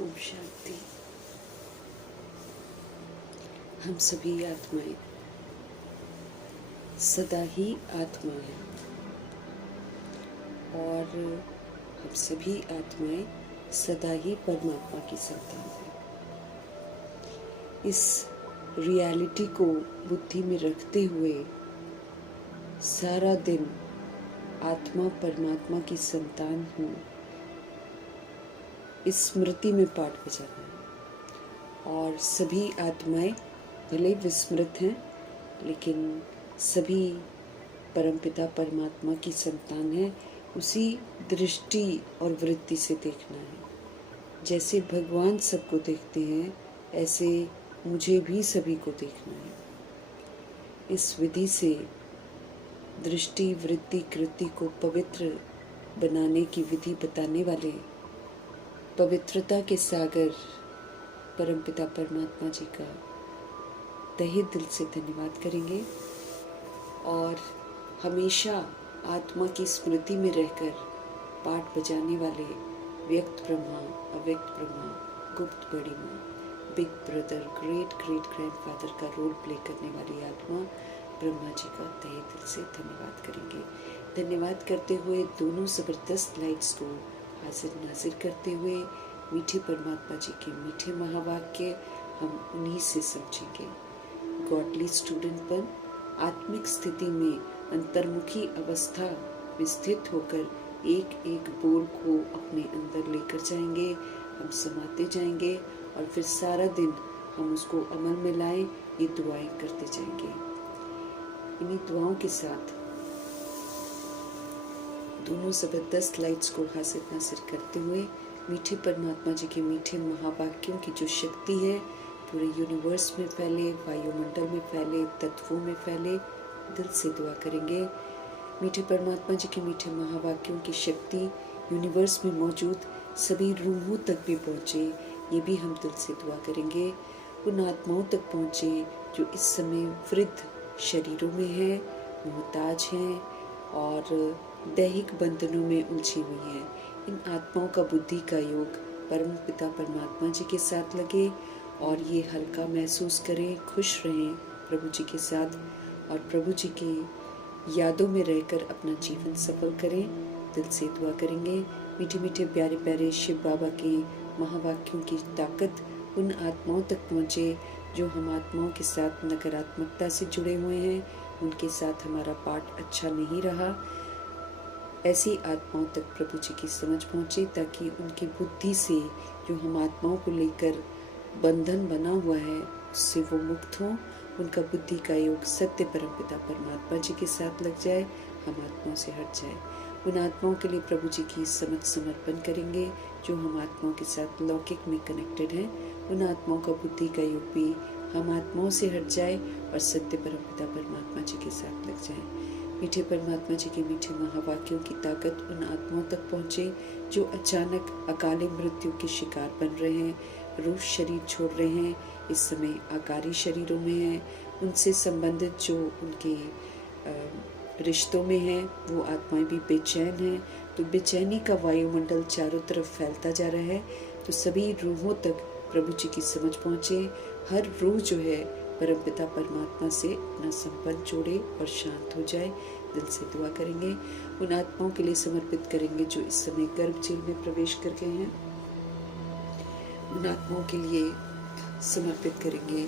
ओम शांति। हम सभी आत्माएं सदा ही आत्मा हैं और हम सभी आत्माएं सदा ही परमात्मा की संतान हैं। इस रियलिटी को बुद्धि में रखते हुए सारा दिन आत्मा परमात्मा की संतान हूँ इस स्मृति में पाठ बजाना है। और सभी आत्माएं भले विस्मृत हैं लेकिन सभी परमपिता परमात्मा की संतान है। उसी दृष्टि और वृत्ति से देखना है। जैसे भगवान सबको देखते हैं ऐसे मुझे भी सभी को देखना है। इस विधि से दृष्टि वृत्ति कृति को पवित्र बनाने की विधि बताने वाले पवित्रता के सागर परमपिता परमात्मा जी का तहे दिल से धन्यवाद करेंगे और हमेशा आत्मा की स्मृति में रहकर पाठ बजाने वाले व्यक्त ब्रह्मा, अव्यक्त ब्रह्मा, गुप्त बड़ी माँ, big brother, great great grandfather का रोल प्ले करने वाली आत्मा ब्रह्मा जी का तहे दिल से धन्यवाद करेंगे। धन्यवाद करते हुए दोनों ज़बरदस्त लाइट्स को हाजिर नाजिर करते हुए मीठे परमात्मा जी के मीठे महावाक्य हम उन्हीं से समझेंगे। गॉडली स्टूडेंटपन आत्मिक स्थिति में अंतर्मुखी अवस्था में स्थित होकर एक एक बोल को अपने अंदर लेकर जाएंगे, हम समाते जाएंगे और फिर सारा दिन हम उसको अमल में लाएं, ये दुआएं करते जाएंगे। इन्हीं दुआओं के साथ दोनों ज़बरदस्त लाइट्स को हासिल नासिर करते हुए मीठे परमात्मा जी के मीठे महावाक्यों की जो शक्ति है पूरे यूनिवर्स में फैले, वायुमंडल में फैले, तत्वों में फैले, दिल से दुआ करेंगे। मीठे परमात्मा जी के मीठे महावाक्यों की शक्ति यूनिवर्स में मौजूद सभी रूहों तक भी पहुँचे, ये भी हम दिल से दुआ करेंगे। उन आत्माओं तक पहुँचे जो इस समय वृद्ध शरीरों में हैं, मोहताज हैं और दैहिक बंधनों में उलझी हुई हैं। इन आत्माओं का बुद्धि का योग परम पिता परमात्मा जी के साथ लगे और ये हल्का महसूस करें, खुश रहें प्रभु जी के साथ और प्रभु जी के यादों में रहकर अपना जीवन सफल करें। दिल से दुआ करेंगे। मीठे मीठे प्यारे प्यारे शिव बाबा के महावाक्यों की ताकत उन आत्माओं तक पहुँचे जो हम आत्माओं के साथ नकारात्मकता से जुड़े हुए हैं, उनके साथ हमारा पाठ अच्छा नहीं रहा। ऐसी आत्माओं तक प्रभु जी की समझ पहुँचे ताकि उनकी बुद्धि से जो हम आत्माओं को लेकर बंधन बना हुआ है उससे वो मुक्त हों। उनका बुद्धि का योग सत्य परमपिता परमात्मा जी के साथ लग जाए, हम आत्माओं से हट जाए। उन आत्माओं के लिए प्रभु जी की समझ समर्पण करेंगे जो हम आत्माओं के साथ लौकिक में कनेक्टेड हैं। उन आत्माओं का बुद्धि का योग भी हम आत्माओं से हट जाए और सत्य परमपिता परमात्मा जी के साथ लग जाए। मीठे परमात्मा जी के मीठे महावाक्यों की ताकत उन आत्माओं तक पहुँचे जो अचानक अकाले मृत्यु के शिकार बन रहे हैं, रूह शरीर छोड़ रहे हैं, इस समय आकारी शरीरों में हैं। उनसे संबंधित जो उनके रिश्तों में हैं वो आत्माएं भी बेचैन हैं। तो बेचैनी का वायुमंडल चारों तरफ फैलता जा रहा है। तो सभी रूहों तक प्रभु जी की समझ पहुँचे। हर रूह जो है परमपिता परमात्मा से अपना संपर्क जोड़े और शांत हो जाए। दिल से दुआ करेंगे। उन आत्माओं के लिए समर्पित करेंगे जो इस समय गर्भ जेल में प्रवेश कर गए हैं। उन आत्माओं के लिए समर्पित करेंगे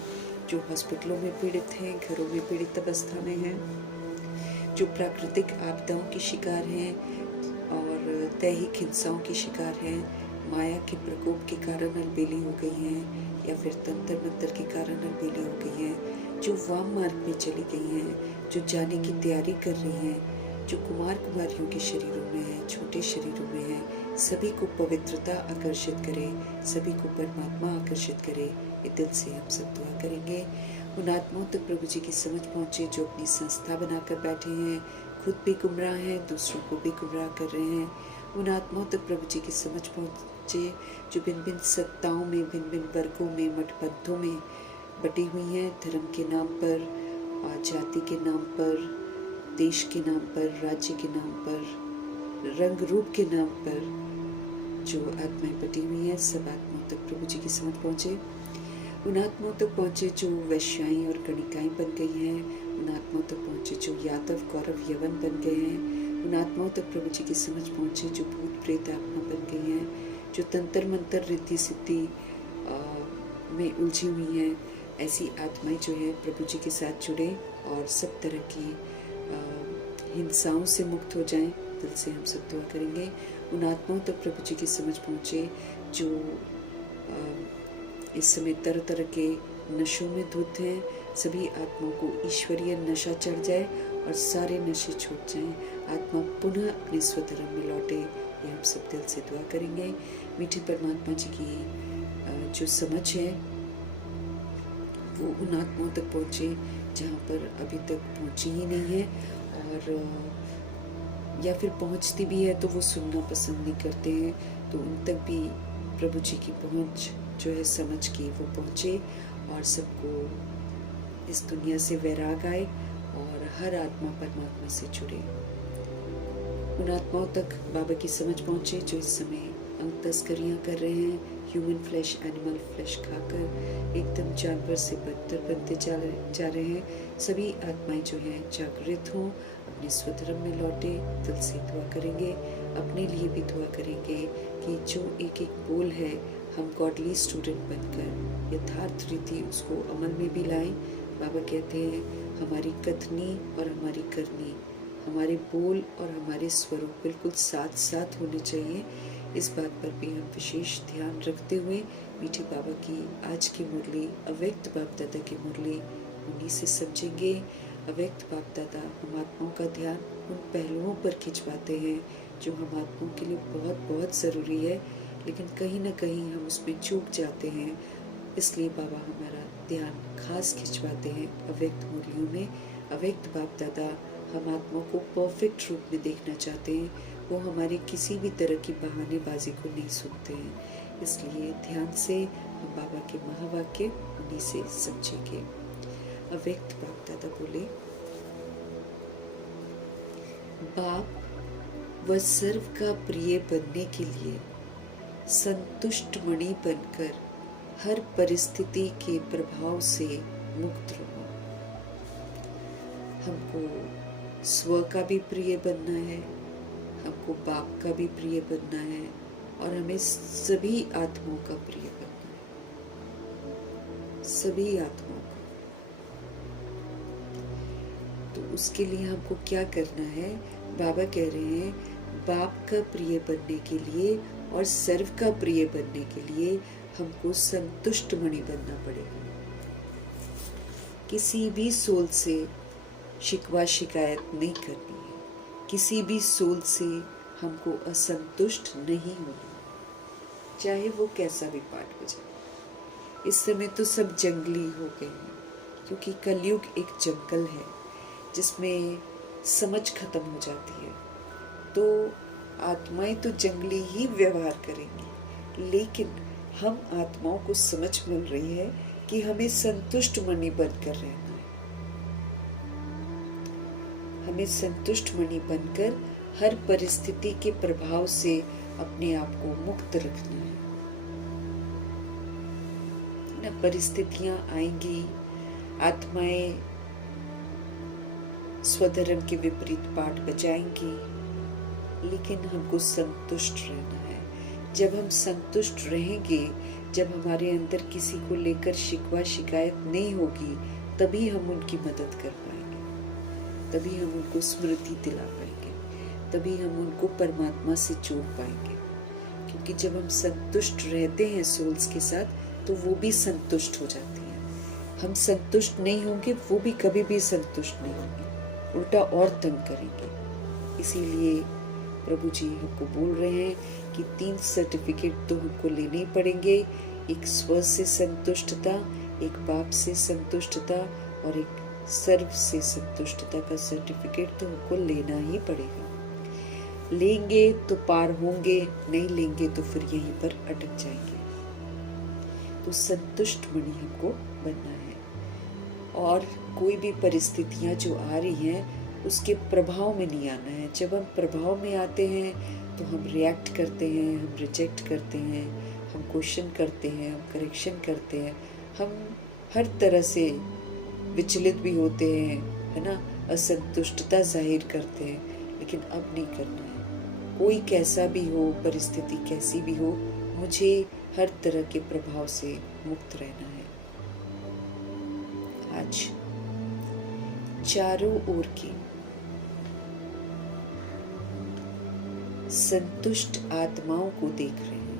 जो हॉस्पिटलों में पीड़ित हैं, घरों में पीड़ित अवस्था में हैं, जो प्राकृतिक आपदाओं के शिकार हैं और दैहिक हिंसाओं के शिकार हैं, माया के प्रकोप के कारण अलबेली हो गई हैं या फिर तंत्र मंत्र के कारण अलबेली हो गई हैं, जो वाम मार्ग में चली गई हैं, जो जाने की तैयारी कर रही हैं, जो कुमार कुमारियों के शरीरों में हैं, छोटे शरीरों में हैं, सभी को पवित्रता आकर्षित करे, सभी को परमात्मा आकर्षित करे। ये दिल से हम सब दुआ करेंगे। उन आत्माओं तक प्रभु जी की समझ पहुँचे जो अपनी संस्था बनाकर बैठे हैं, खुद भी गुमराह हैं, दूसरों को भी गुमराह कर रहे हैं। उन आत्माओं तक प्रभु जी की समझ पहुँचे जो भिन्न भिन्न सत्ताओं में, भिन्न भिन्न वर्गों में, मठपंथों में बटी हुई हैं, धर्म के नाम पर, जाति के नाम पर, देश के नाम पर, राज्य के नाम पर, रंग रूप के नाम पर जो आत्माएं बटी हुई हैं। सब आत्माओं तक प्रभु जी की समझ पहुँचे। उन आत्माओं तक पहुँचे जो वैश्याएं और गणिकाएं बन गई हैं। उन आत्माओं तक पहुँचे जो यादव कौरव यवन बन गए हैं। उन आत्माओं तक प्रभु जी की समझ पहुँचे जो भूत प्रेत आत्मा बन गई हैं, जो तंत्र मंत्र रिद्धि सिद्धि में उलझी हुई हैं। ऐसी आत्माएं जो है प्रभु जी के साथ जुड़े और सब तरह की हिंसाओं से मुक्त हो जाएं। दिल से हम सब दुआ करेंगे। उन आत्माओं तक प्रभु जी की समझ पहुँचे जो इस समय तरह तरह के नशों में धुत हैं। सभी आत्माओं को ईश्वरीय नशा चढ़ जाए और सारे नशे छूट जाएं। आत्मा पुनः अपने स्वधर्म में लौटे, ये हम सब दिल से दुआ करेंगे। मीठे परमात्मा जी की जो समझ है वो उन आत्माओं तक पहुँचे जहाँ पर अभी तक पहुँची ही नहीं है, और या फिर पहुँचती भी है तो वो सुनना पसंद नहीं करते हैं। तो उन तक भी प्रभु जी की पहुँच जो है समझ की वो पहुँचे और सबको इस दुनिया से वैराग आए और हर आत्मा परमात्मा से जुड़े। उन आत्माओं तक बाबा की समझ पहुँचे जो इस समय अंग तस्करियाँ कर रहे हैं, ह्यूमन फ्लैश एनिमल फ्लैश खाकर एकदम जानवर से बदतर बनते जा रहे हैं। सभी आत्माएं जो हैं जागृत हों, अपने स्वधर्म में लौटे। दिल से दुआ करेंगे, अपने लिए भी दुआ करेंगे कि जो एक एक बोल है हम गॉडली स्टूडेंट बनकर यथार्थ रीति उसको अमल में भी लाएं। बाबा कहते हैं हमारी कथनी और हमारी करनी, हमारे बोल और हमारे स्वरूप बिल्कुल साथ साथ होने चाहिए। इस बात पर भी हम विशेष ध्यान रखते हुए मीठे बाबा की आज की मुरली, अव्यक्त बाप दादा की मुरली उन्हीं से समझेंगे। अव्यक्त बाप दादा हम आत्माओं का ध्यान उन पहलुओं पर खिंचवाते हैं जो हम आत्माओं के लिए बहुत बहुत ज़रूरी है, लेकिन कहीं ना कहीं हम उसमें चूक जाते हैं। इसलिए बाबा हमारा ध्यान खास खिंचवाते हैं अव्यक्त मुरलियों में। अव्यक्त बाप दादा हम आत्माओं को परफेक्ट रूप में देखना चाहते हैं। वो हमारी किसी भी तरह की बहानेबाजी को नहीं सुनते हैं। इसलिए ध्यान से हम बाबा के महावाक्य उन्हीं से समझेंगे। अव्यक्त बाप दादा बोले, बाप वह सर्व का प्रिय बनने के लिए संतुष्ट मणि बनकर हर परिस्थिति के प्रभाव से मुक्त रहो। हमको स्व का भी प्रिय बनना है, हमको बाप का भी प्रिय बनना है, और हमें सभी आत्माओं का प्रिय बनना है, सभी आत्माओं का। तो उसके लिए हमको क्या करना है? बाबा कह रहे हैं बाप का प्रिय बनने के लिए और सर्व का प्रिय बनने के लिए हमको संतुष्ट मणि बनना पड़ेगा। किसी भी सोल से शिकवा शिकायत नहीं करनी है, किसी भी सोल से हमको असंतुष्ट नहीं होना, चाहे वो कैसा भी पाठ हो जाए। इस समय तो सब जंगली हो गए हैं, क्योंकि कलयुग एक जंगल है जिसमें समझ खत्म हो जाती है। तो आत्माएं तो जंगली ही व्यवहार करेंगी, लेकिन हम आत्माओं को समझ मिल रही है कि हमें संतुष्ट मणि बनकर रहना है। हमें संतुष्ट मणि बनकर हर परिस्थिति के प्रभाव से अपने आप को मुक्त रखना है। न परिस्थितियां आएंगी, आत्माएं स्वधर्म के विपरीत पाठ बजाएंगी, लेकिन हमको संतुष्ट रहना है। जब हम संतुष्ट रहेंगे, जब हमारे अंदर किसी को लेकर शिकवा शिकायत नहीं होगी, तभी हम उनकी मदद कर पाएंगे, तभी हम उनको स्मृति दिला पाएंगे, तभी हम उनको परमात्मा से जोड़ पाएंगे। क्योंकि जब हम संतुष्ट रहते हैं सोल्स के साथ, तो वो भी संतुष्ट हो जाती हैं। हम संतुष्ट नहीं होंगे, वो भी कभी भी संतुष्ट नहीं होंगे, उल्टा और तंग करेंगे। इसीलिए प्रभु जी हमको बोल रहे हैं कि 3 सर्टिफिकेट तो हमको लेने ही पड़ेंगे। एक स्व से संतुष्टता, एक बाप से संतुष्टता और एक सर्व से संतुष्टता का सर्टिफिकेट तो हमको लेना ही पड़ेगा। लेंगे तो पार होंगे, नहीं लेंगे तो फिर यहीं पर अटक जाएंगे। तो संतुष्ट मणि हमको बनना है, और कोई भी परिस्थितियां जो आ रही हैं उसके प्रभाव में नहीं आना है। जब हम प्रभाव में आते हैं तो हम रिएक्ट करते हैं, हम रिजेक्ट करते हैं, हम क्वेश्चन करते हैं, हम करेक्शन करते हैं, हम हर तरह से विचलित भी होते हैं, है ना, असंतुष्टता जाहिर करते हैं, लेकिन अब नहीं करना है। कोई कैसा भी हो, परिस्थिति कैसी भी हो, मुझे हर तरह के प्रभाव से मुक्त रहना है। आज चारों ओर की संतुष्ट आत्माओं को देख रहे हैं।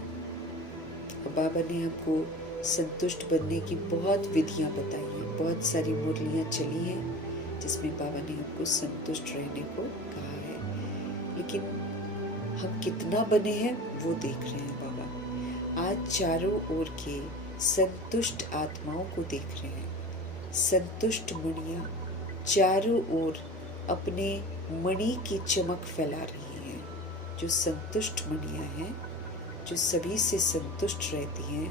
बाबा ने आपको संतुष्ट बनने की बहुत विधियां बताई हैं, बहुत सारी मुरलियां चली हैं जिसमें बाबा ने आपको संतुष्ट रहने को कहा है, लेकिन हम कितना बने हैं वो देख रहे हैं बाबा। आज चारों ओर के संतुष्ट आत्माओं को देख रहे हैं। संतुष्ट मणियां चारों ओर अपने मणि की चमक फैला रही हैं। जो संतुष्ट मणियां हैं, जो सभी से संतुष्ट रहती हैं,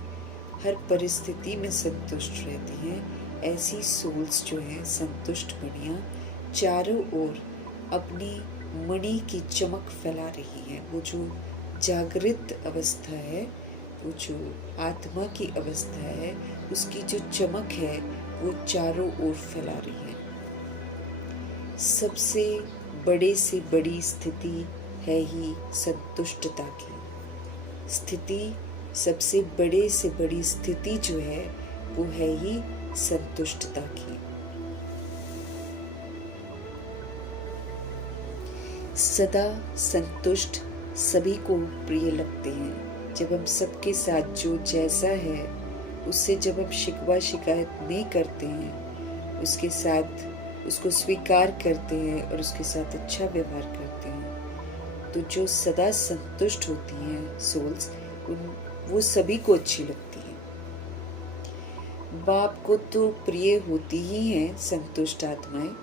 हर परिस्थिति में संतुष्ट रहती हैं, ऐसी सोल्स जो हैं, संतुष्ट मणियां चारों ओर अपनी मणि की चमक फैला रही हैं। वो जो जागृत अवस्था है, वो जो आत्मा की अवस्था है, उसकी जो चमक है वो चारों ओर फैला रही है। सबसे बड़े से बड़ी स्थिति है ही संतुष्टता की स्थिति। सबसे बड़े से बड़ी स्थिति जो है वो है ही संतुष्टता की। सदा संतुष्ट सभी को प्रिय लगते हैं। जब हम सबके साथ जो जैसा है उससे जब हम शिकवा शिकायत नहीं करते हैं, उसके साथ उसको स्वीकार करते हैं और उसके साथ अच्छा व्यवहार करते हैं, तो जो सदा संतुष्ट होती हैं सोल्स, वो सभी को अच्छी लगती है। बाप को तो प्रिय होती ही हैं संतुष्ट आत्माएं।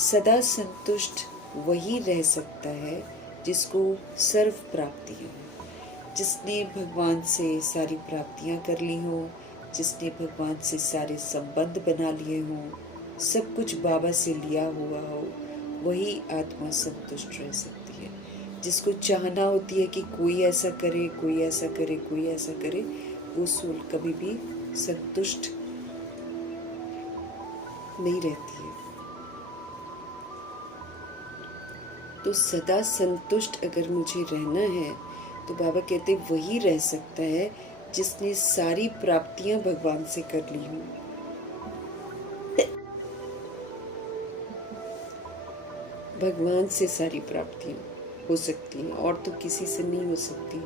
सदा संतुष्ट वही रह सकता है जिसको सर्व प्राप्ति है, जिसने भगवान से सारी प्राप्तियां कर ली हो, जिसने भगवान से सारे संबंध बना लिए हों, सब कुछ बाबा से लिया हुआ हो, वही आत्मा संतुष्ट रह सकती है। जिसको चाहना होती है कि कोई ऐसा करे, कोई ऐसा करे, कोई ऐसा करे, वो सोल कभी भी संतुष्ट नहीं रहती है। तो सदा संतुष्ट अगर मुझे रहना है तो बाबा कहते वही रह सकता है जिसने सारी प्राप्तियां भगवान से कर ली हों। भगवान से सारी प्राप्तियां हो सकती हैं और तो किसी से नहीं हो सकती।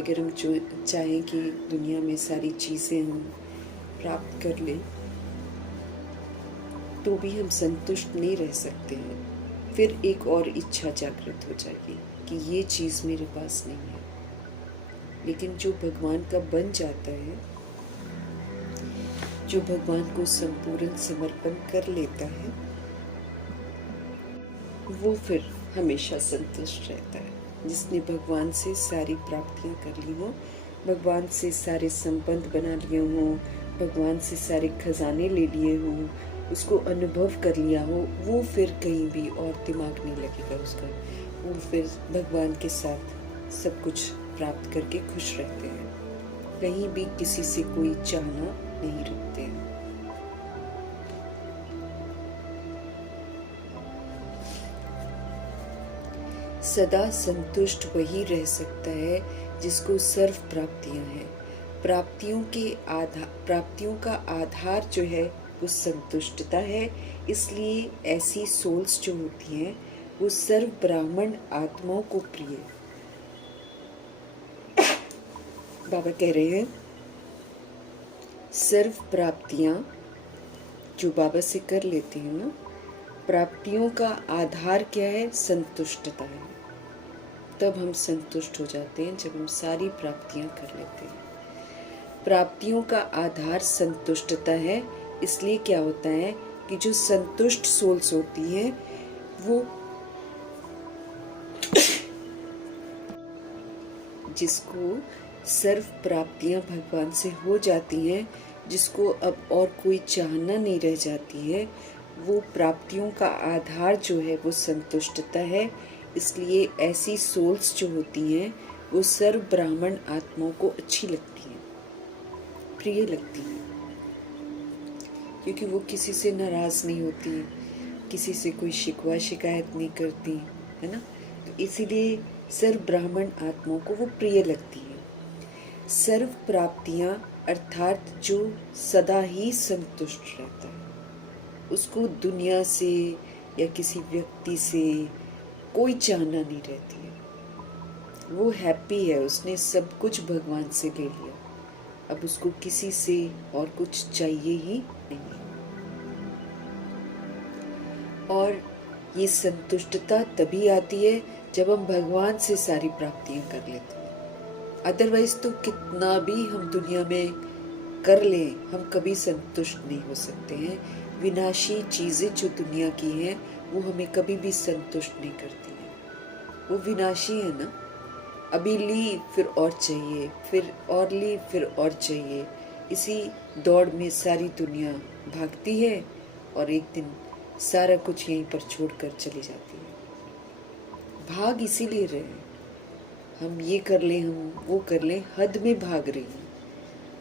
अगर हम चाहें कि दुनिया में सारी चीजें हम प्राप्त कर लें तो भी हम संतुष्ट नहीं रह सकते हैं। फिर एक और इच्छा जागृत हो जाएगी कि ये चीज मेरे पास नहीं है। लेकिन जो भगवान का बन जाता है, जो भगवान को संपूर्ण समर्पण कर लेता है, वो फिर हमेशा संतुष्ट रहता है। जिसने भगवान से सारी प्राप्तियां कर ली हो, भगवान से सारे संबंध बना लिए हों, भगवान से सारे खजाने ले लिए हों, उसको अनुभव कर लिया हो, वो फिर कहीं भी और दिमाग नहीं लगेगा उसका। वो फिर भगवान के साथ सब कुछ प्राप्त करके खुश रहते हैं। कहीं भी किसी से कोई चाहना नहीं रखते हैं। सदा संतुष्ट वही रह सकता है जिसको सर्व प्राप्तियां हैं। प्राप्तियों का आधार जो है वो संतुष्टता है। इसलिए ऐसी सोल्स जो होती हैं वो सर्व ब्राह्मण आत्माओं को प्रिय। बाबा कह रहे हैं सर्व प्राप्तियां जो बाबा से कर लेते हैं ना, प्राप्तियों का आधार क्या है? संतुष्टता है। तब हम संतुष्ट हो जाते हैं जब हम सारी प्राप्तियां कर लेते हैं। प्राप्तियों का आधार संतुष्टता है। इसलिए क्या होता है कि जो संतुष्ट सोल्स होती हैं वो जिसको सर्व प्राप्तियां भगवान से हो जाती हैं, जिसको अब और कोई चाहना नहीं रह जाती है, वो प्राप्तियों का आधार जो है वो संतुष्टता है। इसलिए ऐसी सोल्स जो होती हैं वो सर्व ब्राह्मण आत्माओं को अच्छी लगती है, प्रिय लगती है, क्योंकि वो किसी से नाराज नहीं होती, किसी से कोई शिकवा शिकायत नहीं करती, है ना। तो इसीलिए सर्व ब्राह्मण आत्माओं को वो प्रिय लगती है। सर्व प्राप्तियां अर्थात जो सदा ही संतुष्ट रहता है, उसको दुनिया से या किसी व्यक्ति से कोई चाहना नहीं रहती है, वो हैप्पी है, उसने सब कुछ भगवान से ले लिया, अब उसको किसी से और कुछ चाहिए ही नहीं है। और ये संतुष्टता तभी आती है जब हम भगवान से सारी प्राप्तियां कर लेते हैं। अदरवाइज तो कितना भी हम दुनिया में कर लें, हम कभी संतुष्ट नहीं हो सकते हैं। विनाशी चीजें जो दुनिया की हैं वो हमें कभी भी संतुष्ट नहीं करती हैं, वो विनाशी है ना। अभी ली फिर और चाहिए, फिर और ली फिर और चाहिए, इसी दौड़ में सारी दुनिया भागती है और एक दिन सारा कुछ यहीं पर छोड़कर चली जाती है। भाग इसीलिए रहे हैं, हम ये कर लें, हम वो कर लें, हद में भाग रही हैं।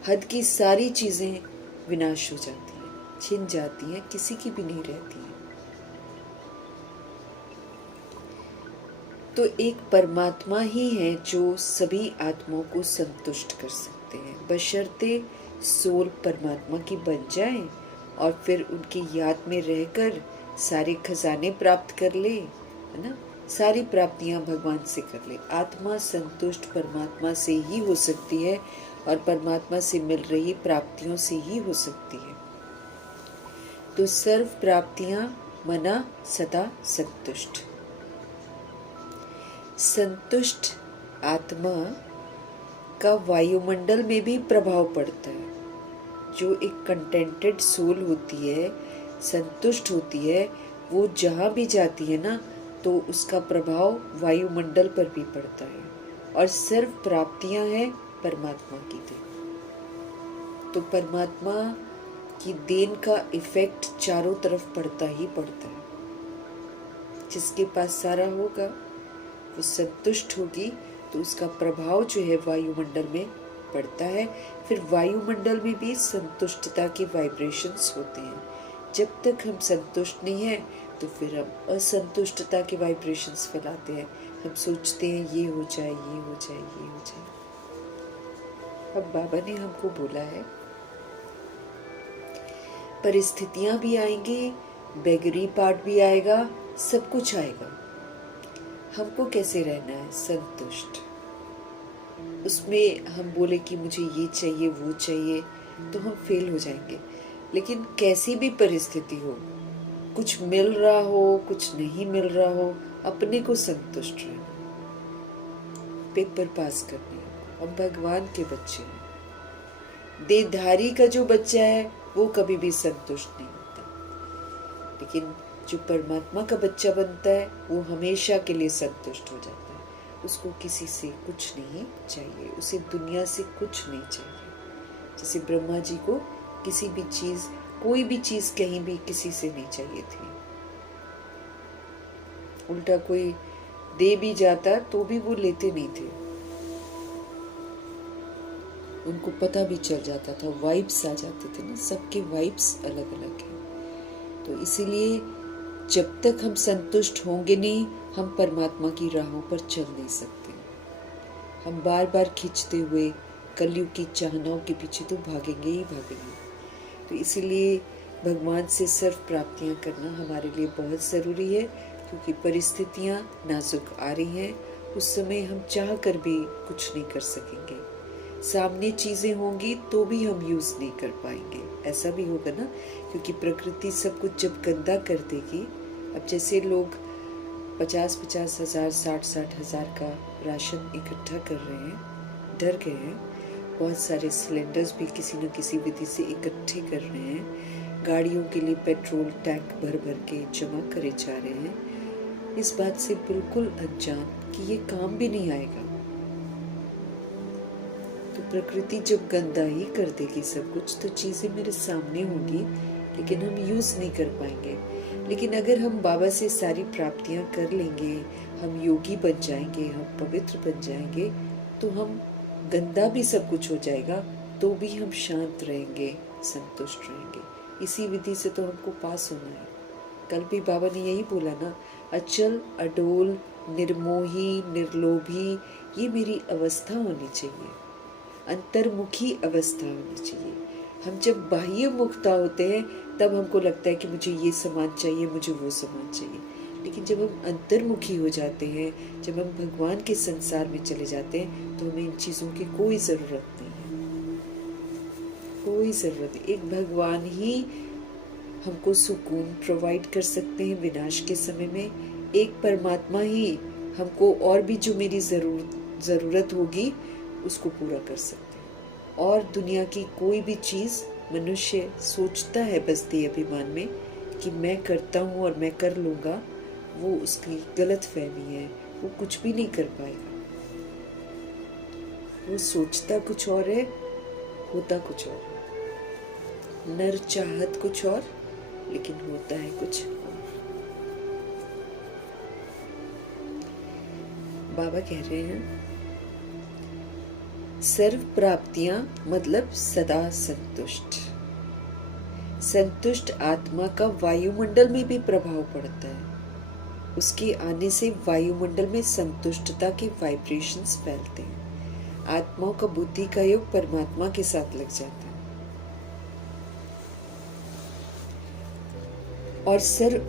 हद की सारी चीजें विनाश हो जाती हैं, छिन जाती हैं, किसी की भी नहीं रहती है। तो एक परमात्मा ही है जो सभी आत्माओं को संतुष्ट कर सकते हैं, बशर्ते सोल परमात्मा की बन जाए और फिर उनकी याद में रहकर सारे खजाने प्राप्त कर ले, है ना। सारी प्राप्तियां भगवान से कर ले। आत्मा संतुष्ट परमात्मा से ही हो सकती है और परमात्मा से मिल रही प्राप्तियों से ही हो सकती है। तो सर्व प्राप्तियां मना सदा संतुष्ट। संतुष्ट आत्मा का वायुमंडल में भी प्रभाव पड़ता है। जो एक कंटेंटेड सोल होती है, संतुष्ट होती है, वो जहाँ भी जाती है ना, तो उसका प्रभाव वायुमंडल पर भी पड़ता है। और सर्व प्राप्तियां हैं परमात्मा की देन। तो परमात्मा की देन का इफेक्ट चारों तरफ पड़ता ही पड़ता है। जिसके पास सारा होगा, वो संतुष्ट होगी, तो उसका प्रभाव जो है वायुमंडल में पड़ता है। फिर वायुमंडल में भी संतुष्टता के वाइब्रेशंस होते हैं। जब तक हम संतुष्ट नहीं हैं, तो फिर हम असंतुष्टता के वाइब्रेशंस फैलाते हैं। हम सोचते हैं ये हो जाए, ये हो जाए, ये हो जाए। अब बाबा ने हमको बोला है, परिस्थितियां भी आएंगी, बेगरी पार्ट भी आएगा, सब कुछ आएगा। हमको कैसे रहना है? संतुष्ट। उसमें हम बोले कि मुझे ये चाहिए, वो चाहिए, तो हम फेल हो जाएंगे। लेकिन कैसी भी परिस्थिति हो, कुछ मिल रहा हो, कुछ नहीं मिल रहा हो, अपने को संतुष्ट रहना। पेपर पास करने, हम भगवान के बच्चे हैं। देहधारी का जो बच्चा है वो कभी भी संतुष्ट नहीं होता, लेकिन जो परमात्मा का बच्चा बनता है वो हमेशा के लिए संतुष्ट हो जाता है। उसको किसी से कुछ नहीं चाहिए, उसे दुनिया से कुछ नहीं चाहिए। जैसे ब्रह्मा जी को किसी भी चीज, कोई भी चीज कहीं भी किसी से नहीं चाहिए थी। उल्टा कोई दे भी जाता तो भी वो लेते नहीं थे। उनको पता भी चल जाता था, वाइब्स आ जाते थे ना, सबके वाइब्स अलग अलग हैं। तो इसीलिए जब तक हम संतुष्ट होंगे नहीं, हम परमात्मा की राहों पर चल नहीं सकते। हम बार बार खींचते हुए कलयुग की चाहनाओं के पीछे तो भागेंगे ही भागेंगे। तो इसीलिए भगवान से सर्व प्राप्तियां करना हमारे लिए बहुत ज़रूरी है, क्योंकि परिस्थितियां नाजुक आ रही हैं। उस समय हम चाह कर भी कुछ नहीं कर सकेंगे। सामने चीज़ें होंगी तो भी हम यूज़ नहीं कर पाएंगे, ऐसा भी होगा ना, क्योंकि प्रकृति सब कुछ जब गंदा कर देगी। अब जैसे लोग 50-50 हज़ार, 60-60 हज़ार का राशन इकट्ठा कर रहे हैं, डर गए हैं। बहुत सारे सिलेंडर्स भी किसी न किसी विधि से इकट्ठे कर रहे हैं। गाड़ियों के लिए पेट्रोल टैंक भर भर के जमा करे जा रहे हैं, इस बात से बिल्कुल अनजान कि ये काम भी नहीं आएगा। तो प्रकृति जब गंदा ही कर देगी सब कुछ, तो चीज़ें मेरे सामने होंगी, लेकिन हम यूज़ नहीं कर पाएंगे। लेकिन अगर हम बाबा से सारी प्राप्तियां कर लेंगे, हम योगी बन जाएंगे, हम पवित्र बन जाएंगे, तो हम गंदा भी सब कुछ हो जाएगा तो भी हम शांत रहेंगे, संतुष्ट रहेंगे। इसी विधि से तो हमको पास होना है। कल भी बाबा ने यही बोला ना, अचल, अडोल, निर्मोही, निर्लोभी, ये मेरी अवस्था होनी चाहिए, अंतर्मुखी अवस्था होनी चाहिए। हम जब बाह्य मुखता होते हैं तब हमको लगता है कि मुझे ये सामान चाहिए, मुझे वो सामान चाहिए, लेकिन जब हम अंतर्मुखी हो जाते हैं, जब हम भगवान के संसार में चले जाते हैं, तो हमें इन चीज़ों की कोई ज़रूरत नहीं है, कोई ज़रूरत नहीं। एक भगवान ही हमको सुकून प्रोवाइड कर सकते हैं विनाश के समय में। एक परमात्मा ही हमको और भी जो मेरी ज़रूरत होगी उसको पूरा कर सकते हैं। और दुनिया की कोई भी चीज़ मनुष्य सोचता है बस दे अभिमान में कि मैं करता हूँ और मैं कर लूँगा, वो उसकी गलत फहमी है, वो कुछ भी नहीं कर पाएगा। वो सोचता कुछ और है, होता कुछ और है। नर चाहत कुछ और, लेकिन होता है कुछ और। बाबा कह रहे हैं सर्व प्राप्तियां मतलब सदा संतुष्ट। संतुष्ट आत्मा का वायुमंडल में भी प्रभाव पड़ता है। उसके आने से वायुमंडल में संतुष्टता के वाइब्रेशंस फैलते हैं। आत्माओं का बुद्धि का योग परमात्मा के साथ लग जाता है।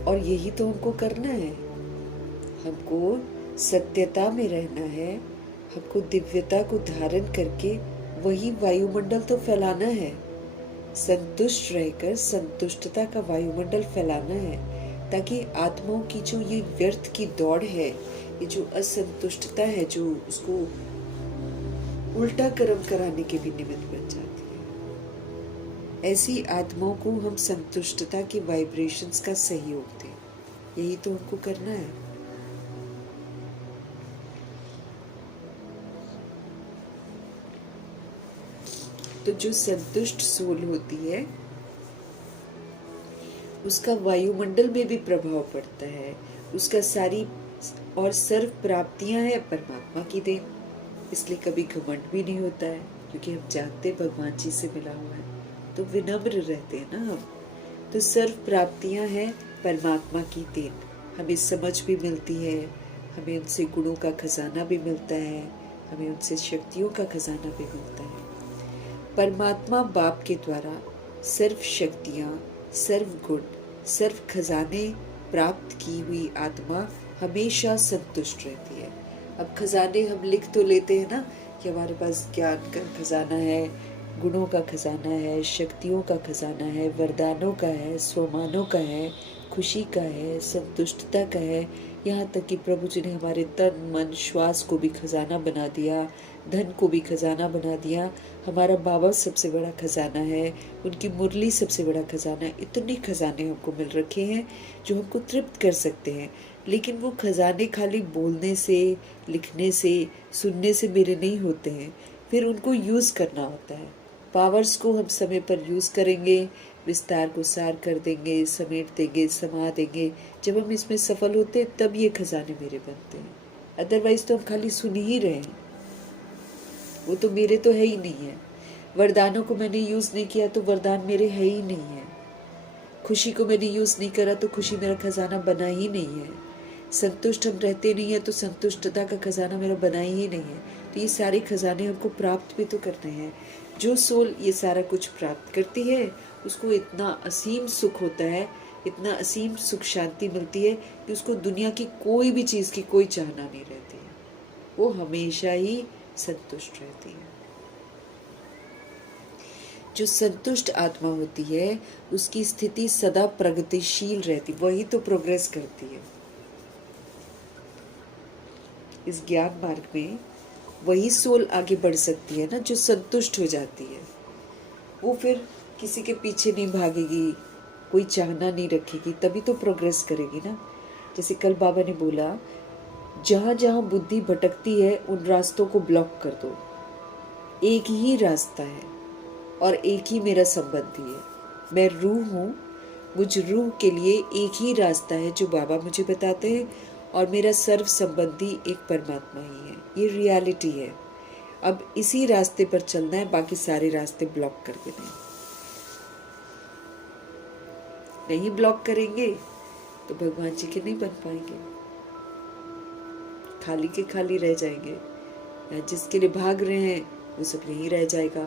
और यही तो हमको करना है। हमको सत्यता में रहना है, हमको दिव्यता को धारण करके वही वायुमंडल तो फैलाना है। संतुष्ट रहकर संतुष्टता का वायुमंडल फैलाना है, ताकि आत्माओं की जो ये व्यर्थ की दौड़ है, ये जो असंतुष्टता है, जो उसको उल्टा कर्म कराने के भी निमित्त बन जाती है, ऐसी आत्माओं को हम संतुष्टता के वाइब्रेशंस का सहयोग दें। यही तो हमको करना है। तो जो संतुष्ट सोल होती है उसका वायुमंडल में भी प्रभाव पड़ता है। उसका सारी और सर्व प्राप्तियां हैं परमात्मा की देन, इसलिए कभी घमंड भी नहीं होता है, क्योंकि हम जानते भगवान जी से मिला हुआ है, तो विनम्र रहते हैं ना हम। तो सर्व प्राप्तियां हैं परमात्मा की देन। हमें समझ भी मिलती है, हमें उनसे गुणों का खजाना भी मिलता है, हमें उनसे शक्तियों का खजाना भी मिलता है। परमात्मा बाप के द्वारा सर्व शक्तियाँ, सर्व गुण, सर्व खजाने प्राप्त की हुई आत्मा हमेशा संतुष्ट रहती है। अब खजाने हम लिख तो लेते हैं ना कि हमारे पास ज्ञान का खजाना है, गुणों का खजाना है, शक्तियों का खजाना है, वरदानों का है, स्वमानों का है, खुशी का है, संतुष्टता का है। यहाँ तक कि प्रभु जी ने हमारे तन मन श्वास को भी खजाना बना दिया, धन को भी खजाना बना दिया। हमारा बाबा सबसे बड़ा खजाना है, उनकी मुरली सबसे बड़ा खजाना है। इतने खजाने हमको मिल रखे हैं जो हमको तृप्त कर सकते हैं, लेकिन वो खजाने खाली बोलने से, लिखने से, सुनने से मेरे नहीं होते हैं। फिर उनको यूज़ करना होता है। पावर्स को हम समय पर यूज़ करेंगे, विस्तार को सार कर देंगे, समेट देंगे, समा देंगे। जब हम इसमें सफल होते हैं तब ये खजाने मेरे बनते हैं। अदरवाइज तो हम खाली सुन ही रहे हैं, वो तो मेरे तो है ही नहीं है। वरदानों को मैंने यूज़ नहीं किया तो वरदान मेरे है ही नहीं है। खुशी को मैंने यूज़ नहीं करा तो खुशी मेरा खजाना बना ही नहीं है। संतुष्ट हम रहते नहीं है तो संतुष्टता का खजाना मेरा बना ही नहीं है। तो ये सारे खजाने हमको प्राप्त भी तो करने हैं। जो सोल ये सारा कुछ प्राप्त करती है उसको इतना असीम सुख होता है, इतना असीम सुख शांति मिलती है कि उसको दुनिया की कोई भी चीज़ की कोई चाहना नहीं रहती है। वो हमेशा ही संतुष्ट रहती है। जो संतुष्ट आत्मा होती है उसकी स्थिति सदा प्रगतिशील रहती, वही तो प्रोग्रेस करती है। इस ज्ञान मार्ग में वही सोल आगे बढ़ सकती है ना जो संतुष्ट हो जाती है। वो फिर किसी के पीछे नहीं भागेगी, कोई चाहना नहीं रखेगी, तभी तो प्रोग्रेस करेगी ना। जैसे कल बाबा ने बोला, जहाँ जहाँ बुद्धि भटकती है उन रास्तों को ब्लॉक कर दो। एक ही रास्ता है और एक ही मेरा संबंधी है। मैं रूह हूँ, मुझ रूह के लिए एक ही रास्ता है जो बाबा मुझे बताते हैं, और मेरा सर्व संबंधी एक परमात्मा ही है। ये रियलिटी है। अब इसी रास्ते पर चलना है, बाकी सारे रास्ते ब्लॉक कर देने हैं। नहीं ब्लॉक करेंगे तो भगवान जी के नहीं बन पाएंगे, खाली के खाली रह जाएंगे। या जिसके लिए भाग रहे हैं वो सब यहीं रह जाएगा,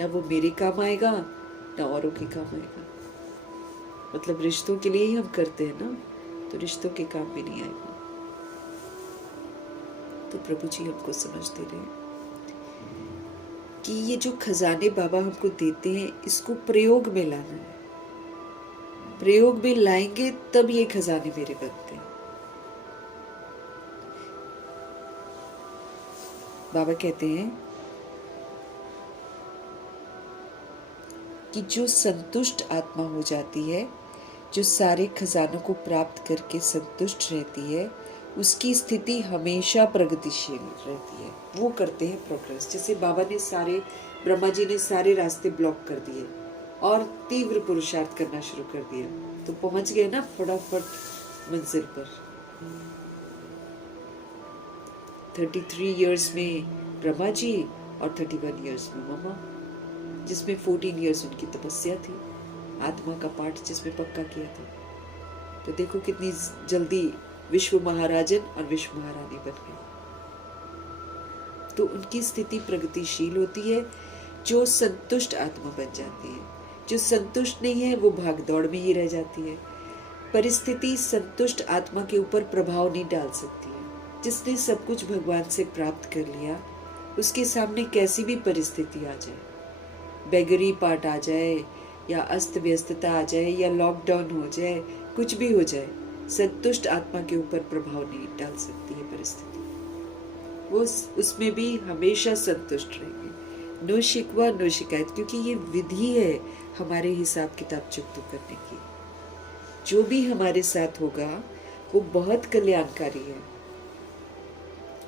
ना वो मेरे काम आएगा ना औरों के काम आएगा। मतलब रिश्तों के लिए ही हम करते हैं ना, तो रिश्तों के काम में नहीं आएगा। तो प्रभु जी हमको समझ दे रहे हैं कि ये जो खजाने बाबा हमको देते हैं इसको प्रयोग में लाना है। प्रयोग में लाएंगे तब ये खजाने मेरे बनते हैं। बाबा कहते हैं कि जो संतुष्ट आत्मा हो जाती है, जो सारे खजानों को प्राप्त करके संतुष्ट रहती है, उसकी स्थिति हमेशा प्रगतिशील रहती है। वो करते हैं प्रोग्रेस। जैसे बाबा ने ब्रह्मा जी ने सारे रास्ते ब्लॉक कर दिए और तीव्र पुरुषार्थ करना शुरू कर दिया, तो पहुंच गए ना फटाफट मंजिल पर। 33 इयर्स में ब्रह्मा जी और 31 इयर्स में मामा, जिसमें 14 इयर्स उनकी तपस्या थी, आत्मा का पाठ जिसमें पक्का किया था। तो देखो कितनी जल्दी विश्व महाराजन और विश्व महारानी बन गए। तो उनकी स्थिति प्रगतिशील होती है। जो संतुष्ट आत्मा बन जाती है, जो संतुष्ट नहीं है वो भाग दौड़ में ही रह जाती है। परिस्थिति संतुष्ट आत्मा के ऊपर प्रभाव नहीं डाल सकती है। जिसने सब कुछ भगवान से प्राप्त कर लिया, उसके सामने कैसी भी परिस्थिति आ जाए, बेगरी पार्ट आ जाए या अस्त व्यस्तता आ जाए या लॉकडाउन हो जाए, कुछ भी हो जाए, संतुष्ट आत्मा के ऊपर प्रभाव नहीं डाल सकती है परिस्थिति। वो उसमें भी हमेशा संतुष्ट रहेंगे, नो शिकवा नो शिकायत, क्योंकि ये विधि है हमारे हिसाब किताब चुकता करने की। जो भी हमारे साथ होगा वो बहुत कल्याणकारी है।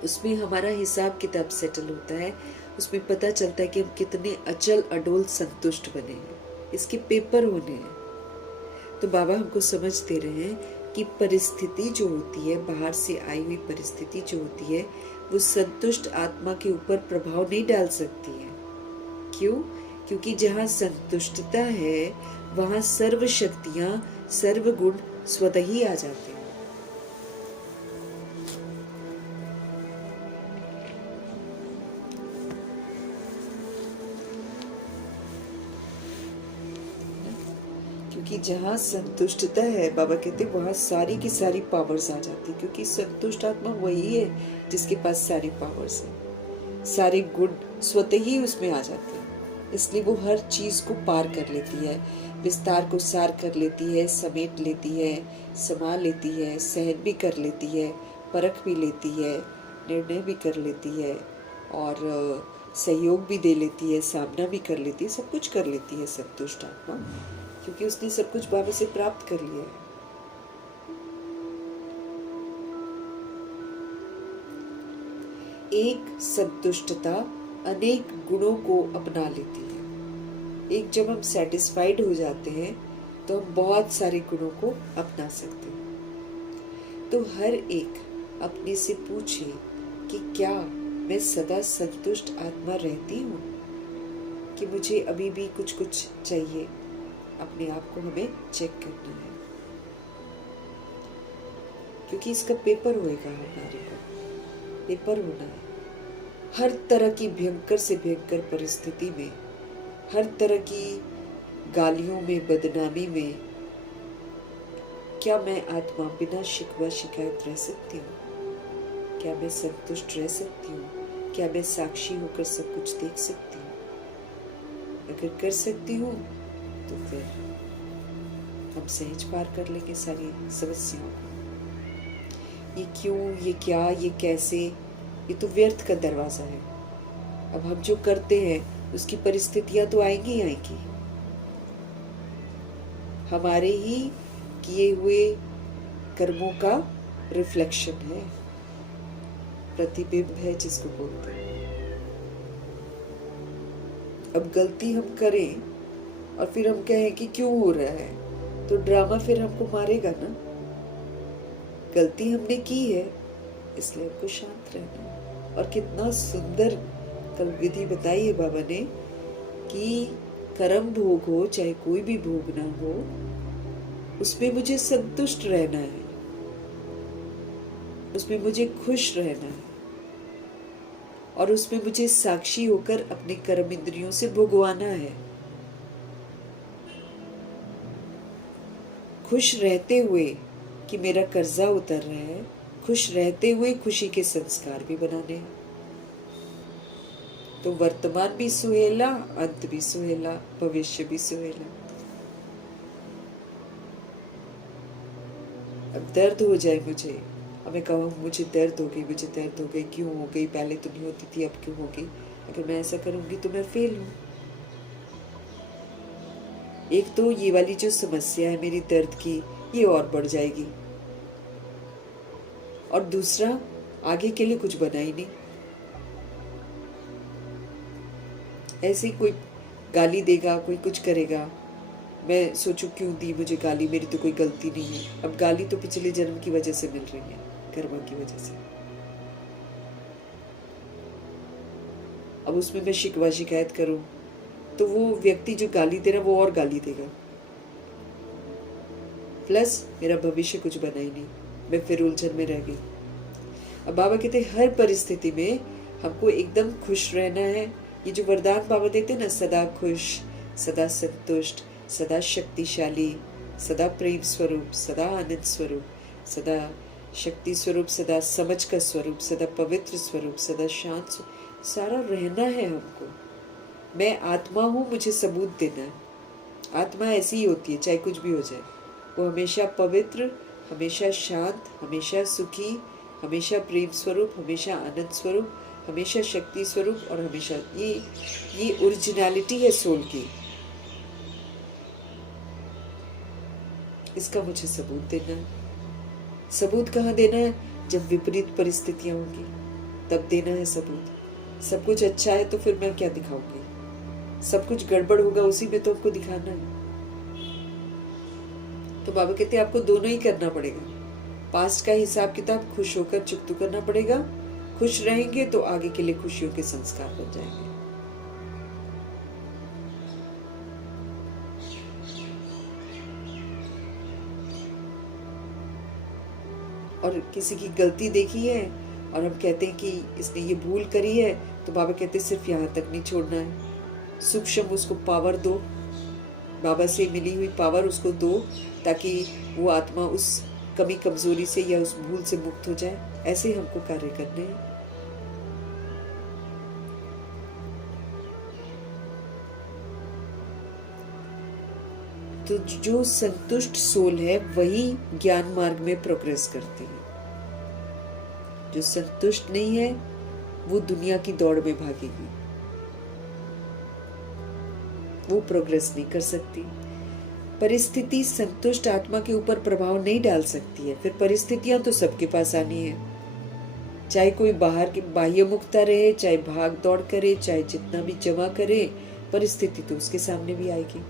उसमें हमारा हिसाब किताब सेटल होता है, उसमें पता चलता है कि हम कितने अचल अडोल संतुष्ट बने हैं। इसके पेपर होने हैं। तो बाबा हमको समझ दे रहे हैं कि परिस्थिति जो होती है, बाहर से आई हुई परिस्थिति जो होती है, वो संतुष्ट आत्मा के ऊपर प्रभाव नहीं डाल सकती है। क्यों? क्योंकि जहाँ संतुष्टता है वहाँ सर्व शक्तियाँ, सर्व गुण स्वतः ही आ जाते हैं। कि जहाँ संतुष्टता है, बाबा कहते वहाँ सारी की सारी पावर्स आ जाती, क्योंकि संतुष्ट आत्मा वही है जिसके पास सारी पावर्स है, सारे गुण स्वतः ही उसमें आ जाते हैं। इसलिए वो हर चीज को पार कर लेती है, विस्तार को सार कर लेती है, समेट लेती है, समा लेती है, सहन भी कर लेती है, परख भी लेती है, निर्णय भी कर लेती है और सहयोग भी दे लेती है, सामना भी कर लेती है, सब कुछ कर लेती है संतुष्ट आत्मा, क्योंकि उसने सब कुछ बाबा से प्राप्त कर लिया है। एक संतुष्टता अनेक गुणों को अपना लेती है। एक जब हम सेटिस्फाइड हो जाते हैं तो हम बहुत सारे गुणों को अपना सकते हैं। तो हर एक अपने से पूछे कि क्या मैं सदा संतुष्ट आत्मा रहती हूँ, कि मुझे अभी भी कुछ कुछ चाहिए। अपने आप को हमें चेक करना है, क्योंकि इसका पेपर होएगा, हमारे को पेपर होना है। हर तरह की भयंकर से भयंकर परिस्थिति में, हर तरह की गालियों में, बदनामी में, क्या मैं आत्मा बिना शिकवा शिकायत रह सकती हूँ? क्या मैं संतुष्ट रह सकती हूँ? क्या मैं साक्षी होकर सब कुछ देख सकती हूँ? अगर कर सकती हूँ तो फिर हम सहज पार कर लेंगे सारी समस्याओं को। ये क्यों, ये क्या, ये कैसे, ये तो व्यर्थ का दरवाजा है। अब हम जो करते हैं उसकी परिस्थितियां तो आएंगी ही आएंगी। हमारे ही किए हुए कर्मों का रिफ्लेक्शन है, प्रतिबिंब है जिसको बोलते हैं। अब गलती हम करें और फिर हम कहें कि क्यों हो रहा है, तो ड्रामा फिर हमको मारेगा ना। गलती हमने की है, इसलिए हमको शांत रहना है। और कितना सुंदर कल विधि बताई है बाबा ने कि कर्म भोग हो चाहे कोई भी भोग ना हो, उसमें मुझे संतुष्ट रहना है, उसमें मुझे खुश रहना है और उसमें मुझे साक्षी होकर अपने कर्म इंद्रियों से भोगवाना है। खुश रहते हुए कि मेरा कर्जा उतर रहा है, खुश रहते हुए खुशी के संस्कार भी बनाने हैं। तो वर्तमान भी सुहेला, अंत भी सुहेला, भविष्य भी सुहेला। अब दर्द हो जाए मुझे, अब मैं कहूँ मुझे दर्द हो गई, मुझे दर्द हो गई, क्यों हो गई, पहले तो नहीं होती थी, अब क्यों होगी? अगर मैं ऐसा करूंगी तो मैं फेल हूँ। एक तो ये वाली जो समस्या है मेरी दर्द की, ये और बढ़ जाएगी, और दूसरा आगे के लिए कुछ बना ही नहीं। ऐसे कोई गाली देगा, कोई कुछ करेगा, मैं सोचूं क्यों दी मुझे गाली, मेरी तो कोई गलती नहीं है। अब गाली तो पिछले जन्म की वजह से मिल रही है, कर्मा की वजह से। अब उसमें मैं शिकवा शिकायत करूं तो वो व्यक्ति जो गाली दे रहा वो और गाली देगा, प्लस मेरा भविष्य कुछ बना ही नहीं, मैं फिर उलझन में रह गई। अब बाबा कहते हर परिस्थिति में हमको एकदम खुश रहना है। ये जो वरदान बाबा देते ना, सदा खुश, सदा संतुष्ट, सदा शक्तिशाली, सदा प्रेम स्वरूप, सदा आनंद स्वरूप, सदा शक्ति स्वरूप, सदा समझ का स्वरूप, सदा पवित्र स्वरूप, सदा शांत, सारा रहना है हमको। मैं आत्मा हूँ, मुझे सबूत देना है। आत्मा ऐसी ही होती है, चाहे कुछ भी हो जाए, वो हमेशा पवित्र, हमेशा शांत, हमेशा सुखी, हमेशा प्रेम स्वरूप, हमेशा आनंद स्वरूप, हमेशा शक्ति स्वरूप, और हमेशा ये ओरिजिनलिटी है सोल की। इसका मुझे सबूत देना है। सबूत कहाँ देना है? जब विपरीत परिस्थितियां होंगी तब देना है सबूत। सब कुछ अच्छा है तो फिर मैं क्या दिखाऊंगी? सब कुछ गड़बड़ होगा, उसी में तो आपको दिखाना है। तो बाबा कहते हैं आपको दोनों ही करना पड़ेगा। पास्ट का हिसाब किताब खुश होकर चुकतू करना पड़ेगा। खुश रहेंगे तो आगे के लिए खुशियों के संस्कार बन जाएंगे। और किसी की गलती देखी है और हम कहते हैं कि इसने ये भूल करी है, तो बाबा कहते हैं सिर्फ यहाँ तक नहीं छोड़ना है, सूक्ष्म उसको पावर दो, बाबा से मिली हुई पावर उसको दो, ताकि वो आत्मा उस कमी कमजोरी से या उस भूल से मुक्त हो जाए। ऐसे हमको कार्य करने हैं। तो जो संतुष्ट सोल है वही ज्ञान मार्ग में प्रोग्रेस करती है। जो संतुष्ट नहीं है वो दुनिया की दौड़ में भागेगी, वो प्रोग्रेस नहीं कर सकती। परिस्थिति संतुष्ट आत्मा के ऊपर प्रभाव नहीं डाल सकती है। फिर परिस्थितियां तो सबके पास आनी है, चाहे कोई बाहर की बाह्य मुक्ता रहे, चाहे भाग दौड़ करे, चाहे जितना भी जमा करे, परिस्थिति तो उसके सामने भी आएगी।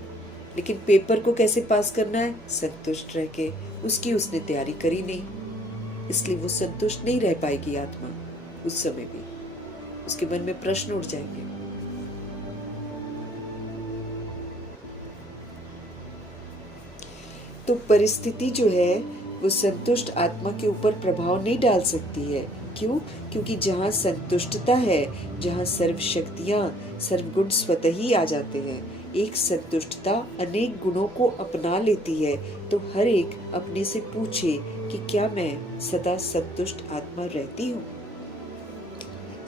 लेकिन पेपर को कैसे पास करना है? संतुष्ट रह के। उसकी उसने तैयारी करी नहीं, इसलिए वो संतुष्ट नहीं रह पाएगी आत्मा। उस समय भी उसके मन में प्रश्न उठ जाएंगे। तो परिस्थिति जो है वो संतुष्ट आत्मा के ऊपर प्रभाव नहीं डाल सकती है। क्यों? क्योंकि जहाँ संतुष्टता है, जहाँ सर्व शक्तियाँ, सर्व गुण स्वतः ही आ जाते हैं। एक संतुष्टता अनेक गुणों को अपना लेती है। तो हर एक अपने से पूछे कि क्या मैं सदा संतुष्ट आत्मा रहती हूँ?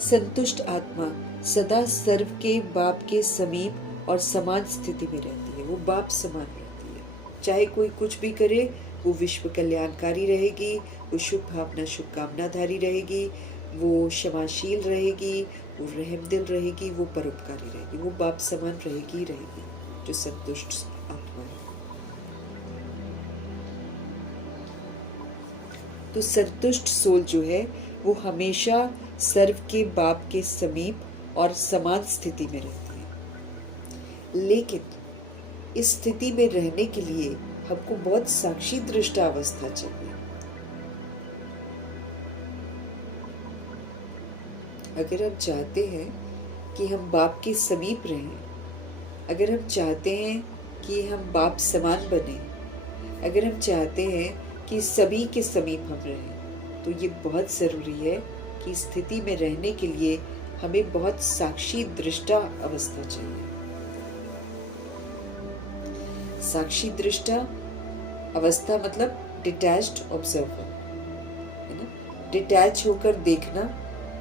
संतुष्ट आत्मा सदा सर्व के बाप के समीप और समान स्थिति में रहती है। वो बाप समान रहती है। चाहे कोई कुछ भी करे, वो विश्व कल्याणकारी रहेगी, वो शुभ भावना शुभकामनाधारी रहेगी, वो क्षमाशील रहेगी, वो रहमदिल रहेगी, वो परोपकारी रहेगी, वो बाप समान रहेगी ही रहेगी, जो संतुष्ट आत्मा है। तो संतुष्ट सोल जो है वो हमेशा सर्व के बाप के समीप और समान स्थिति में रहती है। लेकिन इस स्थिति में रहने के लिए हमको बहुत साक्षी दृष्टा अवस्था चाहिए। अगर हम चाहते हैं कि हम बाप के समीप रहें, अगर हम चाहते हैं कि हम बाप समान बने, अगर हम चाहते हैं कि सभी के समीप हम रहें, तो ये बहुत ज़रूरी है कि स्थिति में रहने के लिए हमें बहुत साक्षी दृष्टा अवस्था चाहिए। साक्षी दृष्टा अवस्था मतलब डिटैच्ड ऑब्जर्वर, है ना। डिटैच होकर देखना,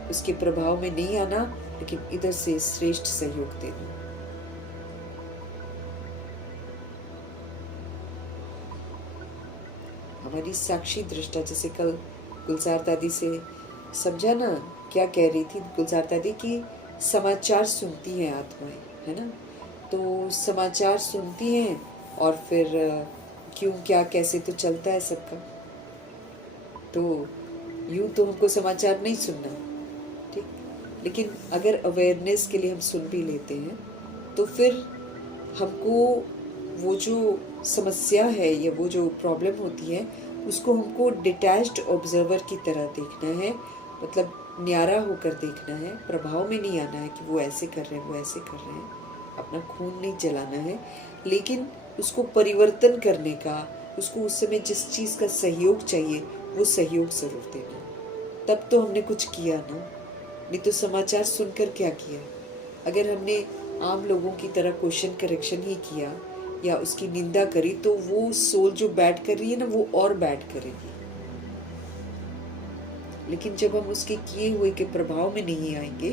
उसके प्रभाव में नहीं आना, लेकिन इधर से श्रेष्ठ सहयोग देना। हमारी साक्षी दृष्टा, जैसे कल गुलजार दादी से समझा ना, क्या कह रही थी गुलजार दादी की समाचार सुनती हैं आत्माएं, है ना। तो समाचार सुनती हैं और फिर क्यों क्या कैसे तो चलता है सबका। तो यूं तो हमको समाचार नहीं सुनना, ठीक, लेकिन अगर अवेयरनेस के लिए हम सुन भी लेते हैं तो फिर हमको वो जो समस्या है या वो जो प्रॉब्लम होती है उसको हमको डिटैच्ड ऑब्जर्वर की तरह देखना है, मतलब न्यारा होकर देखना है, प्रभाव में नहीं आना है कि वो ऐसे कर रहे हैं वो ऐसे कर रहे हैं, अपना खून नहीं जलाना है, लेकिन उसको परिवर्तन करने का, उसको उस समय जिस चीज़ का सहयोग चाहिए वो सहयोग ज़रूर देना। तब तो हमने कुछ किया ना, नहीं तो समाचार सुनकर क्या किया। अगर हमने आम लोगों की तरह क्वेश्चन करेक्शन ही किया या उसकी निंदा करी तो वो सोल जो बैड कर रही है ना वो और बैड करेगी। लेकिन जब हम उसके किए हुए के प्रभाव में नहीं आएंगे,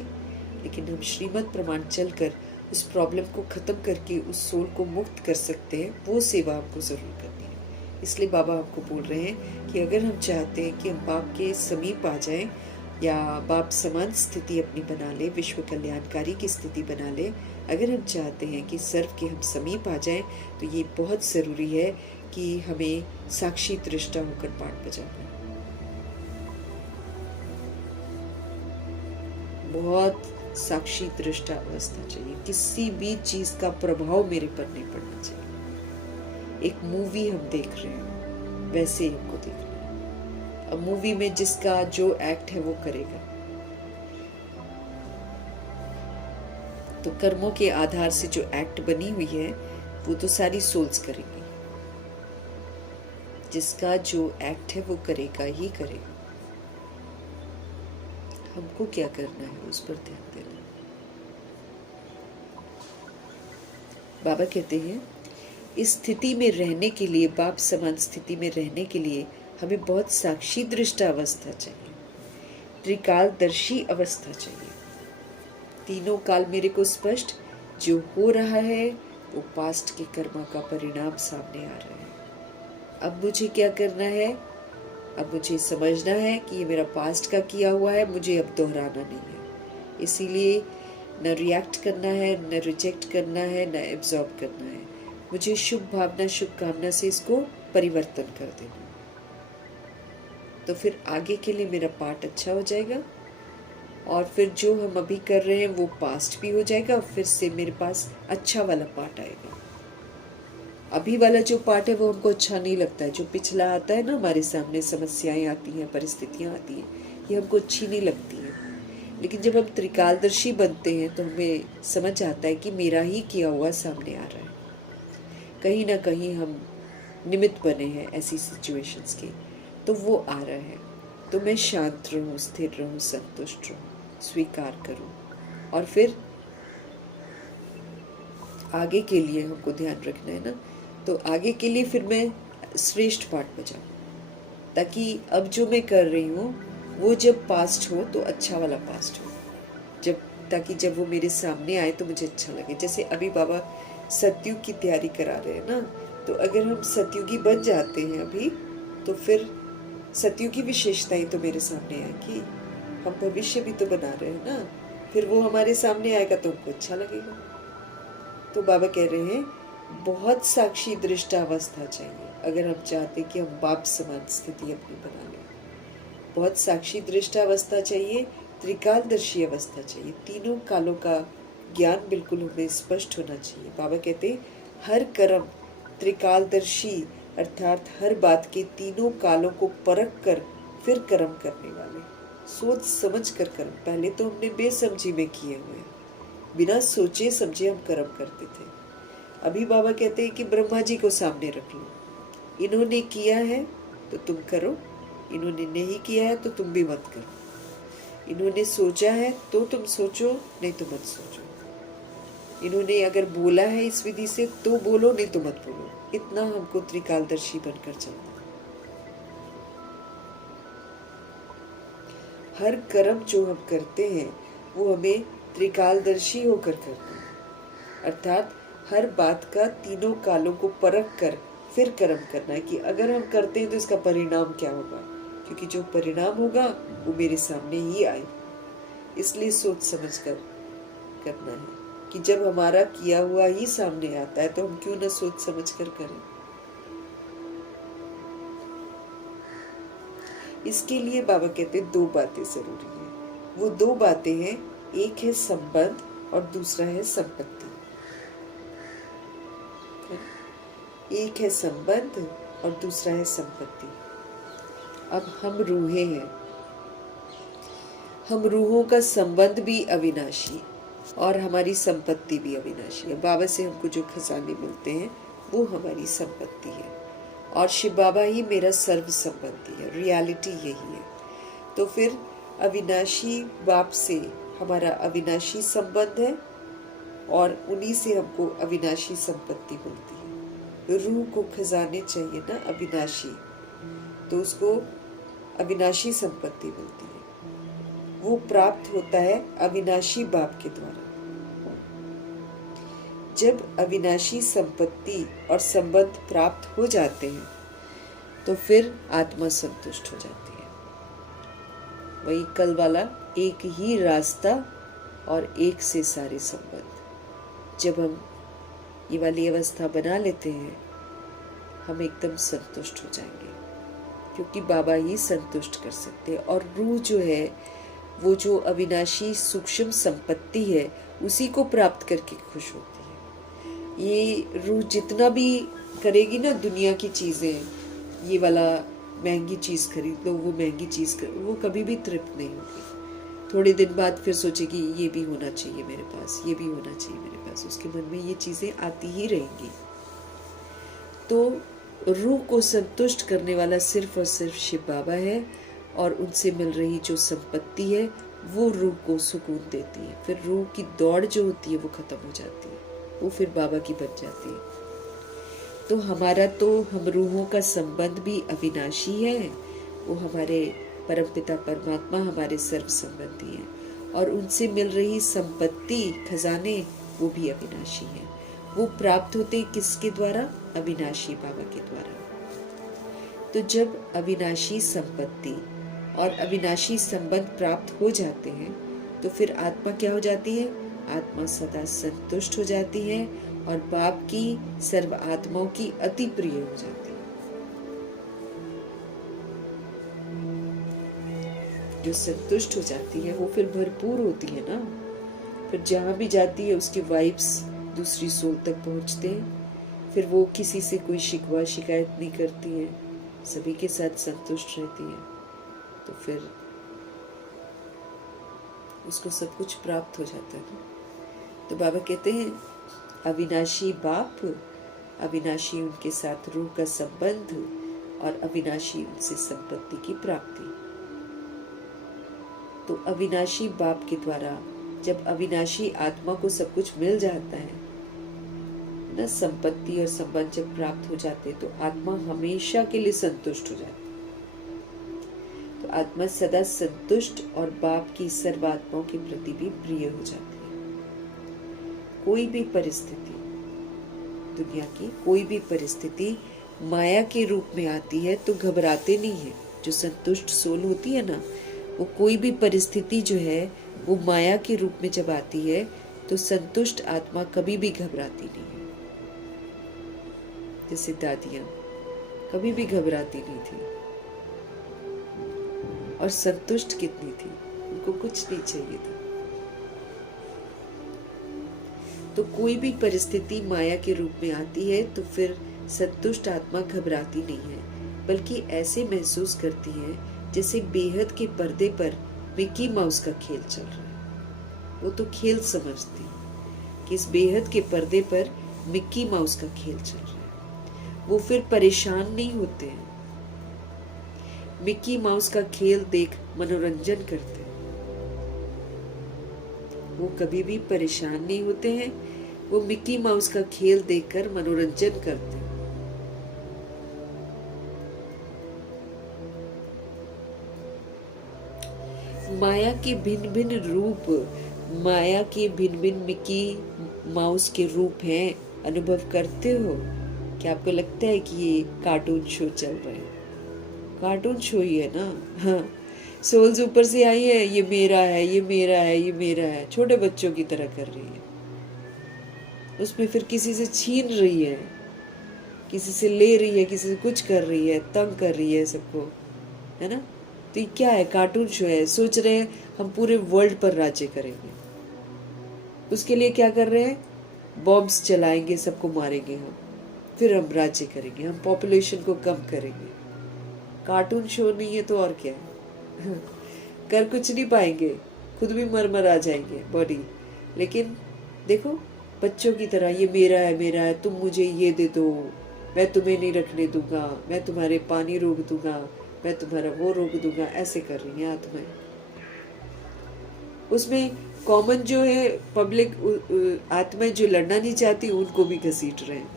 लेकिन हम श्रीमद् प्रमाण चलकर उस प्रॉब्लम को ख़त्म करके उस सोल को मुक्त कर सकते हैं, वो सेवा हमको ज़रूर करनी है। इसलिए बाबा हमको बोल रहे हैं कि अगर हम चाहते हैं कि हम बाप के समीप आ जाएं या बाप समान स्थिति अपनी बना ले, विश्व कल्याणकारी की स्थिति बना ले, अगर हम चाहते हैं कि सर्व के हम समीप आ जाएं, तो ये बहुत ज़रूरी है कि हमें साक्षी दृष्टा होकर पाठ बजाना। बहुत साक्षी दृष्टा अवस्था चाहिए, किसी भी चीज़ का प्रभाव मेरे पर नहीं पड़ना चाहिए। एक मूवी हम देख रहे हैं वैसे ही हमको देखना है। अब मूवी में जिसका जो एक्ट है वो करेगा, तो कर्मों के आधार से जो एक्ट बनी हुई है वो तो सारी सोल्स करेंगी। जिसका जो एक्ट है वो करेगा ही करेगा। हमको क्या करना है उस पर ध्यान देना। बाबा कहते हैं इस स्थिति में रहने के लिए, बाप समान स्थिति में रहने के लिए हमें बहुत साक्षी दृष्टा अवस्था चाहिए, त्रिकालदर्शी अवस्था चाहिए। तीनों काल मेरे को स्पष्ट जो हो रहा है वो पास्ट के कर्मा का परिणाम सामने आ रहा है। अब मुझे क्या करना है, अब मुझे समझना है कि ये मेरा पास्ट का किया हुआ है, मुझे अब दोहराना नहीं है। इसीलिए न रिएक्ट करना है, न रिजेक्ट करना है, न एब्जॉर्ब करना है। मुझे शुभ भावना शुभ कामना से इसको परिवर्तन कर देना, तो फिर आगे के लिए मेरा पार्ट अच्छा हो जाएगा। और फिर जो हम अभी कर रहे हैं वो पास्ट भी हो जाएगा, फिर से मेरे पास अच्छा वाला पार्ट आएगा। अभी वाला जो पार्ट है वो हमको अच्छा नहीं लगता है, जो पिछला आता है ना, हमारे सामने समस्याएं आती हैं, परिस्थितियां आती हैं, ये हमको अच्छी नहीं लगती हैं। लेकिन जब हम त्रिकालदर्शी बनते हैं तो हमें समझ आता है कि मेरा ही किया हुआ सामने आ रहा है। कहीं ना कहीं हम निमित्त बने हैं ऐसी सिचुएशंस के, तो वो आ रहा है। तो मैं शांत रहूं, स्थिर रहूं, संतुष्ट रहूं, स्वीकार करूं, और फिर आगे के लिए हमको ध्यान रखना है ना। तो आगे के लिए फिर मैं श्रेष्ठ पाठ बजाऊं, ताकि अब जो मैं कर रही हूँ वो जब पास्ट हो तो अच्छा वाला पास्ट हो, ताकि जब वो मेरे सामने आए तो मुझे अच्छा लगे। जैसे अभी बाबा सतयुग की तैयारी करा रहे हैं ना, तो अगर हम सतयुगी बन जाते हैं अभी, तो फिर सतयुगी विशेषताएं तो मेरे सामने आएगी। हम भविष्य भी तो बना रहे हैं ना, फिर वो हमारे सामने आएगा तो हमको अच्छा लगेगा। तो बाबा कह रहे हैं बहुत साक्षी दृष्टा अवस्था चाहिए अगर हम चाहते कि हम बाप समान स्थिति अपनी बना लें। बहुत साक्षी दृष्टा अवस्था चाहिए, त्रिकालदर्शी अवस्था चाहिए, तीनों कालों का ज्ञान बिल्कुल हमें स्पष्ट होना चाहिए। बाबा कहते हैं हर कर्म त्रिकालदर्शी, अर्थात हर बात के तीनों कालों को परख कर फिर कर्म करने वाले, सोच समझ कर कर्म। पहले तो हमने बेसमझी में किए हुए, बिना सोचे समझे हम कर्म करते थे। अभी बाबा कहते हैं कि ब्रह्मा जी को सामने रख लो, इन्होंने किया है तो तुम करो, इन्होंने नहीं किया है तो तुम भी मत करो। इन्होंने सोचा है तो तुम सोचो, नहीं तो मत सोचो। इन्होंने अगर बोला है इस विधि से तो बोलो, नहीं तो मत बोलो। इतना हमको त्रिकालदर्शी बनकर चलना। हर कर्म जो हम करते हैं वो हमें त्रिकालदर्शी होकर करना है, अर्थात हर बात का तीनों कालों को परख कर फिर कर्म करना है कि अगर हम करते हैं तो इसका परिणाम क्या होगा, क्योंकि जो परिणाम होगा वो मेरे सामने ही आए। इसलिए सोच समझ कर करना है कि जब हमारा किया हुआ ही सामने आता है तो हम क्यों ना सोच समझ कर करें। इसके लिए बाबा कहते हैं 2 बातें जरूरी है। वो 2 बातें हैं, एक है संबंध और दूसरा है संपत्ति। एक है संबंध और दूसरा है संपत्ति। अब हम रूहें हैं, हम रूहों का संबंध भी अविनाशी और हमारी संपत्ति भी अविनाशी है। बाबा से हमको जो खजाने मिलते हैं वो हमारी संपत्ति है और शिव बाबा ही मेरा सर्व संबंधी है। रियलिटी यही है। तो फिर अविनाशी बाप से हमारा अविनाशी संबंध है और उन्हीं से हमको अविनाशी संपत्ति मिलती है। रूह को खजाने चाहिए ना अविनाशी, तो उसको अविनाशी संपत्ति मिलती है। वो प्राप्त होता है अविनाशी बाप के द्वारा। जब अविनाशी संपत्ति और संबंध प्राप्त हो जाते हैं तो फिर आत्मा संतुष्ट हो जाती है। वही कल वाला एक ही रास्ता और एक से सारे संबंध। जब हम ये वाली अवस्था बना लेते हैं हम एकदम संतुष्ट हो जाएंगे, क्योंकि बाबा ही संतुष्ट कर सकते हैं। और रूह जो है वो जो अविनाशी सूक्ष्म संपत्ति है उसी को प्राप्त करके खुश होती है। ये रूह जितना भी करेगी ना दुनिया की चीज़ें, ये वाला महंगी चीज़ खरीद लो, वो महंगी चीज़ वो कभी भी तृप्त नहीं होगी। थोड़े दिन बाद फिर सोचेगी ये भी होना चाहिए मेरे पास, ये भी होना चाहिए मेरे पास। उसके मन में ये चीज़ें आती ही रहेंगी। तो रूह को संतुष्ट करने वाला सिर्फ और सिर्फ शिव बाबा है और उनसे मिल रही जो संपत्ति है वो रूह को सुकून देती है। फिर रूह की दौड़ जो होती है वो खत्म हो जाती है, वो फिर बाबा की बन जाती है। तो हम रूहों का संबंध भी अविनाशी है। वो हमारे परमपिता परमात्मा हमारे सर्व संबंधी हैं और उनसे मिल रही संपत्ति खजाने वो भी अविनाशी हैं। वो प्राप्त होते किसके द्वारा? अविनाशी बाबा के द्वारा। तो जब अविनाशी संपत्ति और अविनाशी संबंध प्राप्त हो जाते हैं तो फिर आत्मा क्या हो जाती है? आत्मा सदा संतुष्ट हो जाती है और बाप की सर्व आत्माओं की अति प्रिय हो जाती है। जो संतुष्ट हो जाती है वो फिर भरपूर होती है ना। फिर जहाँ भी जाती है उसके वाइब्स दूसरी सोल तक पहुँचते हैं। फिर वो किसी से कोई शिकवा शिकायत नहीं करती है, सभी के साथ संतुष्ट रहती है। तो फिर उसको सब कुछ प्राप्त हो जाता है ना। तो बाबा कहते हैं अविनाशी बाप, अविनाशी उनके साथ रूह का संबंध और अविनाशी उनसे संपत्ति की प्राप्ति। तो अविनाशी बाप के द्वारा जब अविनाशी आत्मा को सब कुछ मिल जाता है ना, संपत्ति और संबंध जब प्राप्त हो जाते तो आत्मा हमेशा के लिए संतुष्ट हो जाती। तो आत्मा सदा संतुष्ट और बाप की सर्वात्माओं के प्रति भी प्रिय हो जाती है। कोई भी परिस्थिति, दुनिया की कोई भी परिस्थिति माया के रूप में आती है तो घबराते नहीं है। जो संतुष्ट सोल होती है ना, वो कोई भी परिस्थिति जो है वो माया के रूप में जब आती है तो संतुष्ट आत्मा कभी भी घबराती नहीं है। जैसे दादियां कभी भी घबराती नहीं थी और संतुष्ट कितनी थी, उनको कुछ नहीं चाहिए था। तो कोई भी परिस्थिति माया के रूप में आती है तो फिर संतुष्ट आत्मा घबराती नहीं है, बल्कि ऐसे महसूस करती है जैसे बेहद के पर्दे पर मिकी माउस का खेल चल रहा है। वो तो खेल समझती है। कि इस बेहद के पर्दे पर मिक्की माउस का खेल चल रहा है। वो फिर परेशान नहीं होते हैं, मिक्की माउस का खेल देख मनोरंजन करते हैं। वो कभी भी परेशान नहीं होते हैं, वो मिक्की माउस का खेल देखकर मनोरंजन करते हैं। माया के भिन्न भिन्न रूप, माया के भिन्न भिन्न मिक्की माउस के रूप हैं, अनुभव करते हो? क्या आपको लगता है कि ये कार्टून शो चल रहा है? कार्टून शो ही है ना। हाँ, सोल्स ऊपर से आई है, ये मेरा है, ये मेरा है, ये मेरा है, छोटे बच्चों की तरह कर रही है। उसमें फिर किसी से छीन रही है, किसी से ले रही है, किसी से कुछ कर रही है, तंग कर रही है सबको, है ना। तो ये क्या है? कार्टून शो है। सोच रहे हैं हम पूरे वर्ल्ड पर राज्य करेंगे। उसके लिए क्या कर रहे हैं? बॉम्ब्स चलाएंगे, सबको मारेंगे हम, फिर हम राज्य करेंगे, हम पॉपुलेशन को कम करेंगे। कार्टून शो नहीं है तो और क्या है? कर कुछ नहीं पाएंगे, खुद भी मर आ जाएंगे बॉडी। लेकिन देखो, बच्चों की तरह ये मेरा है, मेरा है, तुम मुझे ये दे दो, मैं तुम्हें नहीं रखने दूंगा, मैं तुम्हारे पानी रोक दूंगा, मैं तुम्हारा वो रोक दूंगा, ऐसे कर रही हैं आत्माएं। उसमें कॉमन जो है पब्लिक आत्माएं जो लड़ना नहीं चाहती, उनको भी घसीट रहे हैं।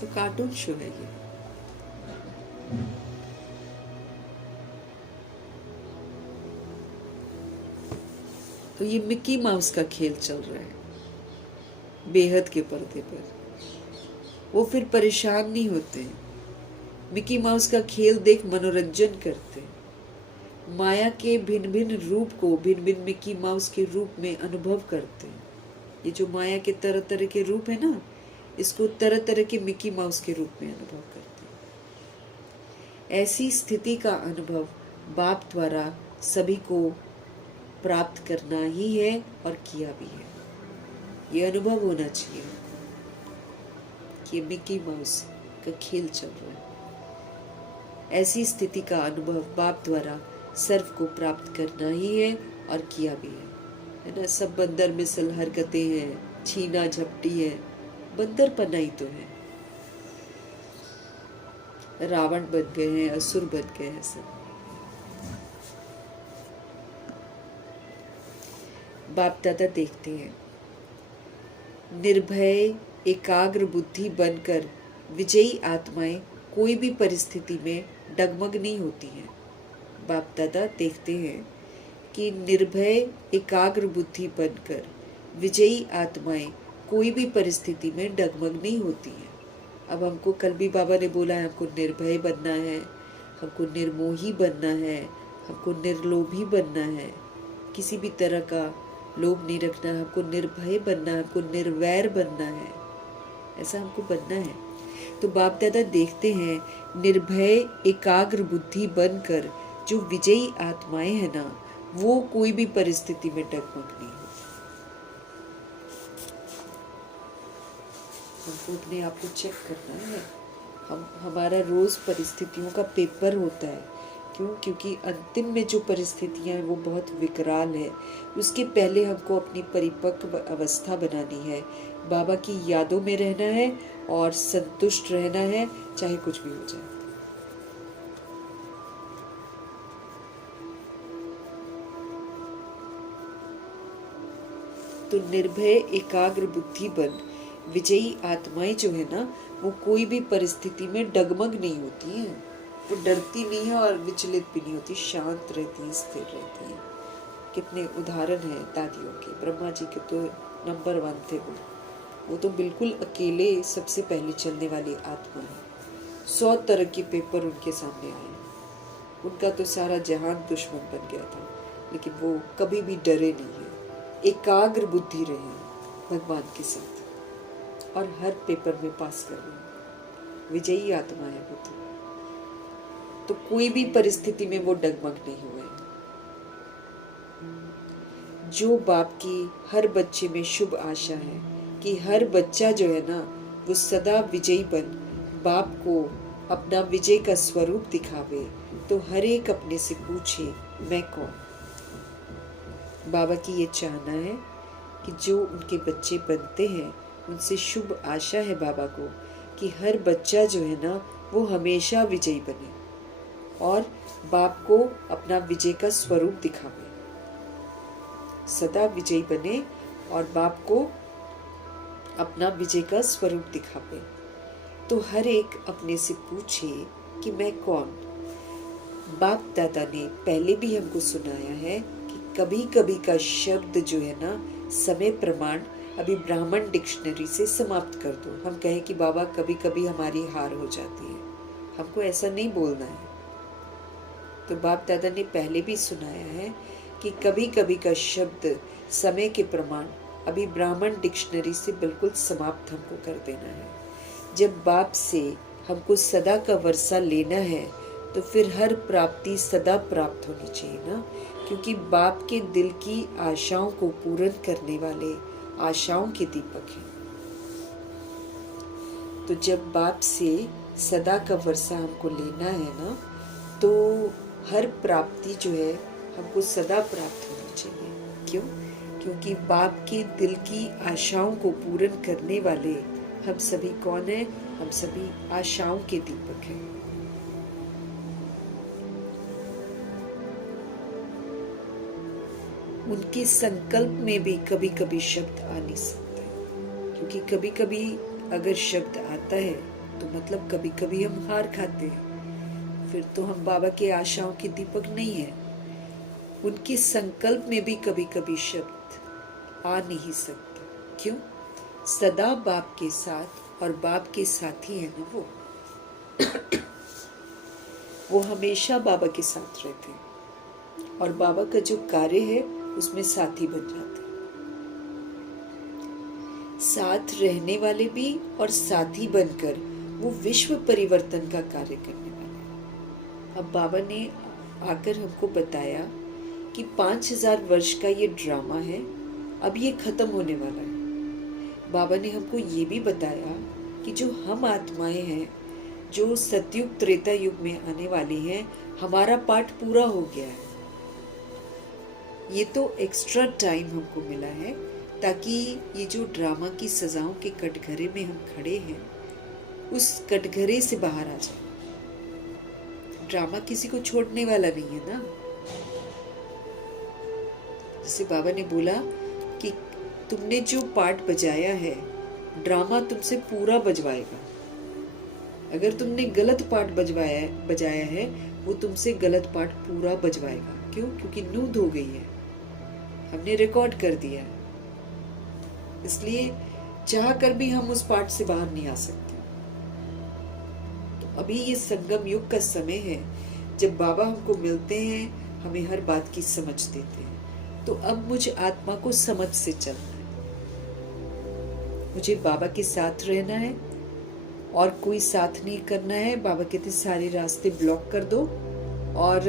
तो कार्टून शो है ये। तो ये मिक्की माउस का खेल चल रहा है बेहद के पर्दे पर। वो फिर परेशान नहीं होते, मिक्की माउस का खेल देख मनोरंजन करते, माया के भिन्न भिन्न रूप को भिन्न भिन्न मिक्की माउस के रूप में अनुभव करते। ये जो माया के तरह तरह के रूप है ना, इसको तरह तरह के मिक्की माउस के रूप में अनुभव करते। ऐसी स्थिति का अनुभव बाप द्वारा सभी को प्राप्त करना ही है और किया भी है। ये अनुभव होना चाहिए कि मिक्की माउस का खेल चल रहा है। ऐसी स्थिति का अनुभव बाप द्वारा सर्व को प्राप्त करना ही है और किया भी है ना। सब बंदर मिसल हरकतें हैं, छीना झपटी है, बंदर पना ही तो है। रावण बन गए हैं, असुर बन गए हैं सब। बाप दादा देखते हैं, निर्भय एकाग्र बुद्धि बनकर विजयी आत्माएं कोई भी परिस्थिति में डगमग नहीं होती हैं। बाप दादा देखते हैं कि निर्भय एकाग्र बुद्धि बनकर विजयी आत्माएं कोई भी परिस्थिति में डगमग नहीं होती हैं। अब हमको कल भी बाबा ने बोला है, हमको निर्भय बनना है, हमको निर्मोही बनना है, हमको निर्लोभी बनना है, किसी भी तरह का लोभ नहीं रखना, हमको निर्भय बनना है, हमको निर्वैर बनना है, ऐसा हमको बनना है। तो बाप दादा देखते हैं, निर्भय एकाग्र बुद्धि बनकर जो विजयी आत्माएं हैं ना, वो कोई भी परिस्थिति में डगमग नहीं होती। हमको अपने आप को चेक करना है। हमारा रोज परिस्थितियों का पेपर होता है। क्यों? क्योंकि अंतिम में जो परिस्थितियां हैं वो बहुत विकराल है। उसके पहले हमको अपनी परिपक्व अवस्था बनानी है, बाबा की यादों में रहना है और संतुष्ट रहना है, चाहे कुछ भी हो जाए। तो निर्भय एकाग्र बुद्धि बन विजयी आत्माएं जो है ना, वो कोई भी परिस्थिति में डगमग नहीं होती हैं। वो डरती नहीं है और विचलित भी नहीं होती, शांत रहती है, स्थिर रहती है। कितने उदाहरण हैं दादियों के। ब्रह्मा जी के तो नंबर 1 थे वो तो बिल्कुल अकेले सबसे पहले चलने वाली आत्मा है। 100 तरह के पेपर उनके सामने आए, उनका तो सारा जहान दुश्मन बन गया था, लेकिन वो कभी भी डरे नहीं है। एकाग्र बुद्धि रहे भगवान के साथ और हर पेपर में पास कर रहे। विजयी आत्मा है वो तो कोई भी परिस्थिति में वो डगमग नहीं हुए। जो बाप की हर बच्चे में शुभ आशा है कि हर बच्चा जो है ना, वो सदा विजयी बन बाप को अपना विजय का स्वरूप दिखावे, तो हर एक अपने से पूछे, मैं कौन? बाबा की ये चाहना है कि जो उनके बच्चे बनते हैं उनसे शुभ आशा है बाबा को कि हर बच्चा जो है ना वो हमेशा विजयी बने और बाप को अपना विजय का स्वरूप दिखावे, सदा विजयी बने और बाप को अपना विजय का स्वरूप दिखावे। तो हर एक अपने से पूछे कि मैं कौन। बाप दादा ने पहले भी हमको सुनाया है कि कभी कभी का शब्द जो है ना समय प्रमाण अभी ब्राह्मण डिक्शनरी से समाप्त कर दो। हम कहें कि बाबा कभी कभी हमारी हार हो जाती है, हमको ऐसा नहीं बोलना है। तो बाप दादा ने पहले भी सुनाया है कि कभी कभी का शब्द समय के प्रमाण अभी ब्राह्मण डिक्शनरी से बिल्कुल समाप्त हमको कर देना है। जब बाप से हमको सदा का वर्षा लेना है तो फिर हर प्राप्ति सदा प्राप्त होनी चाहिए ना, क्योंकि बाप के दिल की आशाओं को पूर्ण करने वाले आशाओं के दीपक हैं। तो जब बाप से सदा का वर्षा हमको लेना है ना तो हर प्राप्ति जो है हमको सदा प्राप्त होनी चाहिए। क्यों? क्योंकि बाप के दिल की आशाओं को पूर्ण करने वाले हम सभी कौन हैं? हम सभी आशाओं के दीपक हैं। उनके संकल्प में भी कभी कभी शब्द आ नहीं सकते, क्योंकि कभी कभी अगर शब्द आता है तो मतलब कभी कभी हम हार खाते हैं, फिर तो हम बाबा के आशाओं के दीपक नहीं है। उनके संकल्प में भी कभी कभी शब्द आ नहीं सकता। क्यों? सदा बाप के साथ और बाप के साथ ही है ना वो हमेशा बाबा के साथ रहते हैं और बाबा का जो कार्य है उसमें साथी बन जाते हैं। साथ रहने वाले भी और साथी बनकर वो विश्व परिवर्तन का कार्य करने वाले हैं। अब बाबा ने आकर हमको बताया कि 5000 वर्ष का ये ड्रामा है, अब ये खत्म होने वाला है। बाबा ने हमको ये भी बताया कि जो हम आत्माएं हैं जो सतयुग त्रेता युग में आने वाली हैं, हमारा पाठ पूरा हो गया है। ये तो एक्स्ट्रा टाइम हमको मिला है ताकि ये जो ड्रामा की सजाओं के कटघरे में हम खड़े हैं उस कटघरे से बाहर आ जाए। ड्रामा किसी को छोड़ने वाला नहीं है ना। जैसे बाबा ने बोला कि तुमने जो पार्ट बजाया है ड्रामा तुमसे पूरा बजवाएगा। अगर तुमने गलत पार्ट बजाया है वो तुमसे गलत पार्ट पूरा बजवाएगा। क्यों? क्योंकि नूद हो गई है, हमने रिकॉर्ड कर दिया है, इसलिए चाह कर भी हम उस पार्ट से बाहर नहीं आ सकते। तो अभी ये संगम युग का समय है जब बाबा हमको मिलते हैं, हमें हर बात की समझ देते हैं। तो अब मुझे आत्मा को समझ से चलना है, मुझे बाबा के साथ रहना है और कोई साथ नहीं करना है। बाबा कहते सारे रास्ते ब्लॉक कर दो और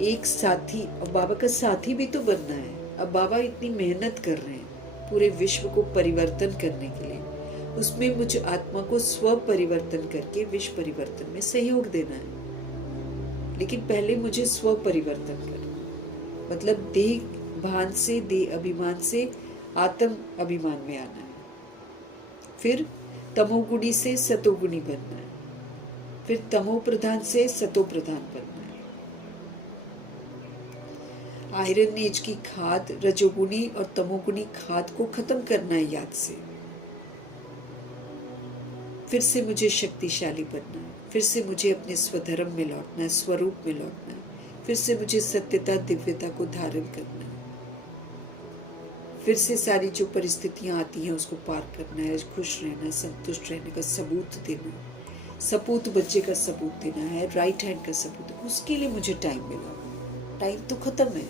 एक साथी, और बाबा का साथी भी तो बनना है। अब बाबा इतनी मेहनत कर रहे हैं पूरे विश्व को परिवर्तन करने के लिए, उसमें मुझे आत्मा को स्व परिवर्तन करके विश्व परिवर्तन में सहयोग देना है। लेकिन पहले मुझे स्व परिवर्तन करना, मतलब देह भान से, देह अभिमान से आत्म अभिमान में आना है। फिर तमोगुणी से सतोगुणी बनना है, फिर तमो प्रधान से सतो प्रधान बनना है। आयरन एज की खाद रजोगुणी और तमोगुणी खाद को खत्म करना है याद से। फिर से मुझे शक्तिशाली बनना है, फिर से मुझे अपने स्वधर्म में लौटना है, स्वरूप में लौटना है। फिर से मुझे सत्यता दिव्यता को धारण करना है। फिर से सारी जो परिस्थितियां आती हैं उसको पार करना है, खुश रहना है, संतुष्ट रहने का सबूत देना है, सपूत बच्चे का सबूत देना है, राइट हैंड का सबूत। उसके लिए मुझे टाइम मिला। टाइम तो खत्म है,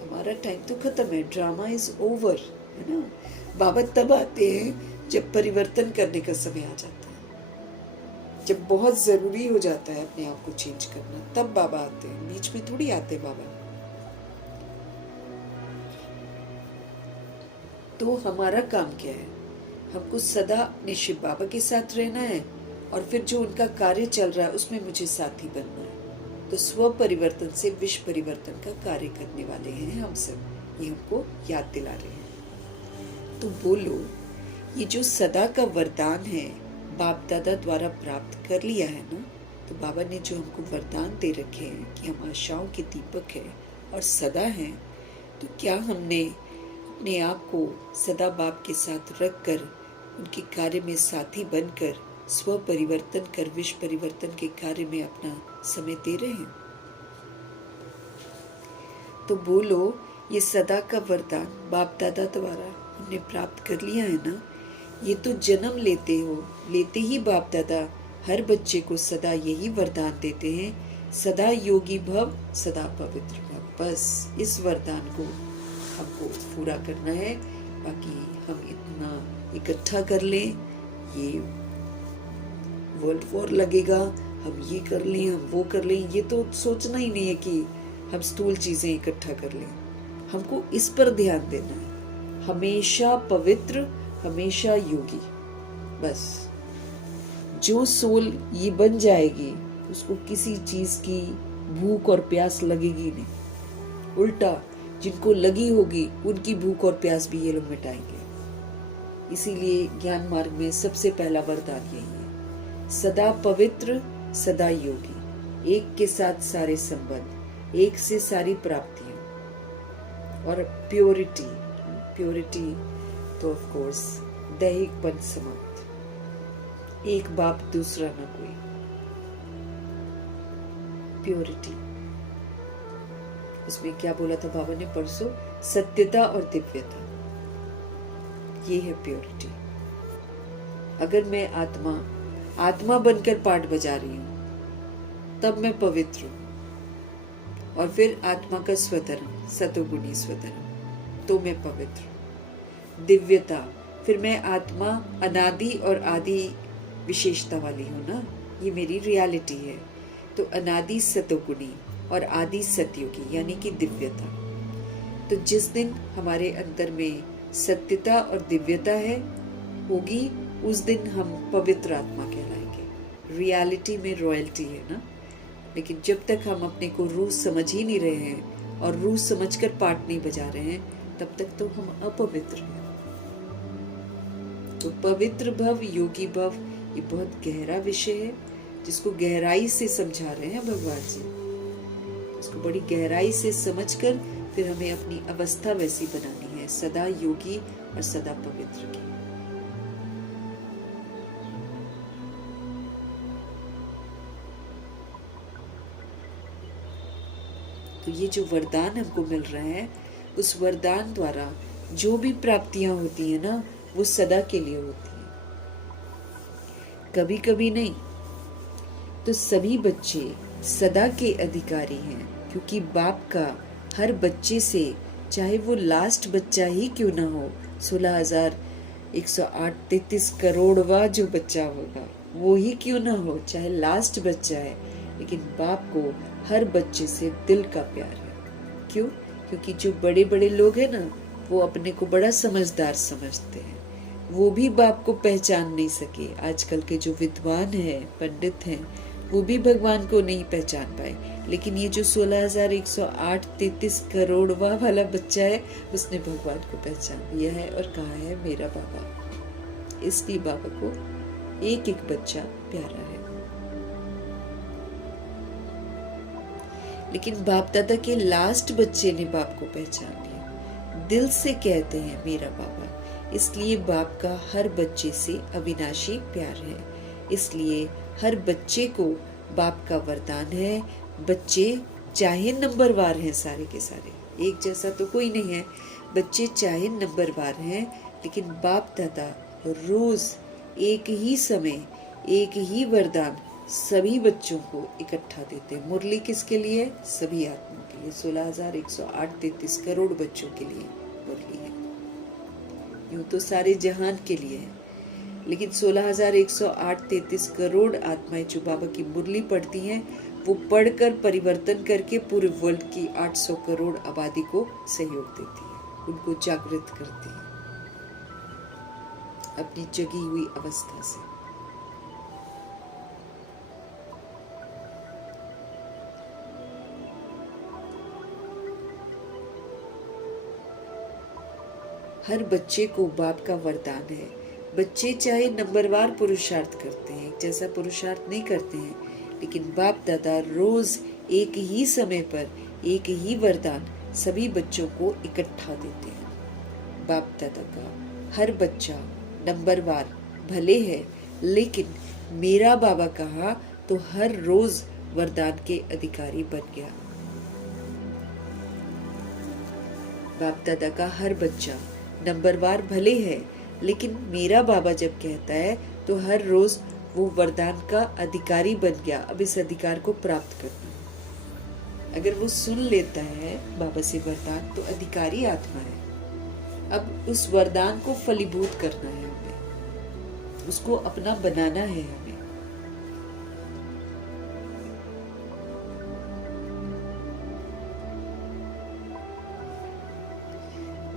हमारा टाइम तो खत्म है, ड्रामा इज ओवर, है ना। बाबा तब आते हैं जब परिवर्तन करने का समय आ जाता है, जब बहुत जरूरी हो जाता है अपने आप को चेंज करना, तब बाबा आते हैं। बीच में थोड़ी आते बाबा। तो हमारा काम क्या है? हमको सदा अपने शिव बाबा के साथ रहना है और फिर जो उनका कार्य चल रहा है उसमें मुझे साथी बनना है। तो स्व परिवर्तन से विश्व परिवर्तन का कार्य करने वाले हैं हम सब, ये हमको याद दिला रहे हैं। तो बोलो, ये जो सदा का वरदान है बाप दादा द्वारा प्राप्त कर लिया है ना, तो बाबा ने जो हमको वरदान दे रखे हैं कि हम आशाओं के दीपक हैं और सदा हैं, तो क्या हमने अपने आप को सदा बाप के साथ रख कर उनके कार्य में साथी बनकर स्व परिवर्तन कर विश्व परिवर्तन के कार्य में अपना समय दे रहे हैं? तो बोलो, ये सदा का वरदान बाप दादा द्वारा हमने प्राप्त कर लिया है ना। ये तो जन्म लेते ही बाप दादा हर बच्चे को सदा यही वरदान देते हैं, सदा योगी भव सदा पवित्र भव। बस इस वरदान को हमको पूरा करना है। बाकी हम इतना इकट्ठा कर लें, ये वर्ल्ड वॉर लगेगा, हम ये कर लें, हम वो कर लें, ये तो सोचना ही नहीं है कि हम स्थूल चीजें इकट्ठा कर लें। हमको इस पर ध्यान देना है, हमेशा पवित्र, हमेशा योगी। बस जो सोल ये बन जाएगी, उसको किसी चीज की भूख और प्यास लगेगी नहीं। उल्टा जिनको लगी होगी उनकी भूख और प्यास भी ये लोग मिटाएंगे। इसीलिए ज्ञान मार्ग में सबसे पहला वरदान यही है, सदा पवित्र सदा योगी, एक के साथ सारे संबंध, एक से सारी प्राप्तियां और प्योरिटी तो ऑफ कोर्स दैहिक पंच समाप्त, एक बाप दूसरा न कोई, प्योरिटी। उसमें क्या बोला था बाबा ने परसों, सत्यता और दिव्यता, ये है प्योरिटी। अगर मैं आत्मा बनकर पाठ बजा रही हूं तब मैं पवित्र हूं, और फिर आत्मा का स्वधर्म सतोगुणी स्वधर्म, तो मैं पवित्र। दिव्यता, फिर मैं आत्मा अनादि और आदि विशेषता वाली हूं ना, ये मेरी रियलिटी है। तो अनादि सतोगुणी और आदि सतयुगी यानी कि दिव्यता। तो जिस दिन हमारे अंदर में सत्यता और दिव्यता होगी, उस दिन हम पवित्र आत्मा कहलाएंगे। रियलिटी में रॉयल्टी है ना। लेकिन जब तक हम अपने को रूह समझ ही नहीं रहे हैं और रूह समझकर पाठ नहीं बजा रहे हैं, तब तक तो हम अपवित्र हैं। तो पवित्र भव योगी भव, ये बहुत गहरा विषय है जिसको गहराई से समझा रहे हैं भगवान जी। इसको बड़ी गहराई से समझकर फिर हमें अपनी अवस्था वैसी बनानी है, सदा योगी और सदा पवित्र की। तो ये जो वरदान हमको मिल रहा है, उस वरदान द्वारा जो भी प्राप्तियां होती है ना, वो सदा के लिए होती है, कभी कभी नहीं। तो सभी बच्चे सदा के अधिकारी हैं, क्योंकि बाप का हर बच्चे से, चाहे वो लास्ट बच्चा ही क्यों ना हो, 16,108,33 करोड़वा जो बच्चा होगा वो ही क्यों ना हो, चाहे लास्ट बच्चा है, लेकिन बाप को हर बच्चे से दिल का प्यार है। क्यों? क्योंकि जो बड़े बड़े लोग हैं ना, वो अपने को बड़ा समझदार समझते हैं, वो भी बाप को पहचान नहीं सके। आजकल के जो विद्वान हैं, पंडित हैं, वो भी भगवान को नहीं पहचान पाए। लेकिन ये जो 16,108,33 करोड़वा वाला बच्चा है, उसने भगवान को पहचान लिया है और कहा है मेरा बाबा। इसलिए बाबा को एक एक बच्चा प्यारा है। लेकिन बाप दादा के लास्ट बच्चे ने बाप को पहचान लिया, दिल से कहते हैं मेरा बाबा। इसलिए बाप का हर बच्चे से अविनाशी प्यार है। इसलिए हर बच्चे को बाप का वरदान है। बच्चे चाहे नंबरवार हैं, सारे के सारे एक जैसा तो कोई नहीं है। बच्चे चाहे नंबरवार हैं, लेकिन बाप दादा रोज एक ही समय एक ही वरदान सभी बच्चों को इकट्ठा देते हैं। मुरली किसके लिए? सभी आत्माओं के लिए। 16,108,33 करोड़ बच्चों के लिए मुरली है। यूं तो सारे जहान के लिए है, लेकिन 16,108,33 करोड़ आत्माएं जो बाबा की मुरली पढ़ती हैं, वो पढ़कर परिवर्तन करके पूरे वर्ल्ड की 800 करोड़ आबादी को सहयोग देती है, उनको जागृत करती है अपनी जगी हुई अवस्था से। हर बच्चे को बाप का वरदान है। बच्चे चाहे नंबरवार पुरुषार्थ करते हैं, जैसा पुरुषार्थ नहीं करते हैं, लेकिन बाप दादा रोज एक ही समय पर एक ही वरदान सभी बच्चों को इकट्ठा देते हैं। बाप दादा का हर बच्चा नंबरवार भले है, लेकिन मेरा बाबा कहा तो हर रोज वरदान के अधिकारी बन गया। बाप दादा का हर बच्चा नंबरवार भले है, लेकिन मेरा बाबा जब कहता है तो हर रोज वो वरदान का अधिकारी बन गया। अब इस अधिकार को प्राप्त करना है। अगर वो सुन लेता है बाबा से वरदान तो अधिकारी आत्मा है। अब उस वरदान को फलीभूत करना है हमें, उसको अपना बनाना है हमें।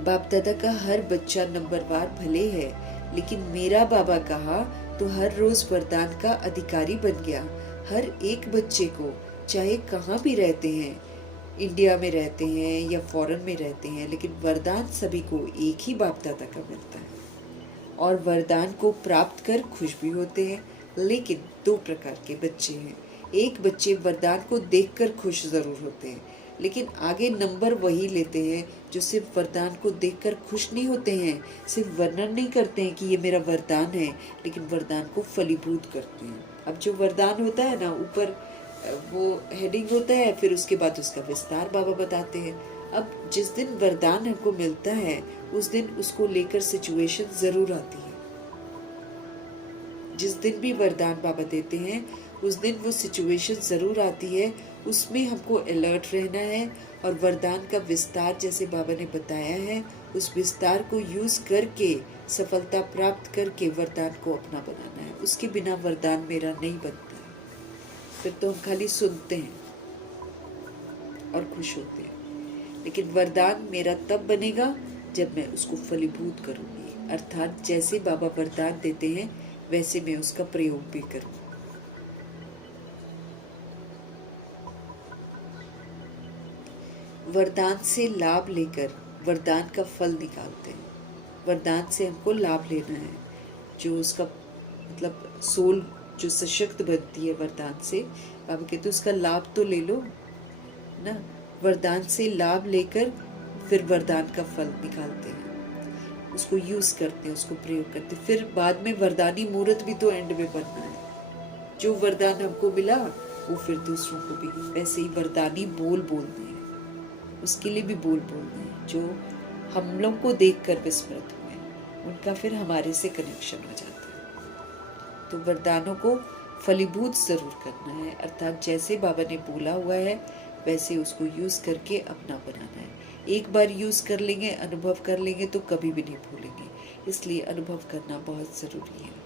बाप दादा का हर बच्चा नंबरवार भले है, लेकिन मेरा बाबा कहा तो हर रोज वरदान का अधिकारी बन गया। हर एक बच्चे को, चाहे कहाँ भी रहते हैं, इंडिया में रहते हैं या फॉरेन में रहते हैं, लेकिन वरदान सभी को एक ही बाप दादा का मिलता है। और वरदान को प्राप्त कर खुश भी होते हैं। लेकिन दो प्रकार के बच्चे हैं। एक बच्चे वरदान को देखकर खुश जरूर होते हैं, लेकिन आगे नंबर वही लेते हैं जो सिर्फ वरदान को देखकर खुश नहीं होते हैं, सिर्फ वर्णन नहीं करते हैं कि ये मेरा वरदान है, लेकिन वरदान को फलीभूत करते हैं। अब जो वरदान होता है ना, ऊपर वो हेडिंग होता है, फिर उसके बाद उसका विस्तार बाबा बताते हैं। अब जिस दिन वरदान हमको मिलता है उस दिन उसको लेकर सिचुएशन जरूर आती है। जिस दिन भी वरदान बाबा देते हैं उस दिन वो सिचुएशन जरूर आती है, उसमें हमको अलर्ट रहना है और वरदान का विस्तार जैसे बाबा ने बताया है उस विस्तार को यूज करके सफलता प्राप्त करके वरदान को अपना बनाना है। उसके बिना वरदान मेरा नहीं बनता है। फिर तो हम खाली सुनते हैं और खुश होते हैं, लेकिन वरदान मेरा तब बनेगा जब मैं उसको फलीभूत करूंगी, अर्थात जैसे बाबा वरदान देते हैं वैसे मैं उसका प्रयोग भी करूं। वरदान से लाभ लेकर वरदान का फल निकालते हैं। वरदान से हमको लाभ लेना है, जो उसका मतलब सोल जो सशक्त बनती है वरदान से। बाबा कहते उसका लाभ तो ले लो ना। वरदान से लाभ लेकर फिर वरदान का फल निकालते हैं, उसको यूज करते हैं, उसको प्रयोग करते हैं। फिर बाद में वरदानी मूर्त भी तो एंड में बनना है। जो वरदान हमको मिला वो फिर दूसरों को भी वैसे ही वरदानी बोल बोलने हैं, उसके लिए भी बोल बोलने हैं जो हम लोग को देखकर विस्मृत हुए, उनका फिर हमारे से कनेक्शन हो जाता है। तो वरदानों को फलीभूत जरूर करना है, अर्थात जैसे बाबा ने बोला हुआ है वैसे उसको यूज करके अपना बनाना है। एक बार यूज कर लेंगे, अनुभव कर लेंगे तो कभी भी नहीं भूलेंगे, इसलिए अनुभव करना बहुत जरूरी है।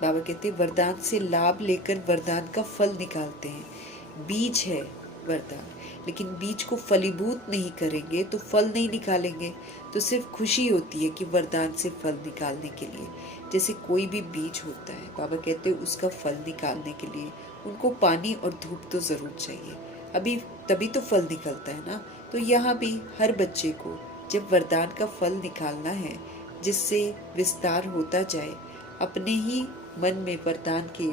बाबा कहते हैं वरदान से लाभ लेकर वरदान का फल निकालते हैं। बीज है वरदान, लेकिन बीज को फलीभूत नहीं करेंगे तो फल नहीं निकालेंगे। तो सिर्फ खुशी होती है कि वरदान से फल निकालने के लिए, जैसे कोई भी बीज होता है, बाबा कहते हैं उसका फल निकालने के लिए उनको पानी और धूप तो जरूर चाहिए, अभी तभी तो फल निकलता है ना। तो यहाँ भी हर बच्चे को जब वरदान का फल निकालना है जिससे विस्तार होता जाए, अपने ही मन में वरदान के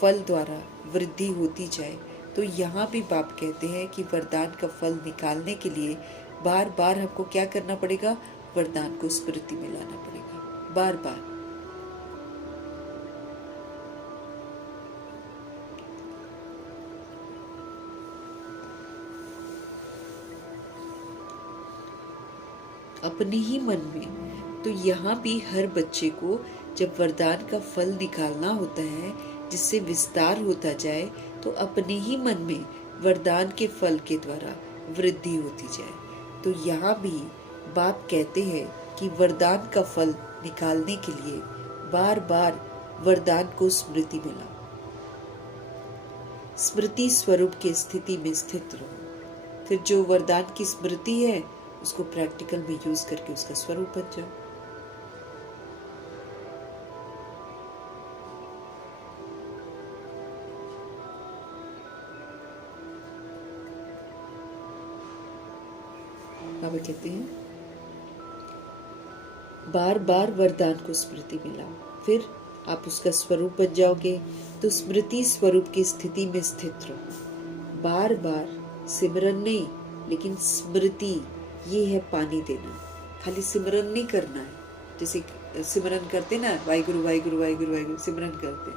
फल द्वारा वृद्धि होती जाए, तो यहाँ भी बाप कहते हैं कि वरदान का फल निकालने के लिए बार बार हमको क्या करना पड़ेगा, वरदान को स्मृति में लाना पड़ेगा बार बार। अपने ही मन में। तो यहाँ भी हर बच्चे को जब वरदान का फल निकालना होता है जिससे विस्तार होता जाए, तो अपने ही मन में वरदान के फल के द्वारा वृद्धि होती जाए। तो यहाँ भी बाप कहते हैं कि वरदान का फल निकालने के लिए बार बार वरदान को स्मृति में लाओ, स्मृति स्वरूप की स्थिति में स्थित रहो। फिर जो वरदान की स्मृति है उसको प्रैक्टिकल में यूज करके उसका स्वरूप बन जाओ। बाबा कहते हैं बार बार वरदान को स्मृति में लाओ, फिर आप उसका स्वरूप बन जाओगे। तो स्मृति स्वरूप की स्थिति में स्थित रहो। बार बार सिमरन नहीं, लेकिन स्मृति, ये है पानी देना। खाली सिमरन नहीं करना है, जैसे सिमरन करते ना, वाहिगुरु वाहिगुरु वाहिगुरु वाहिगुरु सिमरन करते,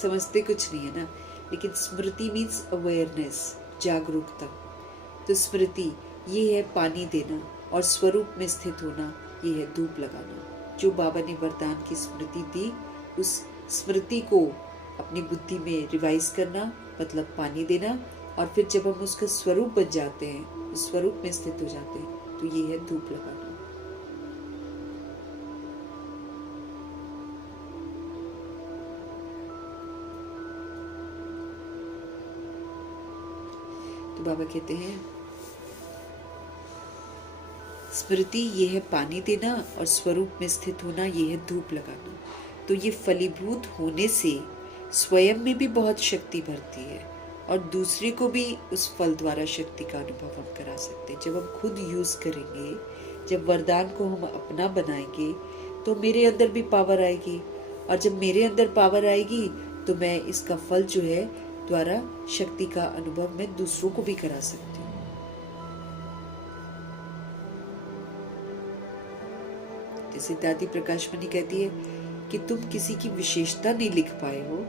समझते कुछ नहीं है ना। लेकिन स्मृति मीन्स अवेयरनेस, जागरूकता। तो स्मृति ये है पानी देना, और स्वरूप में स्थित होना ये है धूप लगाना। जो बाबा ने वरदान की स्मृति दी, उस स्मृति को अपनी बुद्धि में रिवाइज करना, मतलब पानी देना। और फिर जब हम उसका स्वरूप बन जाते हैं, उस स्वरूप में स्थित हो जाते हैं, तो ये है धूप लगाना। तो बाबा कहते हैं स्मृति ये है पानी देना, और स्वरूप में स्थित होना ये है धूप लगाना। तो ये फलीभूत होने से स्वयं में भी बहुत शक्ति भरती है, और दूसरे को भी उस फल द्वारा शक्ति का अनुभव हम करा सकते हैं। जब हम खुद यूज करेंगे, जब वरदान को हम अपना बनाएंगे, तो मेरे अंदर भी पावर आएगी, और जब मेरे अंदर पावर आएगी तो मैं इसका फल जो है द्वारा शक्ति का अनुभव मैं दूसरों को भी करा सकती हूँ। जैसे दादी प्रकाश मणि कहती है कि तुम किसी की विशेषता नहीं लिख पाए हो,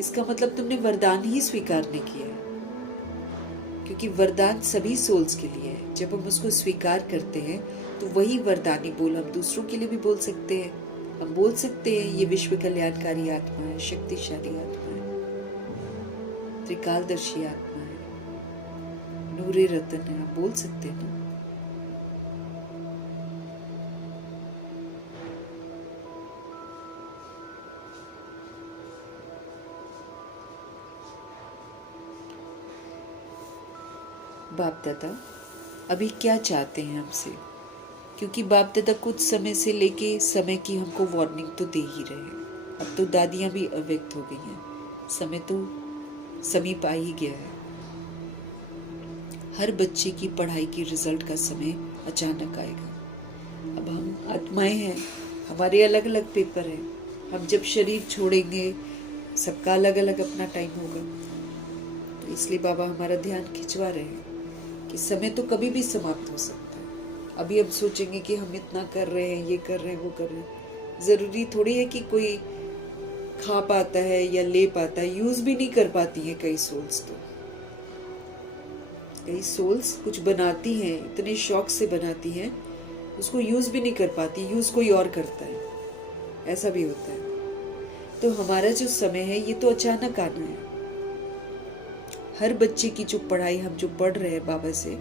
इसका मतलब तुमने वरदान ही स्वीकार नहीं किया है। क्योंकि वरदान सभी सोल्स के लिए है। जब हम उसको स्वीकार करते हैं तो वही वरदानी बोल हम दूसरों के लिए भी बोल सकते हैं। हम बोल सकते हैं ये विश्व कल्याणकारी आत्मा है, शक्तिशाली आत्मा है, त्रिकालदर्शी आत्मा है, नूरे रतन है, हम बोल सकते हैं ना। बाप दादा अभी क्या चाहते हैं हमसे, क्योंकि बाप दादा कुछ समय से लेके समय की हमको वार्निंग तो दे ही रहे हैं। अब तो दादियां भी अव्यक्त हो गई हैं, समय तो समीप आ ही गया है। हर बच्चे की पढ़ाई की रिजल्ट का समय अचानक आएगा। अब हम आत्माएं हैं, हमारे अलग अलग पेपर हैं। हम जब शरीर छोड़ेंगे सबका अलग अलग अपना टाइम होगा। तो इसलिए बाबा हमारा ध्यान खिंचवा रहे हैं कि समय तो कभी भी समाप्त हो सकता है। अभी हम सोचेंगे कि हम इतना कर रहे हैं, ये कर रहे हैं, वो कर रहे हैं। जरूरी थोड़ी है कि कोई खा पाता है या ले पाता है, यूज भी नहीं कर पाती है कई सोल्स। तो कई सोल्स कुछ बनाती हैं, इतने शौक से बनाती हैं, उसको यूज भी नहीं कर पाती, यूज कोई और करता है, ऐसा भी होता है। तो हमारा जो समय है ये तो अचानक आना है। हर बच्चे की जो पढ़ाई हम जो पढ़ रहे हैं बाबा से,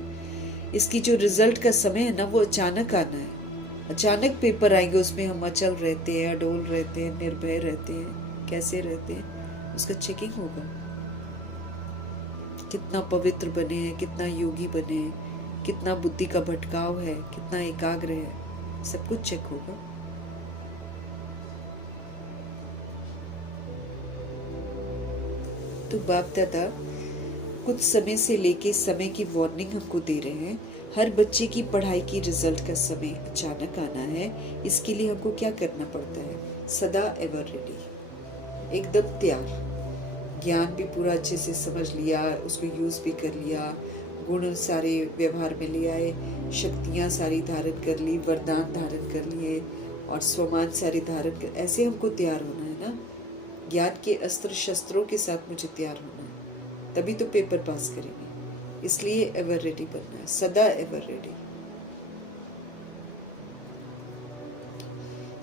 इसकी जो रिजल्ट का समय है ना, वो अचानक आना है। अचानक पेपर आएंगे, उसमें हम अचल रहते हैं, अडोल रहते हैं, निर्भय रहते हैं, कैसे रहते हैं, उसका चेकिंग होगा। कितना पवित्र बने हैं, कितना योगी बने हैं, कितना बुद्धि का भटकाव है, कितना एकाग्र है, सब कुछ चेक होगा। तो बाप दादा कुछ समय से लेके समय की वार्निंग हमको दे रहे हैं। हर बच्चे की पढ़ाई की रिजल्ट का समय अचानक आना है। इसके लिए हमको क्या करना पड़ता है? सदा एवर रेडी, एकदम तैयार। ज्ञान भी पूरा अच्छे से समझ लिया, उसको यूज भी कर लिया, गुण सारे व्यवहार में ले आए, शक्तियाँ सारी धारण कर ली, वरदान धारण कर लिए, और स्वमान सारे धारण कर, ऐसे हमको तैयार होना है ना। ज्ञान के अस्त्र शस्त्रों के साथ मुझे तैयार होना है, तभी तो पेपर पास करेंगे। इसलिए एवर रेडी बनना है, सदा एवर रेडी।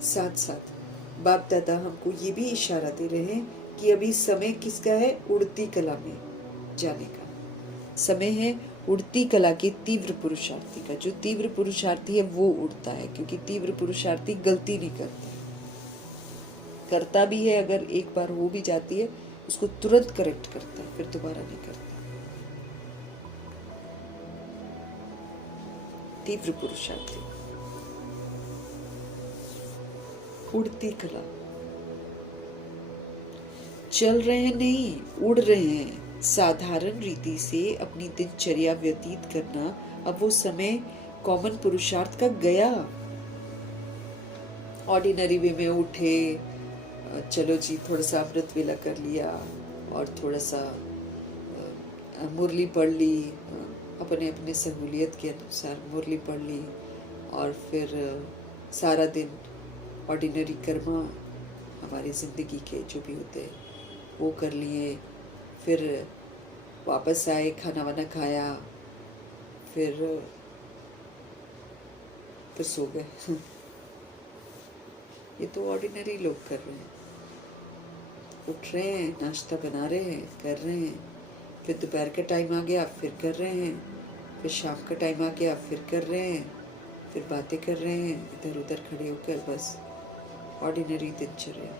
साथ साथ बाप दादा हमको ये भी इशारा दे रहे हैं कि अभी समय किसका है? उड़ती कला में जाने का समय है। उड़ती कला के तीव्र पुरुषार्थी का, जो तीव्र पुरुषार्थी है वो उड़ता है, क्योंकि तीव्र पुरुषार्थी गलती नहीं करता, करता भी है, अगर एक बार हो भी जाती है उसको तुरंत करेक्ट करता है, फिर दोबारा नहीं करता। तीव्र पुरुषार्थी, उड़ती कला। चल रहे हैं नहीं, उड़ रहे हैं। साधारण रीति से अपनी दिनचर्या व्यतीत करना, अब वो समय कॉमन पुरुषार्थ का गया। ऑर्डिनरी वे में उठे, चलो जी थोड़ा सा अमृत वेला कर लिया और थोड़ा सा मुरली पढ़ ली, अपने अपने सहूलियत के अनुसार मुरली पढ़ ली, और फिर सारा दिन ऑर्डिनरी कर्मा हमारी ज़िंदगी के जो भी होते हैं वो कर लिए, फिर वापस आए, खाना वाना खाया, फिर सो गए। ये तो ऑर्डिनरी लोग कर रहे हैं, उठ रहे हैं, नाश्ता बना रहे हैं, कर रहे हैं, फिर दोपहर का टाइम आ गया फिर कर रहे हैं, फिर शाम का टाइम आ गया फिर कर रहे हैं, फिर बातें कर रहे हैं इधर उधर खड़े होकर, बस ऑर्डिनरी दिनचर्या।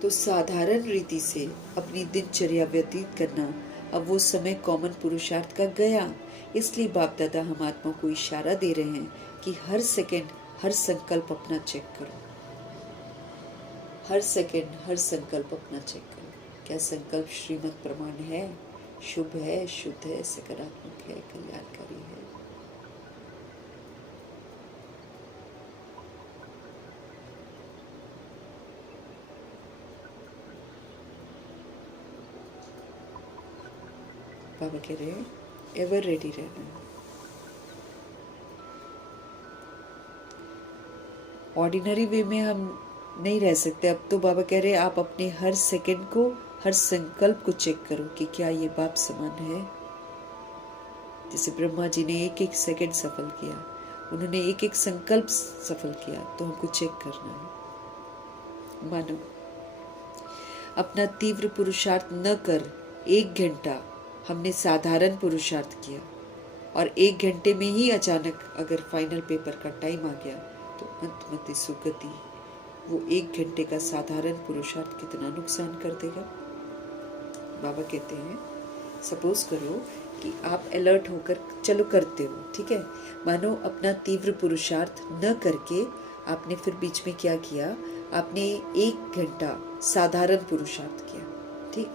तो साधारण रीति से अपनी दिनचर्या व्यतीत करना अब वो समय कॉमन पुरुषार्थ का गया। इसलिए बाप दादा हम आत्मा को इशारा दे रहे हैं कि हर सेकंड हर संकल्प अपना चेक करो, हर सेकंड हर संकल्प अपना चेक करो। क्या संकल्प श्रीमत प्रमाण है, शुभ है, शुद्ध है, सकारात्मक है, कल्याणकारी है। बाबा कह रहे हैं एवर रेडी रहना है। ऑर्डिनरी वे में हम नहीं रह सकते। अब तो बाबा कह रहे हैं आप अपने हर सेकंड को, हर संकल्प को चेक करो कि क्या ये बाप समान है। जैसे ब्रह्मा जी ने एक एक सेकंड सफल किया, उन्होंने एक एक संकल्प सफल किया, तो हमको चेक करना है। मानो अपना तीव्र पुरुषार्थ न कर 1 घंटा हमने साधारण पुरुषार्थ किया, और 1 घंटे में ही अचानक अगर फाइनल पेपर का टाइम आ गया तो अंतमति सुगति, वो 1 घंटे का साधारण पुरुषार्थ कितना नुकसान कर देगा। बाबा कहते हैं सपोज करो कि आप अलर्ट होकर चलो करते हो, ठीक है, मानो अपना तीव्र पुरुषार्थ न करके आपने फिर बीच में क्या किया, आपने 1 घंटा साधारण पुरुषार्थ किया, ठीक,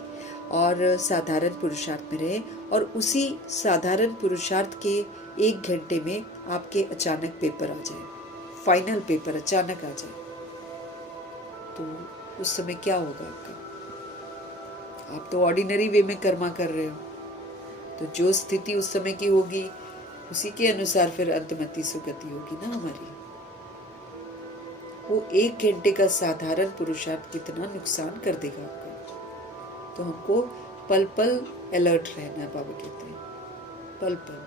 और साधारण पुरुषार्थ में रहे, और उसी साधारण पुरुषार्थ के 1 घंटे में आपके अचानक पेपर आ जाए, फाइनल पेपर अचानक आ जाए, तो उस समय क्या होगा आपका। आप तो ऑर्डिनरी वे में कर्मा कर रहे हो, तो जो स्थिति उस समय की होगी उसी के अनुसार फिर अंतमति सुगति होगी ना हमारी। वो 1 घंटे का साधारण पुरुषार्थ कितना नुकसान कर देगा आपका। तो हमको पल पल अलर्ट रहना है, बाबा कहते हैं पल पल।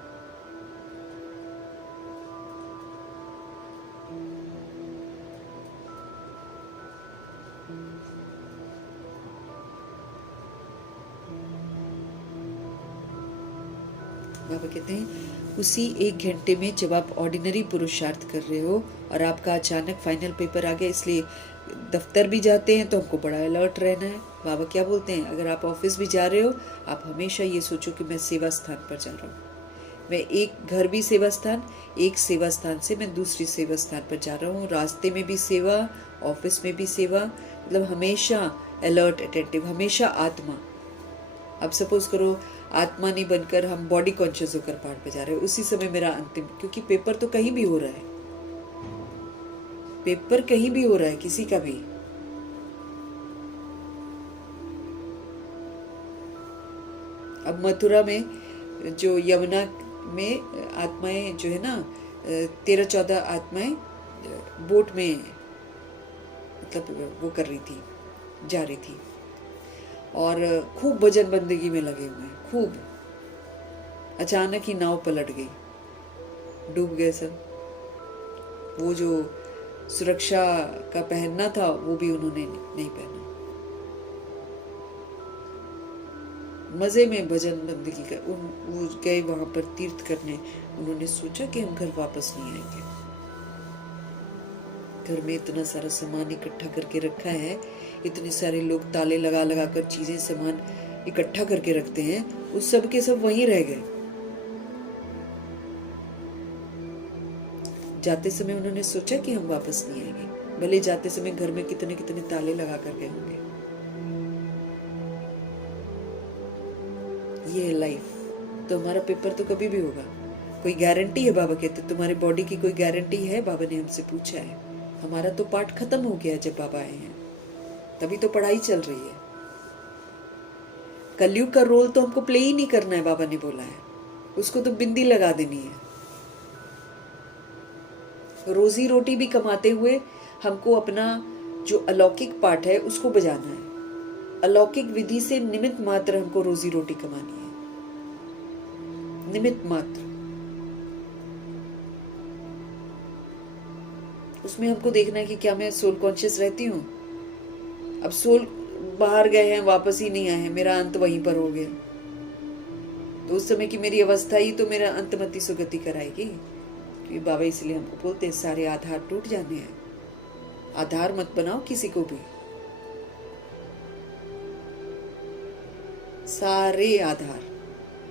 बाबा कहते हैं उसी 1 घंटे में जब आप ऑर्डिनरी पुरुषार्थ कर रहे हो और आपका अचानक फाइनल पेपर आ गया, इसलिए दफ्तर भी जाते हैं तो हमको बड़ा अलर्ट रहना है। बाबा क्या बोलते हैं, अगर आप ऑफिस भी जा रहे हो आप हमेशा ये सोचो कि मैं सेवा स्थान पर जा रहा हूँ, मैं एक घर भी सेवा स्थान, एक सेवा स्थान से मैं दूसरी सेवा स्थान पर जा रहा हूँ, रास्ते में भी सेवा, ऑफिस में भी सेवा, मतलब हमेशा अलर्ट अटेंटिव, हमेशा आत्मा। अब सपोज करो आत्मा नहीं बनकर हम बॉडी कॉन्शियस होकर पाठ पे जा रहे हैं, उसी समय मेरा अंतिम, क्योंकि पेपर तो कहीं भी हो रहा है, पेपर कहीं भी हो रहा है, किसी का भी। अब मथुरा में जो यमुना में आत्माएं जो है ना, 13-14 आत्माएं बोट में मतलब वो कर रही थी, जा रही थी, और खूब भजन बंदगी में लगे हुए हैं, खूब। अचानक ही नाव पलट गई, डूब गए सब। वो जो सुरक्षा का पहनना था वो भी उन्होंने नहीं पहना। मजे में भजन बंदगी का वो गए वहां पर तीर्थ करने। उन्होंने सोचा कि हम घर वापस नहीं आएंगे, घर में इतना सारा सामान इकट्ठा करके रखा है, इतने सारे लोग ताले लगा लगा कर चीजें सामान इकट्ठा करके रखते हैं, उस सब के सब वहीं रह गए। जाते समय उन्होंने सोचा कि हम वापस नहीं आएंगे, भले जाते समय घर में कितने कितने ताले लगा कर गए होंगे। ये है लाइफ। तो हमारा पेपर तो कभी भी होगा। कोई गारंटी है? बाबा कहते तुम्हारी बॉडी की कोई गारंटी है? बाबा ने हमसे पूछा है। हमारा तो पाठ खत्म हो गया जब बाबा आए हैं, तभी तो पढ़ाई चल रही है। कलयुग का रोल तो हमको प्ले ही नहीं करना है, बाबा ने बोला है। उसको तो बिंदी लगा देनी है। रोजी रोटी भी कमाते हुए हमको अपना जो अलौकिक पाठ है उसको बजाना है। अलौकिक विधि से निमित्त मात्र हमको रोजी रोटी कमानी है, निमित्त मात्र। उसमें हमको देखना है कि क्या मैं सोल कॉन्शियस रहती हूँ। अब सोल बाहर गए हैं, वापस ही नहीं आए हैं, मेरा अंत वहीं पर हो गया, तो उस समय की मेरी अवस्था ही तो मेरा अंतमति सुगति कराएगी। क्योंकि बाबा इसलिए हमको बोलते हैं सारे आधार टूट जाने हैं। आधार मत बनाओ किसी को भी, सारे आधार,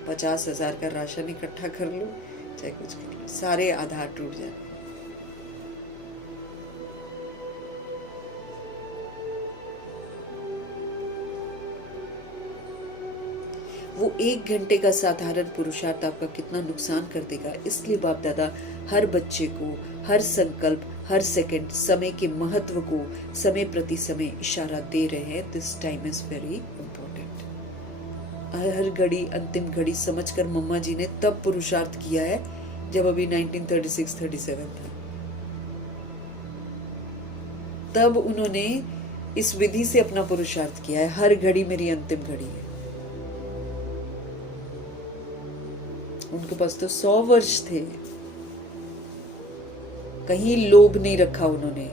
50,000 का राशन इकट्ठा कर लो चाहे कुछ कर लो, सारे आधार टूट जाने। वो 1 घंटे का साधारण पुरुषार्थ आपका कितना नुकसान कर देगा। इसलिए बाप दादा हर बच्चे को, हर संकल्प, हर सेकंड समय के महत्व को समय प्रति समय इशारा दे रहे हैं। This time is very important. हर घड़ी अंतिम घड़ी समझकर मम्मा जी ने तब पुरुषार्थ किया है जब अभी 1936-37 था। तब उन्होंने इस विधि से अपना पुरुषार्थ किया है। हर घड़ी मेरी अंतिम घड़ी है। उनके पास तो 100 वर्ष थे। कहीं लोभ नहीं रखा उन्होंने,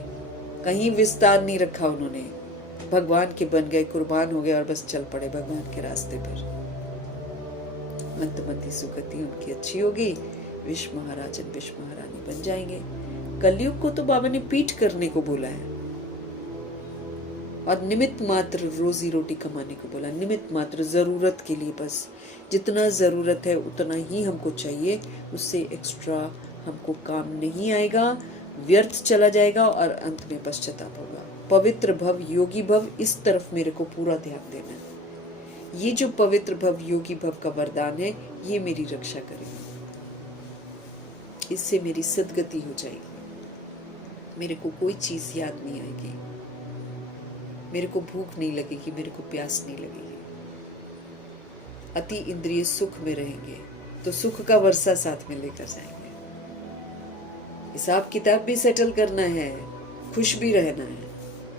कहीं विस्तार नहीं रखा उन्होंने। भगवान के बन गए, कुर्बान हो गए और बस चल पड़े भगवान के रास्ते पर। अंतमति सुगति उनकी अच्छी होगी, विश्व महाराजन विश्व महारानी बन जाएंगे। कलयुग को तो बाबा ने पीठ करने को बोला है और निमित्त मात्र रोजी रोटी कमाने को बोला। निमित्त मात्र, जरूरत के लिए, बस जितना जरूरत है उतना ही हमको चाहिए। उससे एक्स्ट्रा हमको काम नहीं आएगा, व्यर्थ चला जाएगा और अंत में पश्चाताप होगा। पवित्र भव, योगी भव, इस तरफ मेरे को पूरा ध्यान देना है। ये जो पवित्र भव, योगी भव का वरदान है, ये मेरी रक्षा करेगा। इससे मेरी सद्गति हो जाएगी। मेरे को कोई चीज याद नहीं आएगी, मेरे को भूख नहीं लगेगी, मेरे को प्यास नहीं लगेगी। अति इंद्रिय सुख में रहेंगे तो सुख का वर्षा साथ में लेकर जाएंगे। हिसाब किताब भी सेटल करना है, खुश भी रहना है।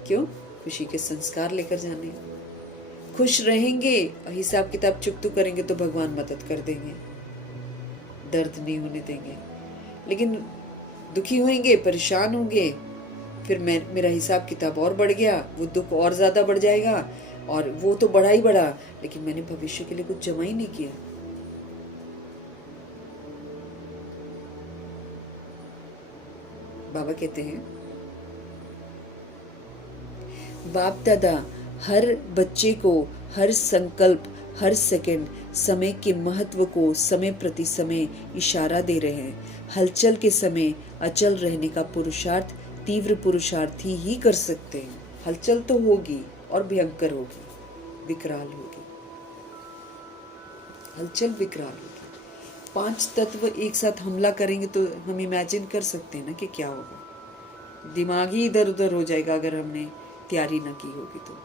क्यों? खुशी के संस्कार लेकर जाने। खुश रहेंगे, हिसाब किताब चुकतू करेंगे तो भगवान मदद कर देंगे, दर्द नहीं होने देंगे। लेकिन दुखी होंगे, परेशान होंगे, फिर मेरा हिसाब किताब और बढ़ गया, वो दुख और ज्यादा बढ़ जाएगा। और वो तो बढ़ा ही बढ़ा, लेकिन मैंने भविष्य के लिए कुछ जमा ही नहीं किया। बाबा कहते हैं, बाप दादा हर बच्चे को, हर संकल्प, हर सेकंड समय के महत्व को समय प्रति समय इशारा दे रहे हैं। हलचल के समय अचल रहने का पुरुषार्थ तीव्र पुरुषार्थी ही कर सकते हैं। हलचल तो होगी और भयंकर होगी, विकराल होगी। हलचल विकराल होगी। 5 तत्व एक साथ हमला करेंगे तो हम इमेजिन कर सकते हैं ना कि क्या होगा। दिमाग ही इधर उधर हो जाएगा अगर हमने तैयारी ना की होगी तो।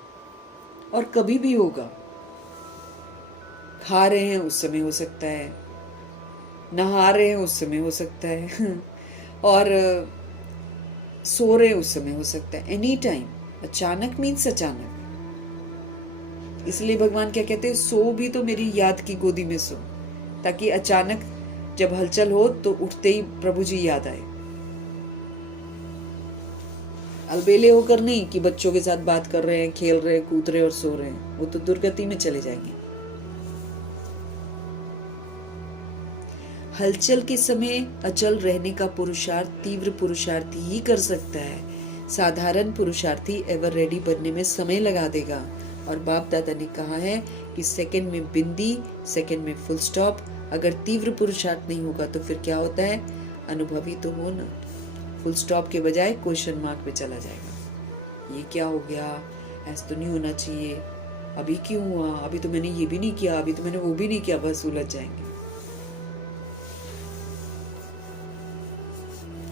और कभी भी होगा। खा रहे हैं उस समय हो सकता है, नहा रहे हैं उस समय हो सकता है और सो रहे उस समय हो सकता है। Any time. अचानक मीन्स अचानक। इसलिए भगवान क्या कहते हैं, सो भी तो मेरी याद की गोदी में सो, ताकि अचानक जब हलचल हो तो उठते ही प्रभु जी याद आए। अलबेले होकर नहीं कि बच्चों के साथ बात कर रहे हैं, खेल रहे हैं, कूद रहे और सो रहे हैं, वो तो दुर्गति में चले जाएंगे। हलचल के समय अचल रहने का पुरुषार्थ तीव्र पुरुषार्थी ही कर सकता है। साधारण पुरुषार्थी एवर रेडी बनने में समय लगा देगा। और बाप दादा ने कहा है कि सेकंड में बिंदी, सेकंड में फुल स्टॉप। अगर तीव्र पुरुषार्थ नहीं होगा तो फिर क्या होता है? अनुभवी तो हो ना, फुल स्टॉप के बजाय क्वेश्चन मार्क पे चला जाएगा। ये क्या हो गया, ऐसा तो नहीं होना चाहिए, अभी क्यों हुआ, अभी तो मैंने ये भी नहीं किया, अभी तो मैंने वो भी नहीं किया, बस उलझ जाएंगे।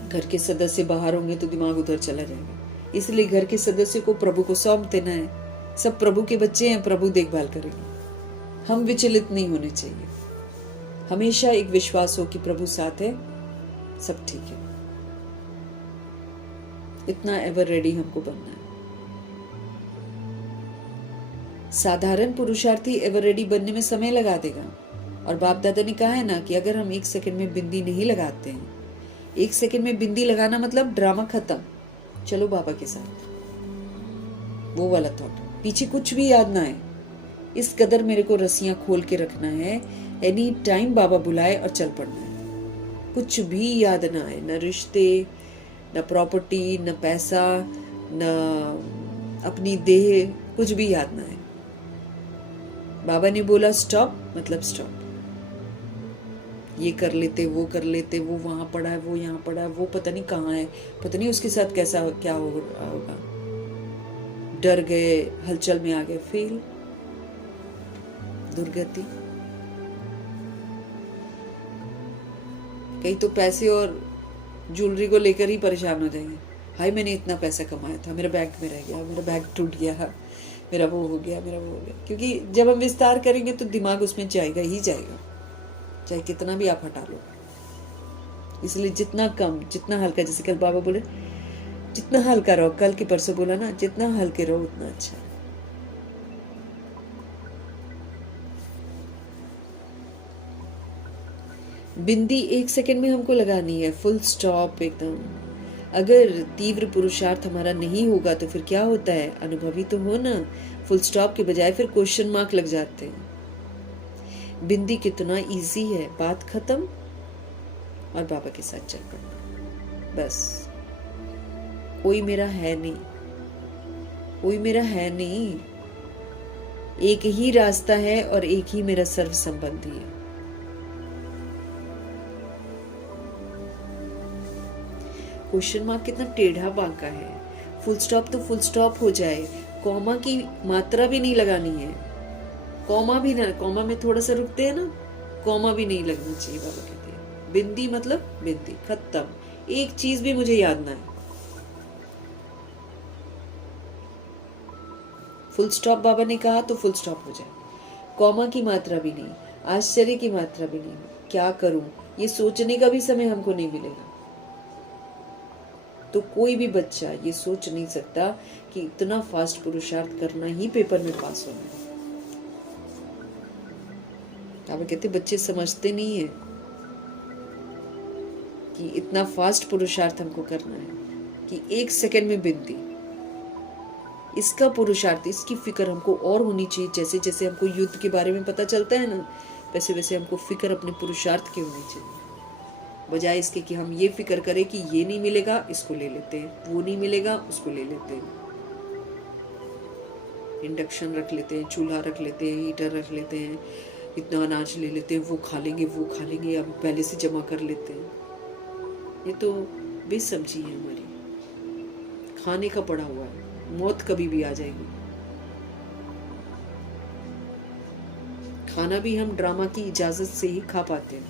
घर के सदस्य बाहर होंगे तो दिमाग उधर चला जाएगा, इसलिए घर के सदस्य को प्रभु को सौंप देना है। सब प्रभु के बच्चे हैं, प्रभु देखभाल करेंगे। हम विचलित नहीं होने चाहिए, हमेशा एक विश्वास हो कि प्रभु साथ है, सब ठीक है। इतना एवर रेडी हमको बनना है। साधारण पुरुषार्थी एवर रेडी बनने में समय लगा देगा। और बाप दादा ने कहा है ना कि अगर हम 1 सेकंड में बिंदी नहीं लगाते हैं, 1 सेकंड में बिंदी लगाना मतलब ड्रामा खत्म, चलो बाबा के साथ, वो वाला थॉट, पीछे कुछ भी याद ना आए। इस कदर मेरे को रस्सियां खोल के रखना है, एनी टाइम बाबा बुलाए और चल पड़ना है। कुछ भी याद ना आए, न रिश्ते, न प्रॉपर्टी, न पैसा, न अपनी देह, कुछ भी याद ना आए। बाबा ने बोला स्टॉप, मतलब स्टॉप। ये कर लेते, वो कर लेते, वो वहां पड़ा है, वो यहाँ पड़ा है, वो पता नहीं कहाँ है, पता नहीं उसके साथ कैसा क्या हो रहा होगा। डर गए, हलचल में आ गए, फेल, दुर्गति। कई तो पैसे और ज्वेलरी को लेकर ही परेशान हो जाएंगे। हाय मैंने इतना पैसा कमाया था, मेरा बैग में रह गया, मेरा बैग टूट गया, मेरा वो हो गया, मेरा वो हो गया। क्योंकि जब हम विस्तार करेंगे तो दिमाग उसमें जाएगा ही जाएगा, चाहे कितना भी आप हटा लो। इसलिए जितना कम, जितना हल्का, जैसे कल बाबा बोले जितना हल्का रहो, कल के परसों बोला ना, जितना हल्के रहो उतना अच्छा है। बिंदी 1 सेकंड में हमको लगानी है, फुल स्टॉप एकदम। अगर तीव्र पुरुषार्थ हमारा नहीं होगा तो फिर क्या होता है, अनुभवी तो हो ना, फुल स्टॉप के बजाय फिर क्वेश्चन मार्क लग जाते हैं। बिंदी कितना इजी है, बात खत्म और बाबा के साथ चल पड़ना, बस। कोई मेरा है नहीं, कोई मेरा है नहीं, एक ही रास्ता है और एक ही मेरा सर्व संबंधी है। क्वेश्चन मार्क कितना टेढ़ा बांका है। फुल स्टॉप तो फुल स्टॉप हो जाए, कॉमा की मात्रा भी नहीं लगानी है, कॉमा भी ना, कॉमा में थोड़ा सा रुकते हैं ना, कॉमा भी नहीं लगना चाहिए। बाबा कहते हैं बिंदी मतलब बिंदी, खत्म। एक चीज भी मुझे याद ना है। फुल स्टॉप बाबा ने कहा तो फुल स्टॉप हो जाए, कॉमा की मात्रा भी नहीं, आश्चर्य की मात्रा भी नहीं। क्या करूं, ये सोचने का भी समय हमको नहीं मिलेगा। तो कोई भी बच्चा ये सोच नहीं सकता कि इतना फास्ट पुरुषार्थ करना ही पेपर में पास होना है। आप कहते बच्चे समझते नहीं है कि इतना फास्ट पुरुषार्थ हमको करना है कि 1 सेकंड में बिंदी। इसका पुरुषार्थ, इसकी फिक्र हमको और होनी चाहिए। जैसे जैसे हमको युद्ध के बारे में पता चलता है ना, वैसे वैसे हमको फिक्र अपने पुरुषार्थ की होनी चाहिए, बजाय इसके कि हम ये फिक्र करें कि ये नहीं मिलेगा इसको ले लेते हैं, वो नहीं मिलेगा उसको ले लेते हैं। इंडक्शन रख लेते हैं, चूल्हा रख लेते हैं, हीटर रख लेते हैं, इतना अनाज ले लेते हैं, वो खा लेंगे, वो खा लेंगे, अब पहले से जमा कर लेते हैं। ये तो बेसब्जी है हमारी, खाने का पड़ा हुआ है, मौत कभी भी आ जाएगी। खाना भी हम ड्रामा की इजाजत से ही खा पाते हैं,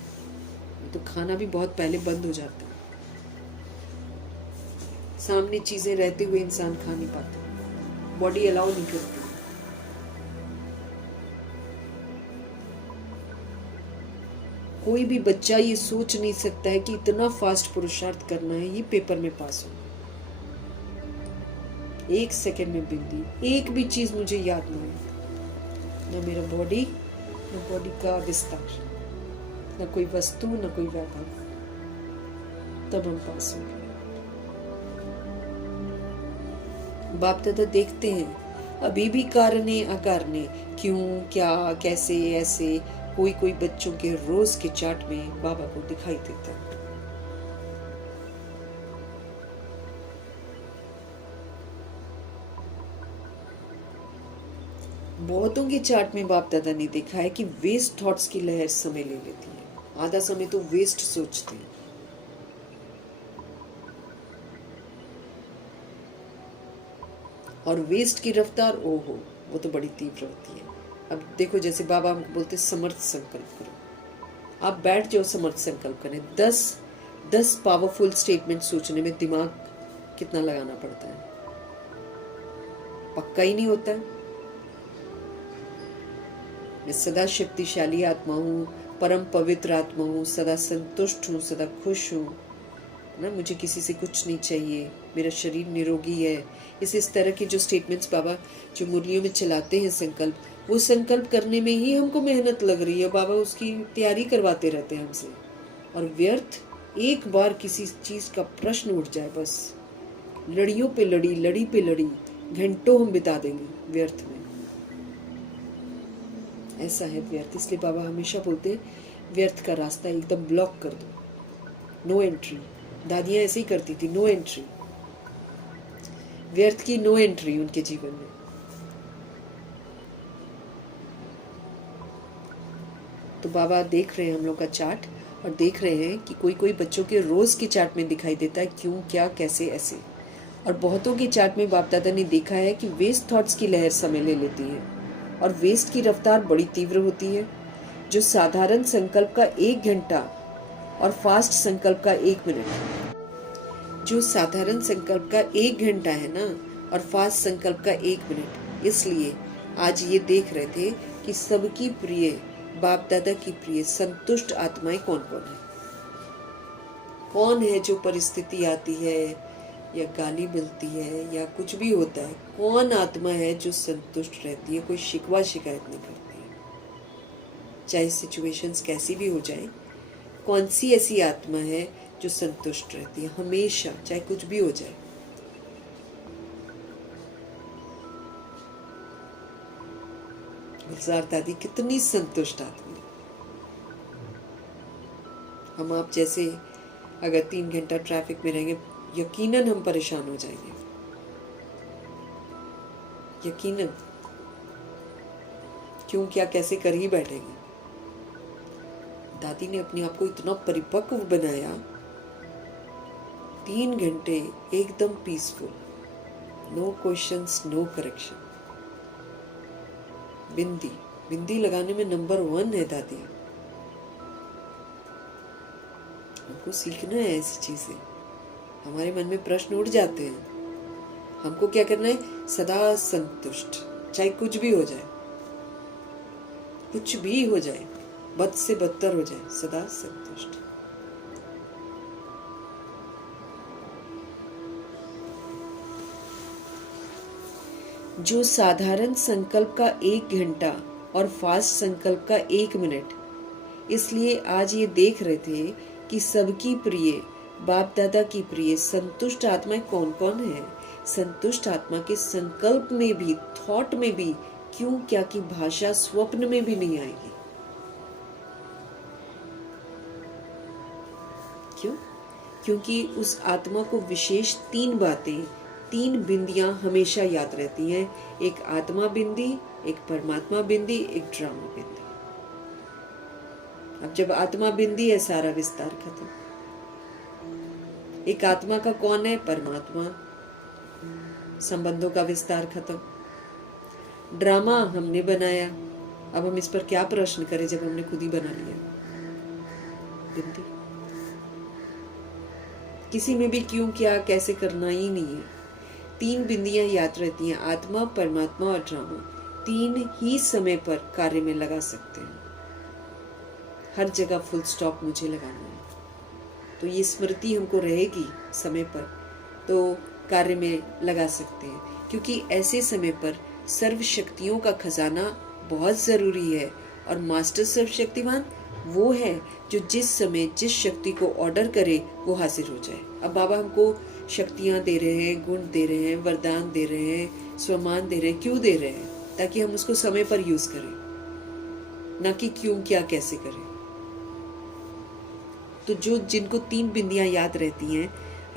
तो खाना भी बहुत पहले बंद हो जाता है। सामने चीजें रहते हुए इंसान खा नहीं पाता, बॉडी अलाउ नहीं करती। कोई भी बच्चा ये सोच नहीं सकता है कि इतना फास्ट पुरुषार्थ करना है ये पेपर में पास हो। 1 सेकंड में बिंदी, एक भी चीज मुझे याद नहीं है, न मेरा बॉडी, न बॉडी का विस्तार, न कोई वस्तु, न कोई व्यापार, तब हम पास होंगे। बाप दादा देखते हैं अभी भी कारणे अकारणे, क्यों, क्या, कैसे, ऐसे कोई कोई बच्चों के रोज के चार्ट में बाबा को दिखाई देता है। बहुतों के चार्ट में बाप दादा ने देखा है कि वेस्ट थॉट्स की लहर समय ले लेती है, आधा समय तो वेस्ट सोचते हैं। और वेस्ट की रफ्तार, ओहो, वो तो बड़ी तीव्र होती है। अब देखो, जैसे बाबा हमको बोलते समर्थ संकल्प करो, आप बैठ जाओ, समर्थ संकल्प करें, 10 10 पावरफुल स्टेटमेंट सोचने में दिमाग कितना लगाना पड़ता है, पक्का ही नहीं होता है। मैं सदा शक्तिशाली आत्मा हूँ, परम पवित्र आत्मा हूँ, सदा संतुष्ट हूँ, सदा खुश हूँ ना, मुझे किसी से कुछ नहीं चाहिए, मेरा शरीर निरोगी है। इस तरह के जो स्टेटमेंट्स बाबा जो मुरलियों में चलाते हैं संकल्प, वो संकल्प करने में ही हमको मेहनत लग रही है। बाबा उसकी तैयारी करवाते रहते हैं हमसे, और व्यर्थ एक बार किसी चीज़ का प्रश्न उठ जाए, बस लड़ियों पे लड़ी, लड़ी पे लड़ी, घंटों हम बिता देंगे व्यर्थ में। ऐसा है व्यर्थ। इसलिए बाबा हमेशा बोलते हैं व्यर्थ का रास्ता एकदम ब्लॉक कर दो, नो एंट्री। दादियाँ ऐसे ही करती थी, नो एंट्री, व्यर्थ की नो एंट्री उनके जीवन में। तो बाबा देख रहे हैं हम लोग का चार्ट, और देख रहे हैं कि कोई कोई बच्चों के रोज के चार्ट में दिखाई देता है क्यों, क्या, कैसे, ऐसे। और बहुतों के चार्ट में बाप दादा ने देखा है कि वेस्ट थॉट्स की लहर समय ले लेती है, और वेस्ट की रफ्तार बड़ी तीव्र होती है। जो साधारण संकल्प का 1 घंटा और फास्ट संकल्प का 1 मिनट, जो साधारण संकल्प का 1 घंटा है ना, और फास्ट संकल्प का 1 मिनट, इसलिए आज ये देख रहे थे कि सबकी प्रिय, बाप दादा की प्रिय संतुष्ट आत्माएं कौन कौन है। कौन है जो परिस्थिति आती है या गाली मिलती है या कुछ भी होता है, कौन आत्मा है जो संतुष्ट रहती है, कोई शिकवा शिकायत नहीं करती है, चाहे सिचुएशंस कैसी भी हो जाए। कौन सी ऐसी आत्मा है जो संतुष्ट रहती है हमेशा, चाहे कुछ भी हो जाए। गुलजार दादी कितनी संतुष्ट आत्मा। हम आप जैसे अगर 3 घंटा ट्रैफिक में रहेंगे, यकीनन हम परेशान हो जाएंगे, यकीनन। क्यों, क्या, कैसे कर ही बैठेंगे। दादी ने अपने आप को इतना परिपक्व बनाया, 3 घंटे एकदम peaceful, no questions, no correction. बिंदी बिंदी लगाने में नंबर 1 है दादी। हमको सीखना है ऐसी चीजें। हमारे मन में प्रश्न उठ जाते हैं, हमको क्या करना है, सदा संतुष्ट, चाहे कुछ भी हो जाए, कुछ भी हो जाए, बद से बदतर हो जाए, सदा संतुष्ट। जो साधारण संकल्प का 1 घंटा और फास्ट संकल्प का 1 मिनट, इसलिए आज ये देख रहे थे कि सबकी प्रिय, बाप दादा की प्रिय संतुष्ट आत्माएं कौन कौन है। संतुष्ट आत्मा के संकल्प में भी, थॉट में भी, क्यों, क्या की भाषा स्वप्न में भी नहीं आएगी। क्यों? क्योंकि उस आत्मा को विशेष 3 बातें, 3 बिंदियां हमेशा याद रहती हैं। एक आत्मा बिंदी, एक परमात्मा बिंदी, एक ड्रामा बिंदी। अब जब आत्मा बिंदी है, सारा विस्तार खत्म। एक आत्मा का कौन है, परमात्मा, संबंधों का विस्तार खत्म। ड्रामा हमने बनाया, अब हम इस पर क्या प्रश्न करें जब हमने खुद ही बना लिया। बिंदी किसी में भी क्यों, क्या, कैसे करना ही नहीं है। 3 बिंदियां याद रहती हैं, आत्मा, परमात्मा और ड्रामा। 3 ही समय पर कार्य में लगा सकते हैं। हर जगह फुल स्टॉप मुझे लगाना है, तो ये स्मृति हमको रहेगी समय पर, तो कार्य में लगा सकते हैं। क्योंकि ऐसे समय पर सर्व शक्तियों का खजाना बहुत जरूरी है, और मास्टर सर्वशक्तिमान वो है जो जिस समय जिस शक्ति को ऑर्डर करे वो हाजिर हो जाए। अब बाबा हमको शक्तियां दे रहे हैं, गुण दे रहे हैं, वरदान दे रहे हैं, स्वमान दे रहे हैं। क्यों दे रहे हैं? ताकि हम उसको समय पर यूज करें, ना कि क्यों, क्या, कैसे करें। तो जो जिनको 3 बिंदियां याद रहती हैं,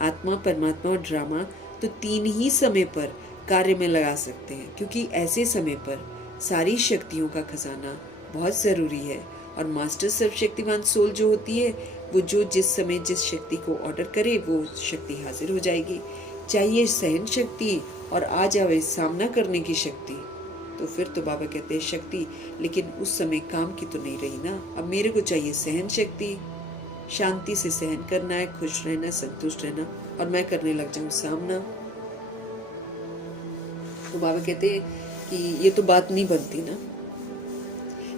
आत्मा, परमात्मा और ड्रामा, तो 3 ही समय पर कार्य में लगा सकते हैं। क्योंकि ऐसे समय पर सारी शक्तियों का खजाना बहुत जरूरी है, और मास्टर सर्वशक्तिमान सोल जो होती है, वो जो जिस समय जिस शक्ति को ऑर्डर करे वो शक्ति हाजिर हो जाएगी। चाहिए सहन शक्ति और आ जाए सामना करने की शक्ति, तो फिर तो बाबा कहते हैं शक्ति, लेकिन उस समय काम की तो नहीं रही ना। अब मेरे को चाहिए सहन शक्ति, शांति से सहन करना है, खुश रहना है, संतुष्ट रहना, और मैं करने लग जाऊं सामना। तो बाबा कहते हैं कि ये तो बात नहीं बनती ना।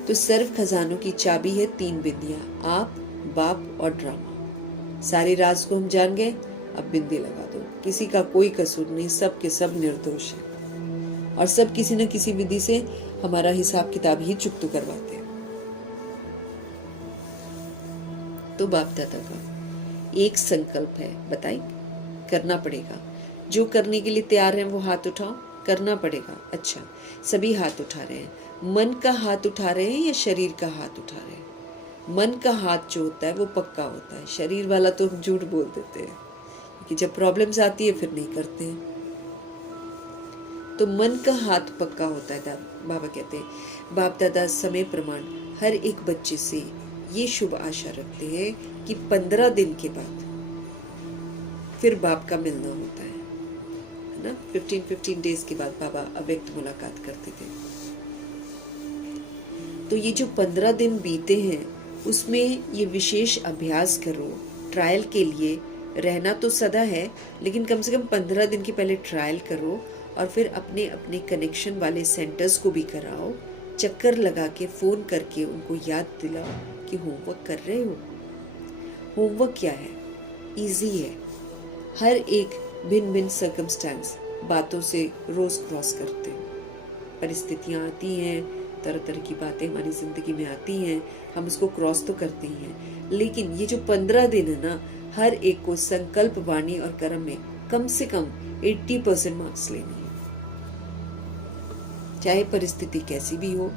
तो सर्व खजानों की चाबी है 3 बिंदियां, आप, बाप और ड्रामा। सारे राज को हम जान गए, अब बिंदी लगा दो। किसी का कोई कसूर नहीं, सब के सब निर्दोष है, और सब किसी न किसी विधि से हमारा हिसाब किताब ही चुकतो करवाते हैं। तो बाप दादा का एक संकल्प है, बताइए, करना पड़ेगा। जो करने के लिए तैयार हैं वो हाथ उठाओ, करना पड़ेगा। अच्छा, सभी हाथ उठा रहे हैं। मन का हाथ उठा रहे हैं या शरीर का हाथ उठा रहे हैं? मन का हाथ जो होता है वो पक्का होता है, शरीर वाला तो हम झूठ बोल देते हैं, क्योंकि जब प्रॉब्लम्स आती है फिर नहीं करते हैं। तो मन का हाथ पक्का होता है। बाबा कहते हैं, बाप दादा समय प्रमाण हर एक बच्चे से ये शुभ आशा रखते हैं कि 15 दिन के बाद फिर बाप का मिलना होता है ना। 15 डेज के बाद बाबा अव्यक्त मुलाकात करते थे। तो ये जो 15 दिन बीते हैं उसमें ये विशेष अभ्यास करो। ट्रायल के लिए रहना तो सदा है, लेकिन कम से कम 15 दिन के पहले ट्रायल करो, और फिर अपने अपने कनेक्शन वाले सेंटर्स को भी कराओ, चक्कर लगा के फ़ोन करके उनको याद दिलाओ कि होमवर्क कर रहे हो। होमवर्क क्या है? इजी है। हर एक भिन्न भिन्न सर्कमस्टेंस बातों से रोज क्रॉस करते हैं। परिस्थितियाँ आती हैं, तरह तरह की बातें हमारी ज़िंदगी में आती हैं, हम उसको क्रॉस तो करते ही हैं। लेकिन ये जो 15 दिन है ना, हर एक को संकल्प, वाणी और कर्म में कम से कम 80% मार्क्स लेने हैं। चाहे परिस्थिति कैसी भी हो,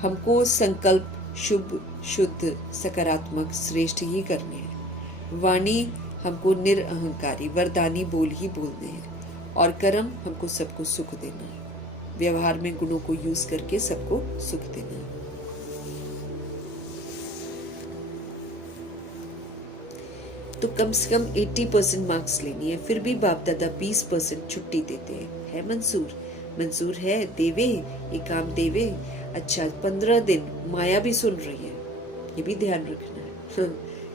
हमको संकल्प शुभ, शुद्ध, सकारात्मक, श्रेष्ठ ही करने हैं। वाणी हमको निरअहंकारी, वरदानी बोल ही बोलने हैं, और कर्म हमको सबको सुख देना है। व्यवहार में गुणों को यूज करके सबको सुख देना है। तो कम से कम 80% मार्क्स लेनी है। फिर भी बाप दादा 20% छुट्टी देते हैं। है मंजूर? मंजूर है, देवे, ये काम देवे। अच्छा, 15 दिन माया भी सुन रही है, ये भी ध्यान रखना है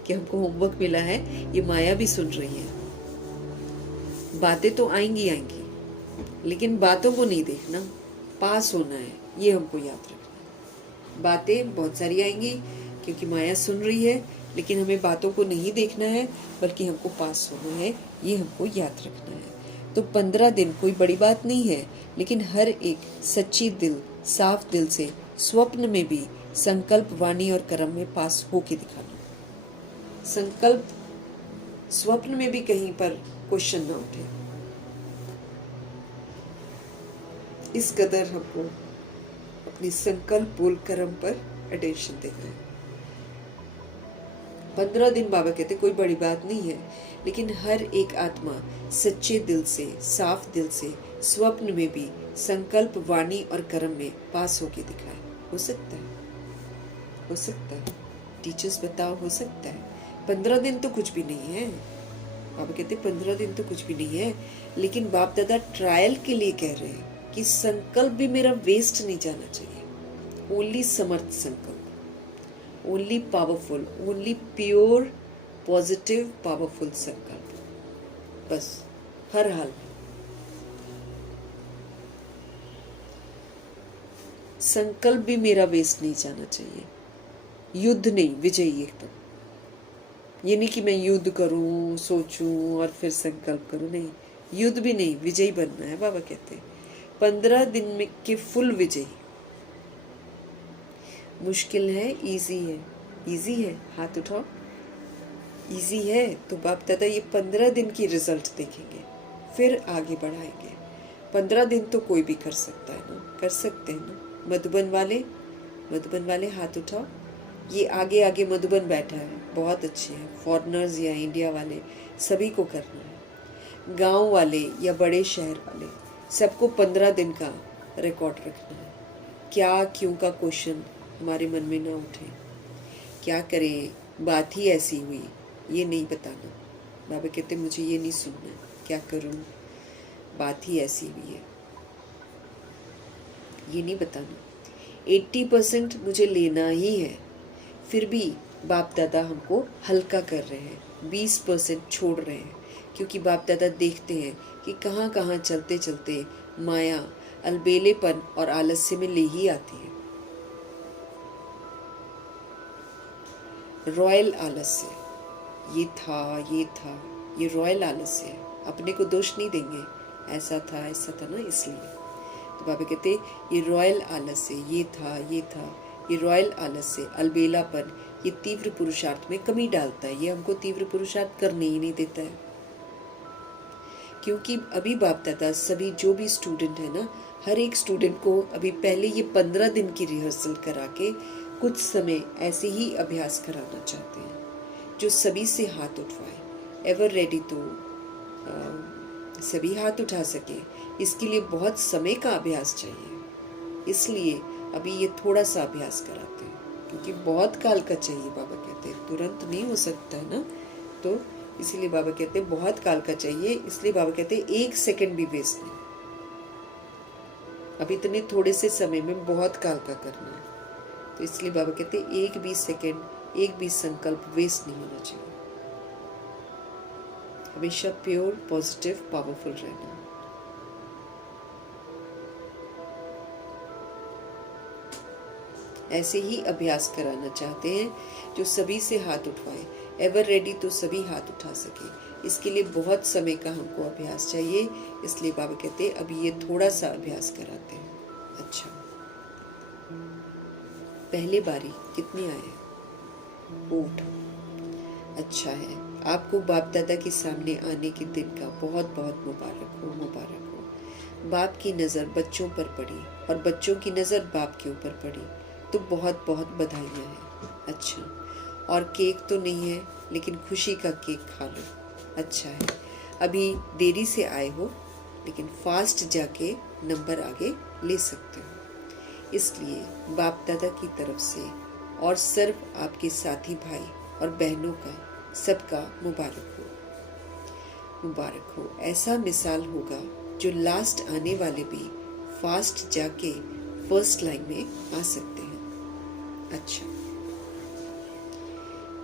कि हमको होमवर्क मिला है, ये माया भी सुन रही है। बातें तो आएंगी, लेकिन बातों को नहीं देखना, पास होना है, ये हमको याद रखना है। बातें बहुत सारी आएंगी क्योंकि माया सुन रही है, लेकिन हमें बातों को नहीं देखना है, बल्कि हमको पास होना है, ये हमको याद रखना है। तो 15 दिन कोई बड़ी बात नहीं है, लेकिन हर एक सच्ची दिल, साफ दिल से स्वप्न में भी संकल्प, वाणी और कर्म में पास होके दिखाना। संकल्प स्वप्न में भी कहीं पर क्वेश्चन ना उठे, इस कदर हमको अपनी संकल्प, बोल, कर्म पर अटेंशन देना है। 15 दिन बाबा कहते कोई बड़ी बात नहीं है, लेकिन हर एक आत्मा सच्चे दिल से, साफ दिल से स्वप्न में भी संकल्प, वाणी और कर्म में पास होके दिखाए। हो सकता है, हो सकता है। टीचर्स बताओ, हो सकता है। 15 दिन तो कुछ भी नहीं है। बाबा कहते 15 दिन तो कुछ भी नहीं है, लेकिन बाप दादा ट्रायल के लिए कह रहे हैं कि संकल्प भी मेरा वेस्ट नहीं जाना चाहिए। ओनली समर्थ संकल्प, only powerful, only pure, positive, powerful संकल्प, बस हर हाल में। संकल्प भी मेरा वेस्ट नहीं जाना चाहिए। युद्ध नहीं, विजयी एकदम। ये नहीं कि मैं युद्ध करूं, सोचूं और फिर संकल्प करूं, नहीं, युद्ध भी नहीं, विजयी बनना है। बाबा कहते हैं 15 दिन में के फुल विजयी। मुश्किल है, इजी है? इजी है, हाथ उठाओ। इजी है तो बाप दादा ये 15 दिन की रिजल्ट देखेंगे, फिर आगे बढ़ाएंगे। 15 दिन तो कोई भी कर सकता है ना, कर सकते हैं ना। मधुबन वाले हाथ उठाओ। ये आगे आगे मधुबन बैठा है, बहुत अच्छे हैं। फॉरेनर्स या इंडिया वाले, सभी को करना है। गांव वाले या बड़े शहर वाले, सबको 15 दिन का रिकॉर्ड रखना है। क्या क्यों का क्वेश्चन हमारे मन में ना उठे। क्या करें, बात ही ऐसी हुई, ये नहीं बताना। बाबा कहते मुझे ये नहीं सुनना, क्या करूं, बात ही ऐसी हुई है, ये नहीं बताना। 80% मुझे लेना ही है, फिर भी बाप दादा हमको हल्का कर रहे हैं, 20% छोड़ रहे हैं, क्योंकि बाप दादा देखते हैं कि कहाँ कहाँ चलते चलते माया अलबेलेपन और आलस्य में ले ही आती है। रॉयल आलस्य, ये था, ये रॉयल आलस्य है। अपने को दोष नहीं देंगे, ऐसा था ना, इसलिए। तो बाबा कहते ये रॉयल आलस्य, ये था, ये रॉयल आलस्य, अलबेलापन, ये तीव्र पुरुषार्थ में कमी डालता है, ये हमको तीव्र पुरुषार्थ करने ही नहीं देता है। क्योंकि अभी बाप दादा सभी जो भी स्टूडेंट है ना, हर एक स्टूडेंट को अभी पहले ये 15 दिन की रिहर्सल करा के कुछ समय ऐसे ही अभ्यास कराना चाहते हैं, जो सभी से हाथ उठवाए। एवर रेडी, तो सभी हाथ उठा सके, इसके लिए बहुत समय का अभ्यास चाहिए। इसलिए अभी ये थोड़ा सा अभ्यास कराते हैं, क्योंकि बहुत काल का चाहिए। बाबा कहते हैं तुरंत नहीं हो सकता है ना, तो इसीलिए बाबा कहते हैं बहुत काल का चाहिए। इसलिए बाबा कहते हैं 1 सेकंड भी वेस्ट नहीं, अभी इतने थोड़े से समय में बहुत काल का करना है। तो इसलिए बाबा कहते हैं 1 भी सेकंड, 1 भी संकल्प वेस्ट नहीं होना चाहिए। हमेशा प्योर, पॉजिटिव, पावरफुल रहना। ऐसे ही अभ्यास कराना चाहते हैं जो सभी से हाथ उठवाए। एवर रेडी, तो सभी हाथ उठा सके। इसके लिए बहुत समय का हमको अभ्यास चाहिए। इसलिए बाबा कहते हैं अभी ये थोड़ा सा अभ्यास कराते हैं। अच्छा, पहले बारी कितने आए? 8। अच्छा है, आपको बाप दादा के सामने आने के दिन का बहुत बहुत मुबारक हो, मुबारक हो। बाप की नज़र बच्चों पर पड़ी और बच्चों की नज़र बाप के ऊपर पड़ी, तो बहुत बहुत बधाइयाँ हैं। अच्छा, और केक तो नहीं है, लेकिन खुशी का केक खा लो। अच्छा है, अभी देरी से आए हो, लेकिन फास्ट जाके नंबर आगे ले सकते हो। इसलिए बाप दादा की तरफ से और सिर्फ आपके साथी भाई और बहनों का सबका मुबारक हो, मुबारक हो। ऐसा मिसाल होगा जो लास्ट आने वाले भी फास्ट जाके फर्स्ट लाइन में आ सकते हैं। अच्छा,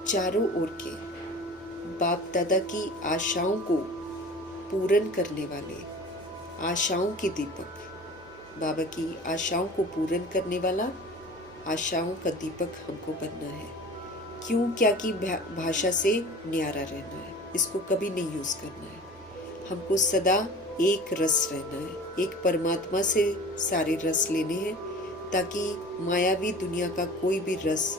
चारों ओर के बाप दादा की आशाओं को पूर्ण करने वाले, आशाओं के दीपक, बाबा की आशाओं को पूर्ण करने वाला, आशाओं का दीपक हमको बनना है। क्यों? क्या की भाषा से न्यारा रहना है, इसको कभी नहीं यूज़ करना है। हमको सदा एक रस रहना है, एक परमात्मा से सारे रस लेने हैं, ताकि मायावी दुनिया का कोई भी रस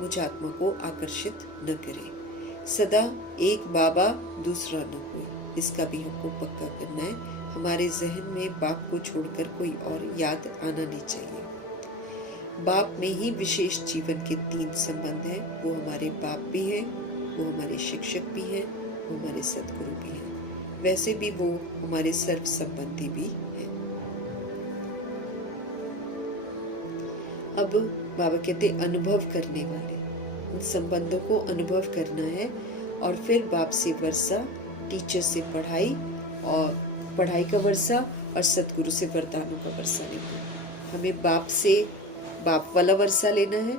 मुझ आत्मा को आकर्षित न करे। सदा एक बाबा, दूसरा न कोई, इसका भी हमको पक्का करना है। हमारे जहन में बाप को छोड़कर कोई और याद आना नहीं चाहिए। बाप में ही विशेष जीवन के 3 संबंध हैं। वो हमारे बाप भी हैं, वो हमारे शिक्षक भी हैं, वो हमारे सदगुरु भी हैं। वैसे भी वो हमारे सर्व संबंधी भी हैं। अब बाबा कहते अनुभव करने वाले, उन संबंधों को अनुभव करना है, और फिर बाप से वर्षा, टीचर से पढ़ाई और पढ़ाई का वर्षा, और सतगुरु से वरदानों का वर्षा लेना है। हमें बाप से बाप वाला वर्षा लेना है,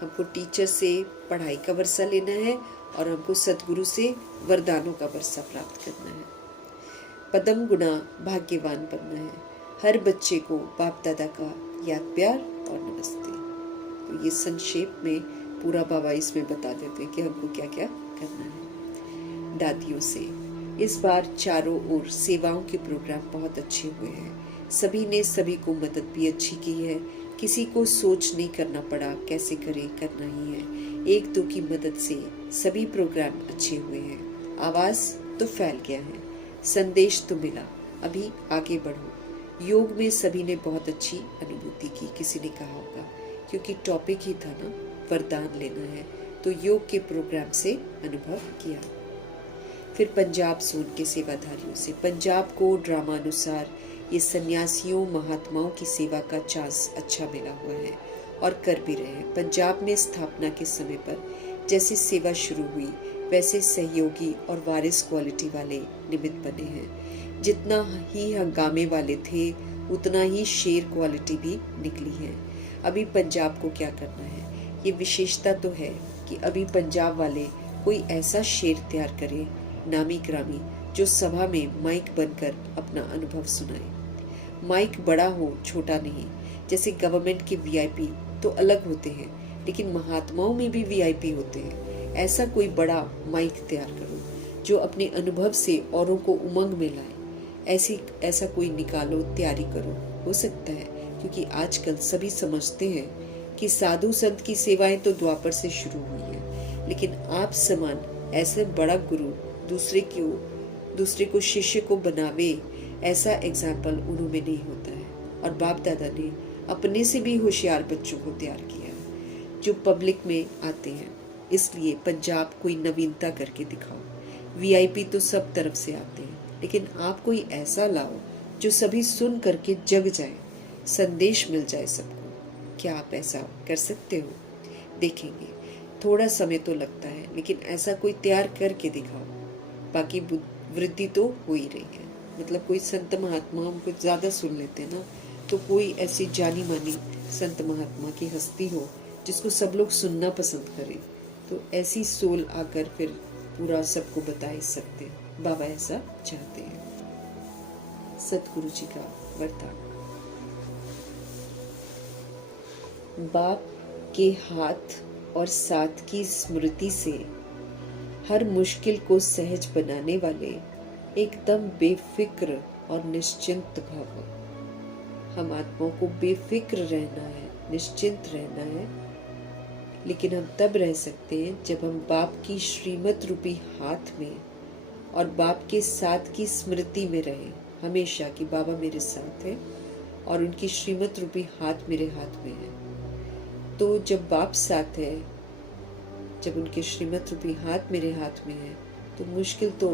हमको टीचर से पढ़ाई का वर्षा लेना है, और हमको सतगुरु से वरदानों का वर्षा प्राप्त करना है। पदम गुना भाग्यवान बनना है। हर बच्चे को बाप दादा का याद, प्यार और नमस्ते। तो ये संक्षेप में पूरा बाबा इसमें बता देते हैं कि हमको क्या क्या करना है। दादियों से इस बार चारों ओर सेवाओं के प्रोग्राम बहुत अच्छे हुए हैं। सभी ने सभी को मदद भी अच्छी की है। किसी को सोच नहीं करना पड़ा कैसे करें, करना ही है। एक दो की मदद से सभी प्रोग्राम अच्छे हुए हैं। आवाज़ तो फैल गया है, संदेश तो मिला, अभी आगे बढ़ो। योग में सभी ने बहुत अच्छी अनुभूति की, किसी ने कहा होगा, क्योंकि टॉपिक ही था ना, वरदान लेना है, तो योग के प्रोग्राम से अनुभव किया। फिर पंजाब जोन के सेवाधारियों से, पंजाब को ड्रामानुसार ये सन्यासियों महात्माओं की सेवा का चांस अच्छा मिला हुआ है और कर भी रहे हैं। पंजाब में स्थापना के समय पर जैसी सेवा शुरू हुई, वैसे सहयोगी और वारिस क्वालिटी वाले निमित्त बने हैं। जितना ही हंगामे वाले थे, उतना ही शेर क्वालिटी भी निकली है। अभी पंजाब को क्या करना है, ये विशेषता तो है कि कि अभी पंजाब वाले कोई ऐसा शेर तैयार करे, नामी ग्रामी, जो सभा में माइक बनकर अपना अनुभव सुनाए। माइक बड़ा हो, छोटा नहीं। जैसे गवर्नमेंट के वीआईपी तो अलग होते हैं, लेकिन महात्माओं में भी वीआईपी होते हैं। ऐसा कोई बड़ा माइक तैयार करो जो अपने अनुभव से औरों को उमंग में लाए। ऐसा कोई निकालो, तैयारी करो। हो सकता है क्योंकि आजकल सभी समझते हैं कि साधु संत की सेवाएं तो द्वापर से शुरू हुई है, लेकिन आप समान ऐसा बड़ा गुरु दूसरे को शिष्य को बनावे, ऐसा एग्जाम्पल उन्होंने नहीं होता है। और बाप दादा ने अपने से भी होशियार बच्चों को तैयार किया है जो पब्लिक में आते हैं। इसलिए पंजाब कोई नवीनता करके दिखाओ। वीआईपी तो सब तरफ से आते हैं, लेकिन आप कोई ऐसा लाओ जो सभी सुन करके जग जाए, संदेश मिल जाए सबको। क्या आप ऐसा कर सकते हो? देखेंगे। थोड़ा समय तो लगता है, लेकिन ऐसा कोई तैयार करके दिखाओ। बाकी वृद्धि तो हो ही रही है। मतलब कोई संत महात्मा हम कुछ ज़्यादा सुन लेते हैं ना, तो कोई ऐसी जानी मानी संत महात्मा की हस्ती हो जिसको सब लोग सुनना पसंद करें, तो ऐसी सोल आकर फिर पूरा सबको बता ही सकते हैं। बाबा ऐसा चाहते हैं। सतगुरु जी का वरदान। बाप के हाथ और साथ की स्मृति से हर मुश्किल को सहज बनाने वाले एकदम बेफिक्र और निश्चिंत भव। हम आत्माओं को बेफिक्र रहना है, निश्चिंत रहना है, लेकिन हम तब रह सकते हैं जब हम बाप की श्रीमत रूपी हाथ में और बाप के साथ की स्मृति में रहें हमेशा, कि बाबा मेरे साथ है और उनकी श्रीमत रूपी हाथ मेरे हाथ में है। तो जब बाप साथ है, जब उनके श्रीमत रूपी हाथ मेरे हाथ में है, तो मुश्किल तो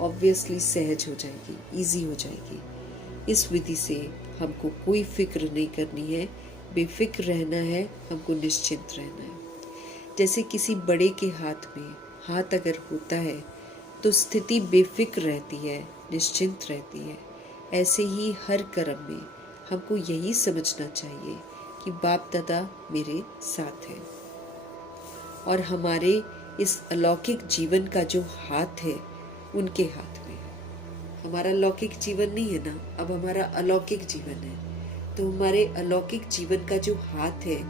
ऑब्वियसली सहज हो जाएगी, इजी हो जाएगी। इस विधि से हमको कोई फिक्र नहीं करनी है, बेफिक्र रहना है, हमको निश्चिंत रहना है। जैसे किसी बड़े के हाथ में हाथ अगर होता है तो स्थिति बेफिक्र रहती है, निश्चिंत रहती है। ऐसे ही हर कर्म में हमको यही समझना चाहिए कि बाप दादा मेरे साथ है और हमारे इस अलौकिक जीवन का जो हाथ है उनके हाथ में है। हमारा लौकिक जीवन नहीं है ना, अब हमारा अलौकिक जीवन है। तो हमारे अलौकिक जीवन का जो हाथ है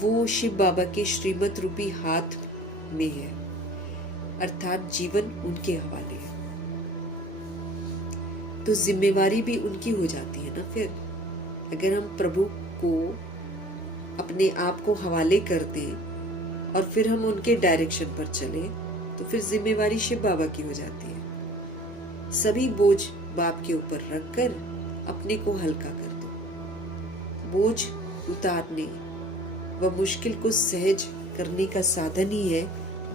वो शिव बाबा के श्रीमत रूपी हाथ में है, अर्थात जीवन उनके हवाले है। तो जिम्मेवारी भी उनकी हो जाती है ना। फिर अगर हम प्रभु को अपने आप को हवाले कर दें और फिर हम उनके डायरेक्शन पर चले, तो फिर जिम्मेवारी शिव बाबा की हो जाती है। सभी बोझ बाप के ऊपर रखकर अपने को हल्का कर दो। बोझ उतारने व मुश्किल को सहज करने का साधन ही है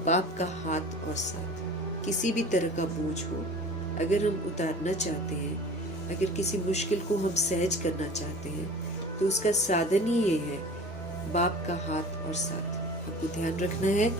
बाप का हाथ और साथ। किसी भी तरह का बोझ हो, अगर हम उतारना चाहते हैं, अगर किसी मुश्किल को हम सहज करना चाहते हैं, तो उसका साधन ही ये है बाप का हाथ और साथ। आपको ध्यान रखना है,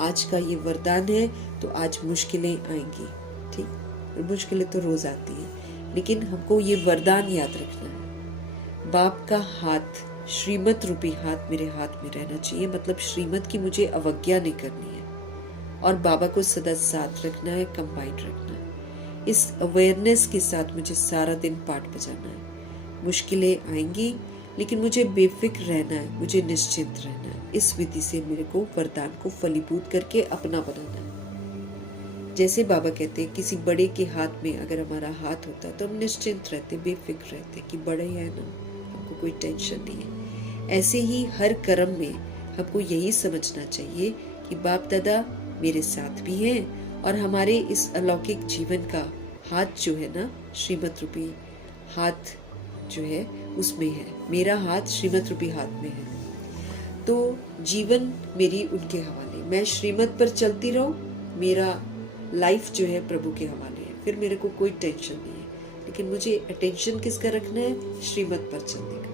आज का ये वरदान है, तो आज मुश्किलें आएंगी, ठीक? और मुश्किलें तो रोज आती हैं, लेकिन हमको ये वरदान याद रखना है। बाप का हाथ, श्रीमत रूपी हाथ मेरे हाथ में रहना चाहिए। मतलब श्रीमत की मुझे अवज्ञा नहीं करनी है और बाबा को सदा साथ रखना है, कंबाइंड रखना है। इस अवेयरनेस के साथ मुझे सारा दिन पाठ बजाना है। मुश्किलें आएंगी, लेकिन मुझे बेफिक्र रहना है, मुझे निश्चिंत रहना है। इस विधि से मेरे को वरदान को फलीभूत करके अपना बनाना है। जैसे बाबा कहते हैं, किसी बड़े के हाथ में अगर हमारा हाथ होता है तो हम निश्चिंत रहते, बेफिक्र रहते कि बड़े है ना, हमको कोई टेंशन नहीं है। ऐसे ही हर कर्म में हमको यही समझना चाहिए कि बाप दादा मेरे साथ भी हैं और हमारे इस अलौकिक जीवन का हाथ जो है ना, श्रीमत रूपी हाथ जो है उसमें है। मेरा हाथ श्रीमत रूपी हाथ में है, तो जीवन मेरी उनके हवाले। मैं श्रीमत पर चलती रहूं, मेरा लाइफ जो है प्रभु के हवाले है, फिर मेरे को कोई टेंशन नहीं है। लेकिन मुझे अटेंशन किसका रखना है? श्रीमत पर चलने का।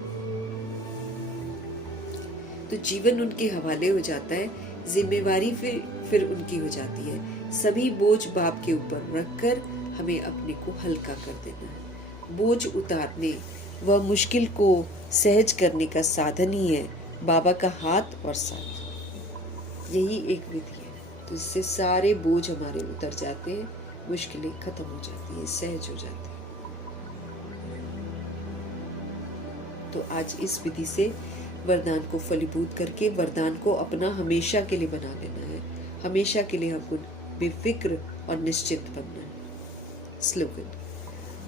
तो जीवन उनके हवाले हो जाता है, जिम्मेवारी फिर उनकी हो जाती है। सभी बोझ बाप के ऊपर रखकर हमें अपने को हल्का कर देना है। बोझ उतारने व मुश्किल को सहज करने का साधन ही है बाबा का हाथ और साथ। यही एक विधि है। तो इससे सारे बोझ हमारे उतर जाते हैं, मुश्किलें खत्म हो जाती है, सहज हो जाती है। तो आज इस विधि से वरदान को फलीभूत करके वरदान को अपना हमेशा के लिए बना लेना है। हमेशा के लिए हमको बेफिक्र और निश्चित बनना है। स्लोगन: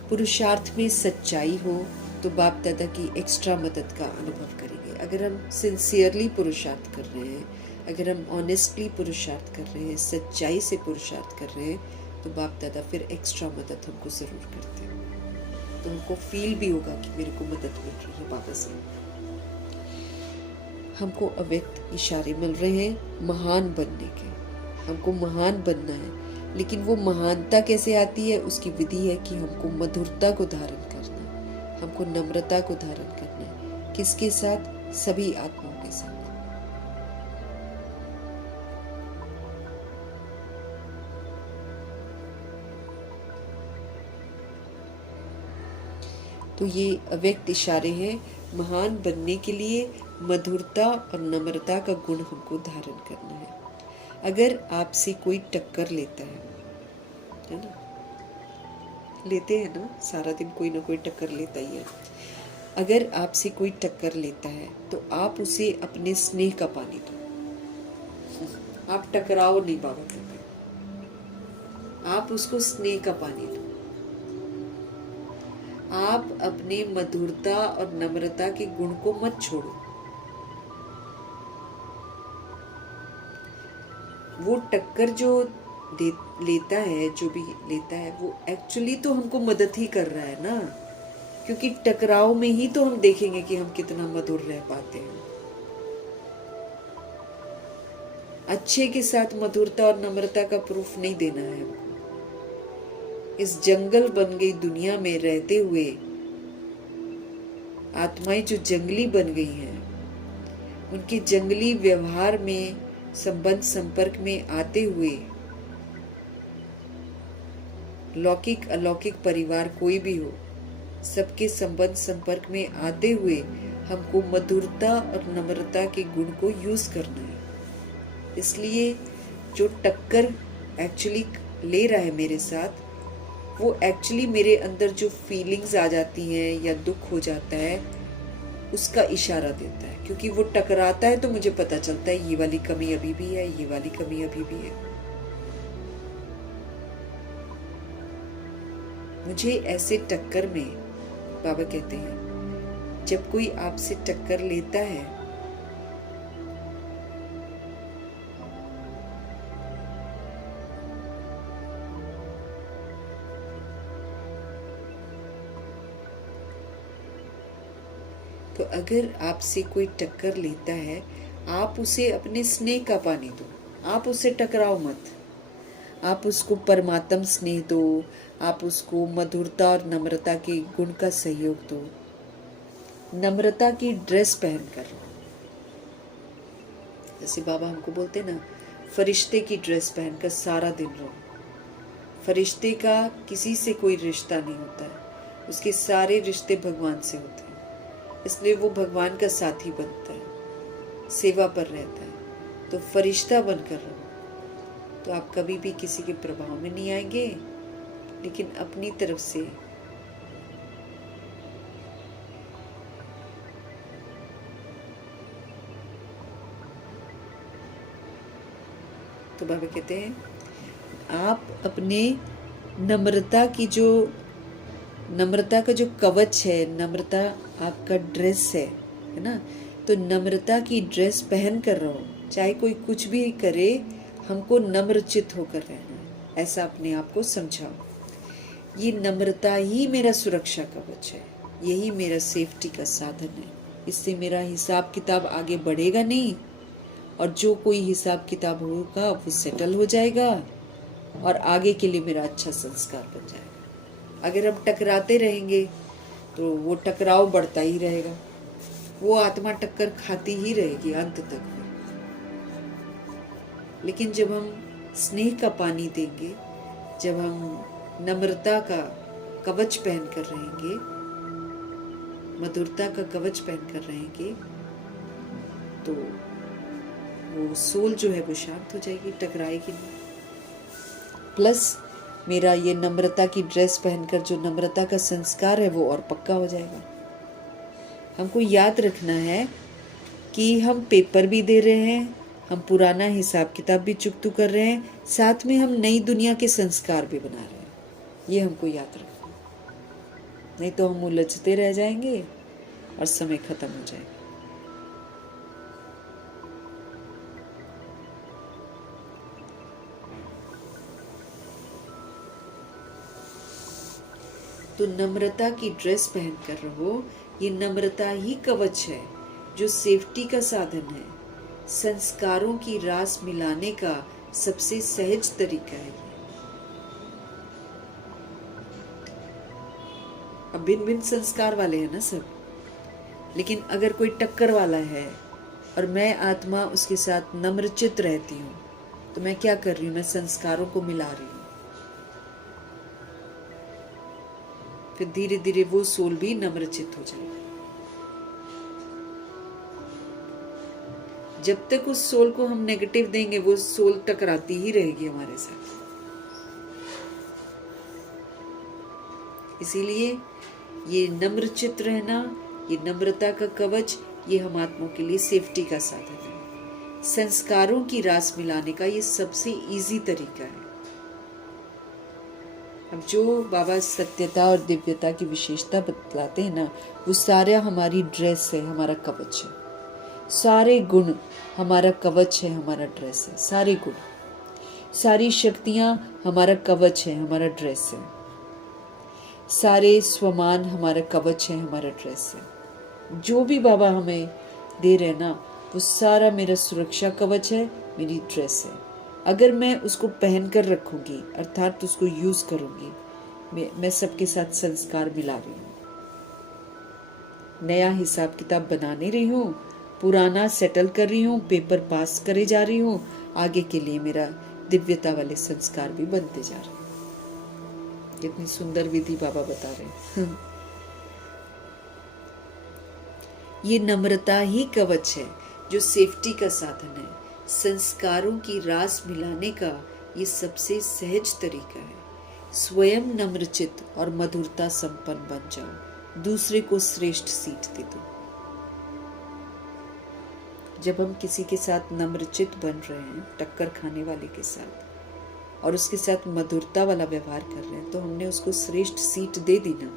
पुरुषार्थ में सच्चाई हो तो बाप दादा की एक्स्ट्रा मदद का अनुभव करेंगे। अगर हम सिंसियरली पुरुषार्थ कर रहे हैं, अगर हम ऑनेस्टली पुरुषार्थ कर रहे हैं, सच्चाई से पुरुषार्थ कर रहे हैं, तो बाप दादा फिर एक्स्ट्रा मदद हमको ज़रूर करते हैं। तो हमको फील भी होगा कि मेरे को मदद मिल रही है बाबा से। हमको अव्यक्त इशारे मिल रहे हैं महान बनने के। हमको महान बनना है, लेकिन वो महानता कैसे आती है, उसकी विधि है कि हमको मधुरता को धारण करना है, हमको नम्रता को धारण करना है। किसके साथ? सभी आत्माओं के साथ। तो ये अव्यक्त इशारे हैं। महान बनने के लिए मधुरता और नम्रता का गुण हमको धारण करना है। अगर आपसे कोई टक्कर लेता है ना, लेते हैं ना, सारा दिन कोई ना कोई टक्कर लेता ही है। अगर आपसे कोई टक्कर लेता है तो आप उसे अपने स्नेह का पानी दो। आप टकराओ नहीं बाबा कहते, आप उसको स्नेह का पानी दो। आप अपने मधुरता और नम्रता के गुण को मत छोड़ो। वो टक्कर जो लेता है, जो भी लेता है, वो एक्चुअली तो हमको मदद ही कर रहा है ना, क्योंकि टकराव में ही तो हम देखेंगे कि हम कितना मधुर रह पाते हैं। अच्छे के साथ मधुरता और नम्रता का प्रूफ नहीं देना है हमको। इस जंगल बन गई दुनिया में रहते हुए आत्माएं जो जंगली बन गई हैं, उनके जंगली व्यवहार में संबंध संपर्क में आते हुए लौकिक अलौकिक परिवार कोई भी हो, सबके संबंध संपर्क में आते हुए हमको मधुरता और नम्रता के गुण को यूज करना है। इसलिए जो टक्कर एक्चुअली ले रहा है मेरे साथ, वो एक्चुअली मेरे अंदर जो फीलिंग्स आ जाती हैं या दुख हो जाता है, उसका इशारा देता है। क्योंकि वो टकराता है तो मुझे पता चलता है ये वाली कमी अभी भी है, ये वाली कमी अभी भी है। मुझे ऐसे टक्कर में बाबा कहते हैं, जब कोई आपसे टक्कर लेता है तो अगर आपसे कोई टक्कर लेता है, आप उसे अपने स्नेह का पानी दो। आप उससे टकराओ मत। आप उसको परमात्म स्नेह दो। आप उसको मधुरता और नम्रता के गुण का सहयोग दो। नम्रता की ड्रेस पहन कर, जैसे बाबा हमको बोलते ना, फरिश्ते की ड्रेस पहनकर सारा दिन रहो। फरिश्ते का किसी से कोई रिश्ता नहीं होता है, उसके सारे रिश्ते भगवान से होते हैं। इसलिए वो भगवान का साथी बनता है, सेवा पर रहता है। तो फरिश्ता बनकर रहो, तो आप कभी भी किसी के प्रभाव में नहीं आएंगे, लेकिन अपनी तरफ से तो बाबा कहते हैं, आप अपने नम्रता का जो कवच है, नम्रता आपका ड्रेस है ना, तो नम्रता की ड्रेस पहन कर रहो। चाहे कोई कुछ भी करे, हमको नम्रचित होकर रहना है, ऐसा अपने आप को समझाओ। ये नम्रता ही मेरा सुरक्षा कवच है, यही मेरा सेफ्टी का साधन है। इससे मेरा हिसाब किताब आगे बढ़ेगा नहीं, और जो कोई हिसाब किताब होगा वो सेटल हो जाएगा, और आगे के लिए मेरा अच्छा संस्कार बन जाएगा। अगर हम टकराते रहेंगे तो वो टकराव बढ़ता ही रहेगा, वो आत्मा टक्कर खाती ही रहेगी अंत तक। लेकिन जब हम स्नेह का पानी देंगे, जब हम नम्रता का कवच पहन कर रहेंगे, मधुरता का कवच पहन कर रहेंगे, तो वो सोल जो है वो शांत हो जाएगी, टकराएगी नहीं। प्लस मेरा ये नम्रता की ड्रेस पहनकर जो नम्रता का संस्कार है वो और पक्का हो जाएगा। हमको याद रखना है कि हम पेपर भी दे रहे हैं, हम पुराना हिसाब किताब भी चुकतू कर रहे हैं, साथ में हम नई दुनिया के संस्कार भी बना रहे हैं। ये हमको याद रखना, नहीं तो हम उलझते रह जाएंगे और समय खत्म हो जाएगा। तो नम्रता की ड्रेस पहनकर रहो। ये नम्रता ही कवच है जो सेफ्टी का साधन है। संस्कारों की रास मिलाने का सबसे सहज तरीका है। अब भिन्न भिन्न संस्कार वाले हैं ना सब, लेकिन अगर कोई टक्कर वाला है और मैं आत्मा उसके साथ नम्रचित रहती हूँ, तो मैं क्या कर रही हूँ? मैं संस्कारों को मिला रही हूँ। फिर धीरे धीरे वो सोल भी नम्रचित हो जाएगा। जब तक उस सोल को हम नेगेटिव देंगे, वो सोल टकराती ही रहेगी हमारे साथ। इसीलिए ये नम्रचित रहना, ये नम्रता का कवच, ये हम आत्माओं के लिए सेफ्टी का साधन है। संस्कारों की रास मिलाने का ये सबसे इजी तरीका है। अब जो बाबा सत्यता और दिव्यता की विशेषता बतलाते हैं ना, वो सारा हमारी ड्रेस है, हमारा कवच है। सारे गुण हमारा कवच है, हमारा ड्रेस है। सारे गुण, सारी शक्तियां हमारा कवच है, हमारा ड्रेस है। सारे स्वमान हमारा कवच है, हमारा ड्रेस है। जो भी बाबा हमें दे रहे ना, वो सारा मेरा सुरक्षा कवच है, मेरी ड्रेस है। अगर मैं उसको पहन कर रखूंगी, अर्थात उसको यूज करूंगी, मैं सबके साथ संस्कार मिला रही हूँ। नया हिसाब किताब बना नहीं रही हूँ, पुराना सेटल कर रही हूँ, पेपर पास करे जा रही हूँ। आगे के लिए मेरा दिव्यता वाले संस्कार भी बनते जा रहे हैं। कितनी सुंदर विधि बाबा बता रहे हैं। ये नम्रता ही कवच है जो सेफ्टी का साधन है। संस्कारों की रास मिलाने का ये सबसे सहज तरीका है। स्वयं नम्रचित और मधुरता संपन्न बन जाओ, दूसरे को श्रेष्ठ सीट दे दो। जब हम किसी के साथ नम्रचित बन रहे हैं, टक्कर खाने वाले के साथ, और उसके साथ मधुरता वाला व्यवहार कर रहे हैं, तो हमने उसको श्रेष्ठ सीट दे दी ना।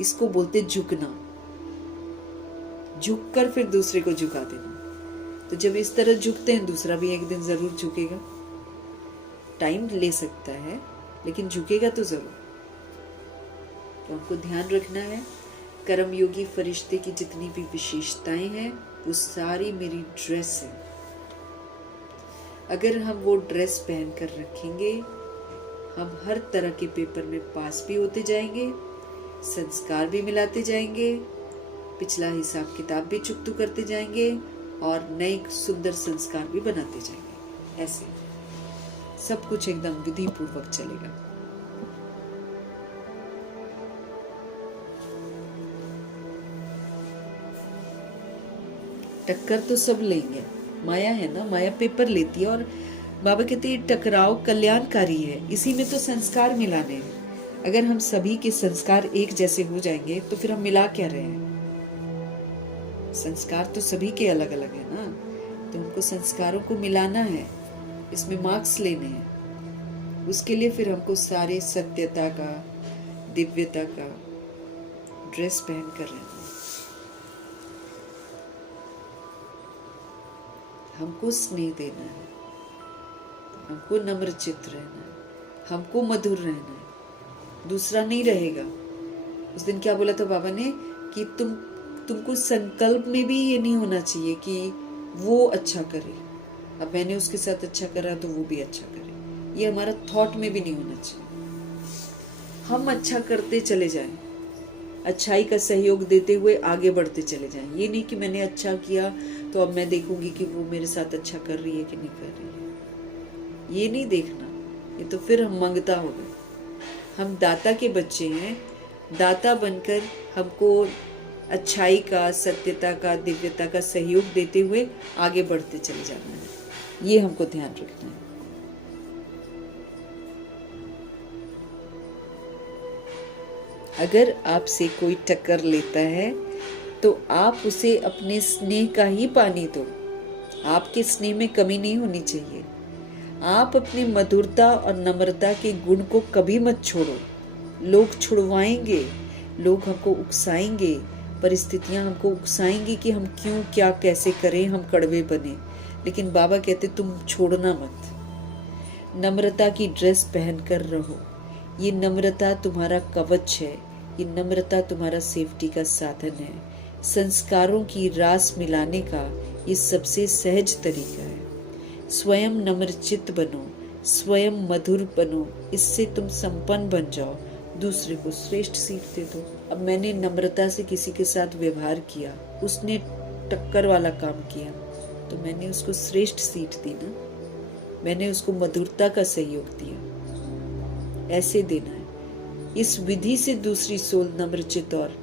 इसको बोलते झुकना, झुककर फिर दूसरे को झुका देना। तो जब इस तरह झुकते हैं, दूसरा भी एक दिन जरूर झुकेगा। टाइम ले सकता है, लेकिन झुकेगा तो जरूर। तो हमको ध्यान रखना है, कर्मयोगी फरिश्ते की जितनी भी विशेषताएं हैं, वो सारी मेरी ड्रेस है। अगर हम वो ड्रेस पहन कर रखेंगे, हम हर तरह के पेपर में पास भी होते जाएंगे, संस्कार भी मिलाते जाएंगे, पिछला हिसाब किताब भी चुकतू करते जाएंगे, और नए सुंदर संस्कार भी बनाते जाएंगे। ऐसे सब कुछ एकदम विधि पूर्वक चलेगा। टक्कर तो सब लेंगे, माया है ना, माया पेपर लेती है। और बाबा कहते हैं टकराव कल्याणकारी है, इसी में तो संस्कार मिलाने हैं। अगर हम सभी के संस्कार एक जैसे हो जाएंगे, तो फिर हम मिला क्या रहे हैं? संस्कार तो सभी के अलग अलग है ना, तो उनको संस्कारों को मिलाना है, इसमें मार्क्स लेने हैं। उसके लिए फिर हमको सारे सत्यता का, दिव्यता का ड्रेस पहन कर रहना। हमको स्नेह देना है, हमको नम्रचित रहना है, हमको मधुर रहना है, दूसरा नहीं रहेगा। उस दिन क्या बोला था बाबा ने कि तुमको संकल्प में भी ये नहीं होना चाहिए कि वो अच्छा करे, अब मैंने उसके साथ अच्छा करा तो वो भी अच्छा करे। ये हमारा थॉट में भी नहीं होना चाहिए। हम अच्छा करते चले जाएं, अच्छाई का सहयोग देते हुए आगे बढ़ते चले जाएं। ये नहीं कि मैंने अच्छा किया तो अब मैं देखूंगी कि वो मेरे साथ अच्छा कर रही है कि नहीं कर रही है। ये नहीं देखना, ये तो फिर हम मंगता हो गए। हम दाता के बच्चे हैं, दाता बनकर हमको अच्छाई का, सत्यता का, दिव्यता का सहयोग देते हुए आगे बढ़ते चले जाना है। ये हमको ध्यान रखना है। अगर आपसे कोई टक्कर लेता है तो आप उसे अपने स्नेह का ही पानी दो। आपके स्नेह में कमी नहीं होनी चाहिए। आप अपनी मधुरता और नम्रता के गुण को कभी मत छोड़ो। लोग छुड़वाएंगे, लोग हमको उकसाएंगे, परिस्थितियां हमको उकसाएंगी कि हम क्यों, क्या, कैसे करें, हम कड़वे बने। लेकिन बाबा कहते तुम छोड़ना मत। नम्रता की ड्रेस पहनकर रहो। ये नम्रता तुम्हारा कवच है। ये नम्रता तुम्हारा सेफ्टी का साधन है। संस्कारों की रास मिलाने का ये सबसे सहज तरीका है। स्वयं नम्रचित्त बनो, स्वयं मधुर बनो। इससे तुम संपन्न बन जाओ, दूसरे को श्रेष्ठ सीख दे दो। अब मैंने नम्रता से किसी के साथ व्यवहार किया, उसने टक्कर वाला काम किया, तो मैंने उसको श्रेष्ठ सीख दी ना। मैंने उसको मधुरता का सहयोग दिया। ऐसे देना है। इस विधि से दूसरी सोल नम्रचित और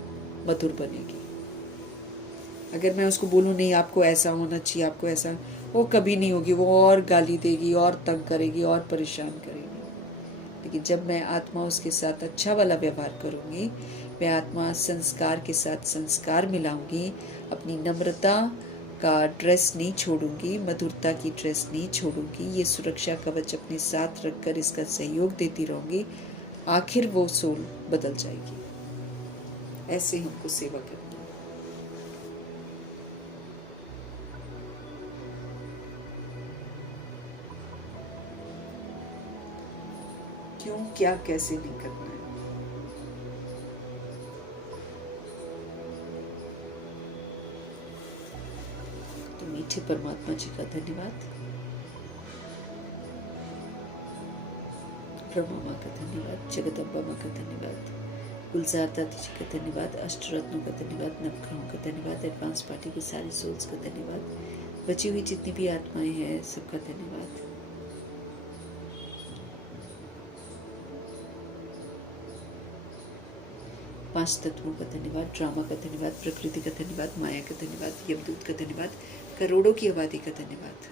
मधुर बनेगी। अगर मैं उसको बोलूं नहीं आपको ऐसा होना चाहिए, आपको ऐसा, वो कभी नहीं होगी। वो और गाली देगी, और तंग करेगी, और परेशान करेगी। लेकिन जब मैं आत्मा उसके साथ अच्छा वाला व्यवहार करूंगी, मैं आत्मा संस्कार के साथ संस्कार मिलाऊंगी, अपनी नम्रता का ड्रेस नहीं छोड़ूंगी, मधुरता की ड्रेस नहीं छोड़ूंगी, ये सुरक्षा कवच अपने साथ रखकर इसका सहयोग देती रहूंगी, आखिर वो सोल बदल जाएगी। ऐसे हमको सेवा करनी है। क्यों, क्या, कैसे नहीं करना है। तो मीठे परमात्मा जी का धन्यवाद, ब्रह्मा माँ का धन्यवाद, जगदम्बा माँ का धन्यवाद, गुलजार दादी जी का धन्यवाद, अष्टरत्नों का धन्यवाद, नवग्रहों का धन्यवाद, एडवांस पार्टी के सारे सोल्स का धन्यवाद, बची हुई जितनी भी आत्माएं हैं सबका धन्यवाद। पांच तत्वों का धन्यवाद, ड्रामा का धन्यवाद, प्रकृति का धन्यवाद, माया का धन्यवाद, यमदूत का धन्यवाद, करोड़ों की आबादी का धन्यवाद,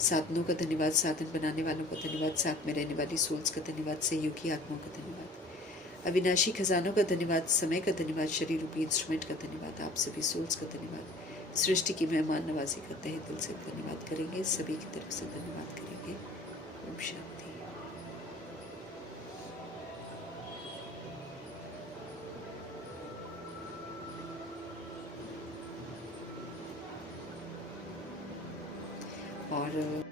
साधनों का धन्यवाद, साधन बनाने वालों का धन्यवाद, साथ में रहने वाली सोल्स का धन्यवाद, सहयोगी आत्माओं का धन्यवाद, अविनाशी खजानों का धन्यवाद, समय का धन्यवाद, शरीर रूपी इंस्ट्रूमेंट का धन्यवाद, आप सभी सोल्स का धन्यवाद, सृष्टि की मेहमान नवाजी का तहे दिल से धन्यवाद करेंगे, सभी की तरफ से धन्यवाद करेंगे। ओम शांति। और